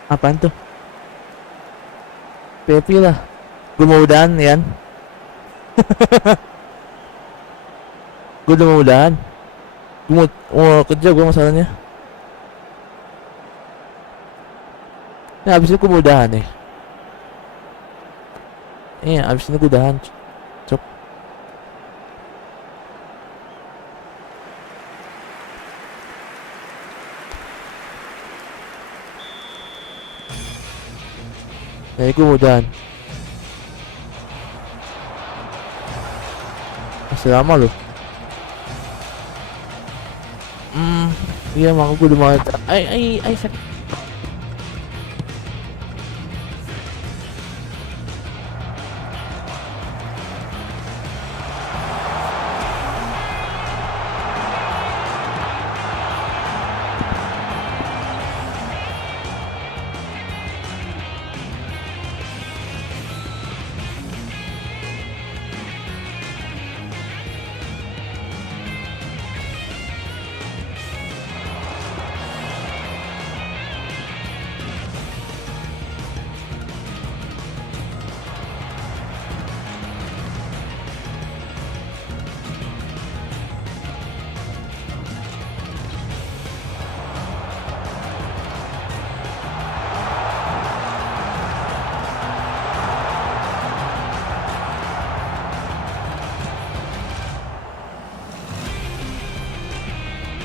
Apaan tuh? PP lah. Gue mau udahan Yan. Gue udah mau udahan. Gue mau kerja gue masalahnya. Nah abis itu gue mau udahan nih. Iya abis ini gue udahan. Cok. Nah gue mau udahan. Masih lama loh. Iya makanya gue udah mau. Ay sakit.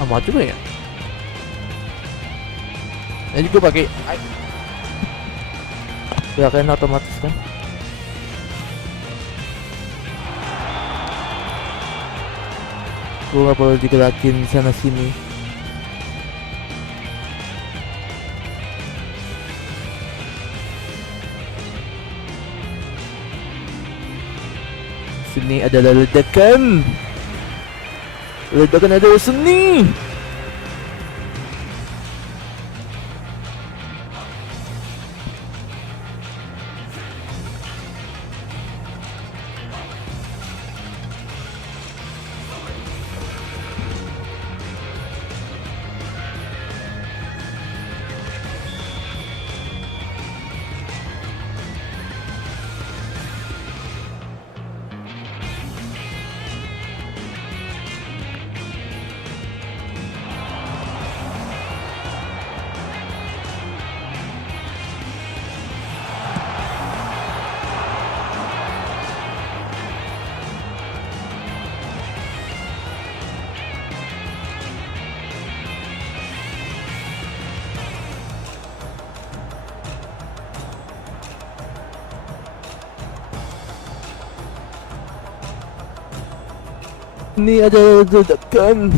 Sama juga ya. Ini juga pakai gerakan otomatis kan. Gue gak perlu digerakin sana sini. Sini adalah ledakan. Ledakan adalah seni. Ini adalah ledakan.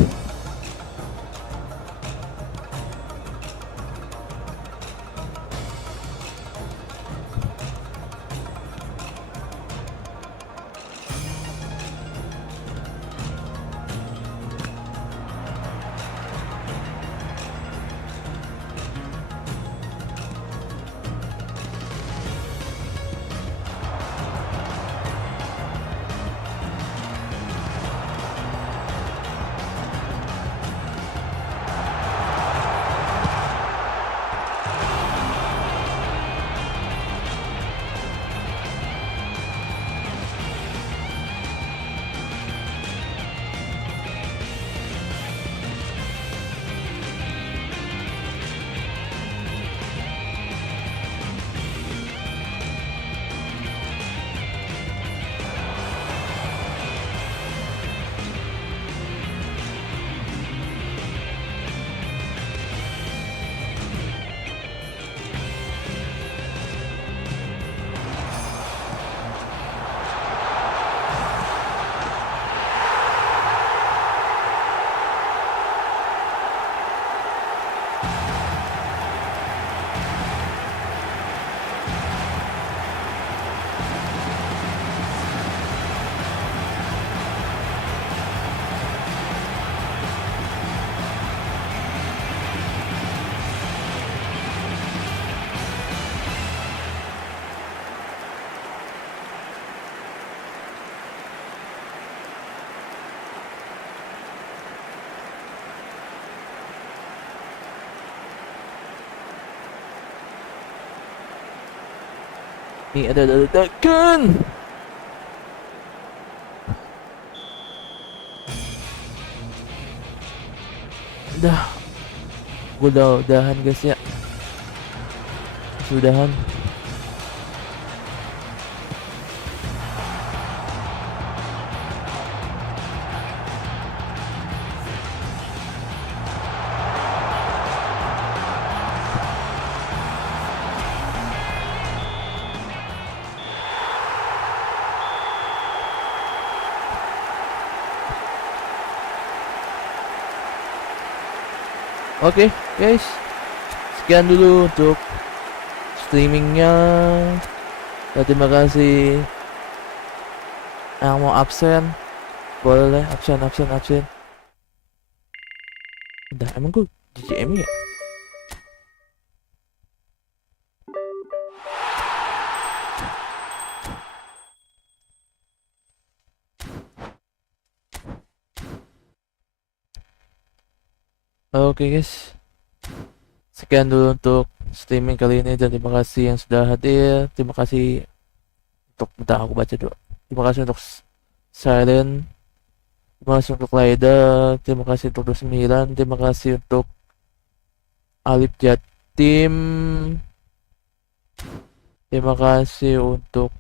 Ini adalah ledakan. Udah, gue udahan guys ya. Sudahan. Oke guys, sekian dulu untuk streamingnya. Terima kasih yang mau absen, boleh absen. Udah, emang gue GCM ya? Oke guys, sekian dulu untuk streaming kali ini dan terima kasih yang sudah hadir. Terima kasih untuk, bentar aku baca dulu. Terima kasih untuk Silent, terima kasih untuk Laida, terima kasih untuk 29, terima kasih untuk Alif Jatim, terima kasih untuk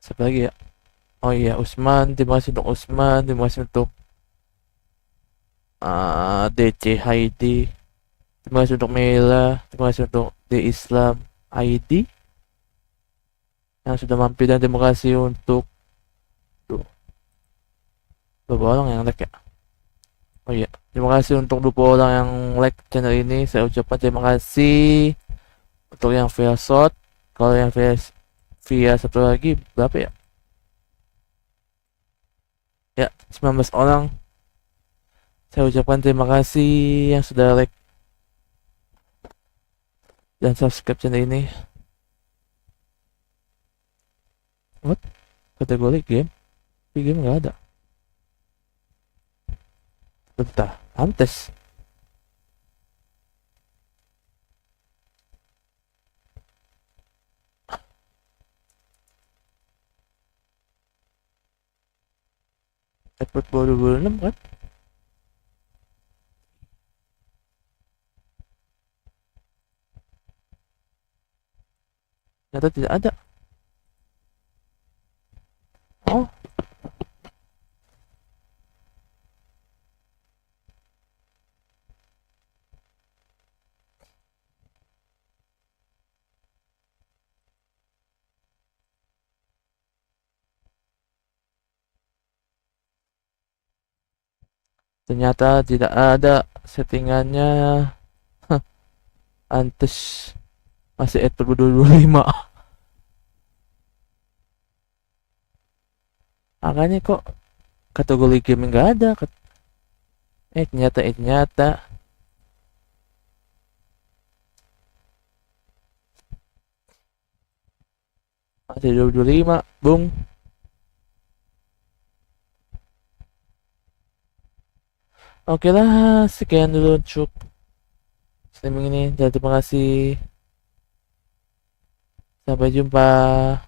siapa lagi ya? Oh iya, Usman, terima kasih untuk Usman, terima kasih untuk DC Heidi, terima kasih untuk Mela, terima kasih untuk The Islam ID yang sudah mampir, dan terima kasih untuk beberapa orang yang like ya. Oh iya, terima kasih untuk 20 orang yang like channel ini. Saya ucapkan terima kasih untuk yang via shot. Kalau yang via satu lagi berapa ya? Ya, 19 orang. Saya ucapkan terima kasih yang sudah like dan subscribe channel ini. What? Kategori game? Di game nggak ada. Bentar, pantes. eFootball 26 kan? Ternyata tidak ada. Oh. Ternyata tidak ada settingannya. Hah, antes masih eFootball 2025. Makanya kok kategori game nggak ada. Ternyata. Masih 2025, bung. Oke lah, sekian dulu untuk streaming ini. Dan terima kasih. Sampai jumpa.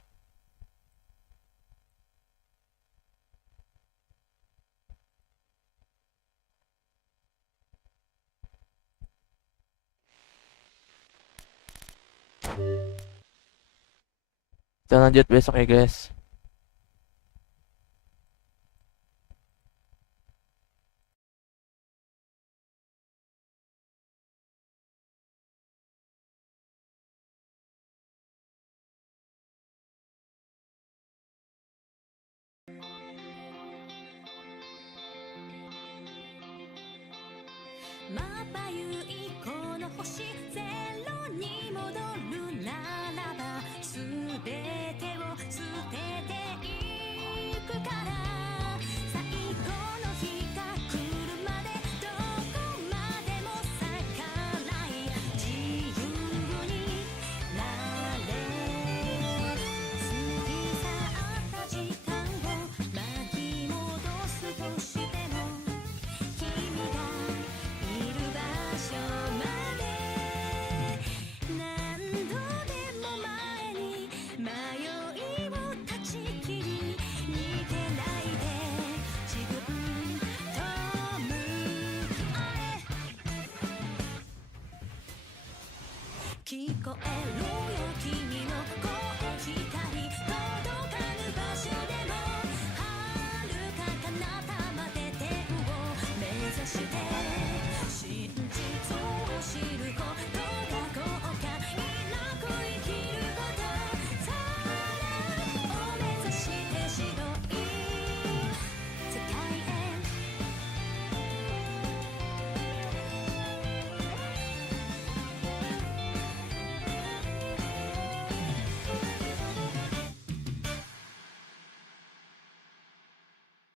Kita lanjut besok ya guys.「まばゆいこの星ゼロに戻るならば」「すべてを捨てていくから」「最後の日が来るまでどこまでも逆らい自由になれ」「過ぎ去った時間を巻き戻すとしても」「君がいる場所まで何度でも前に迷いを断ち切り逃げないで自分と向かえ」「聞こえるよ君の声が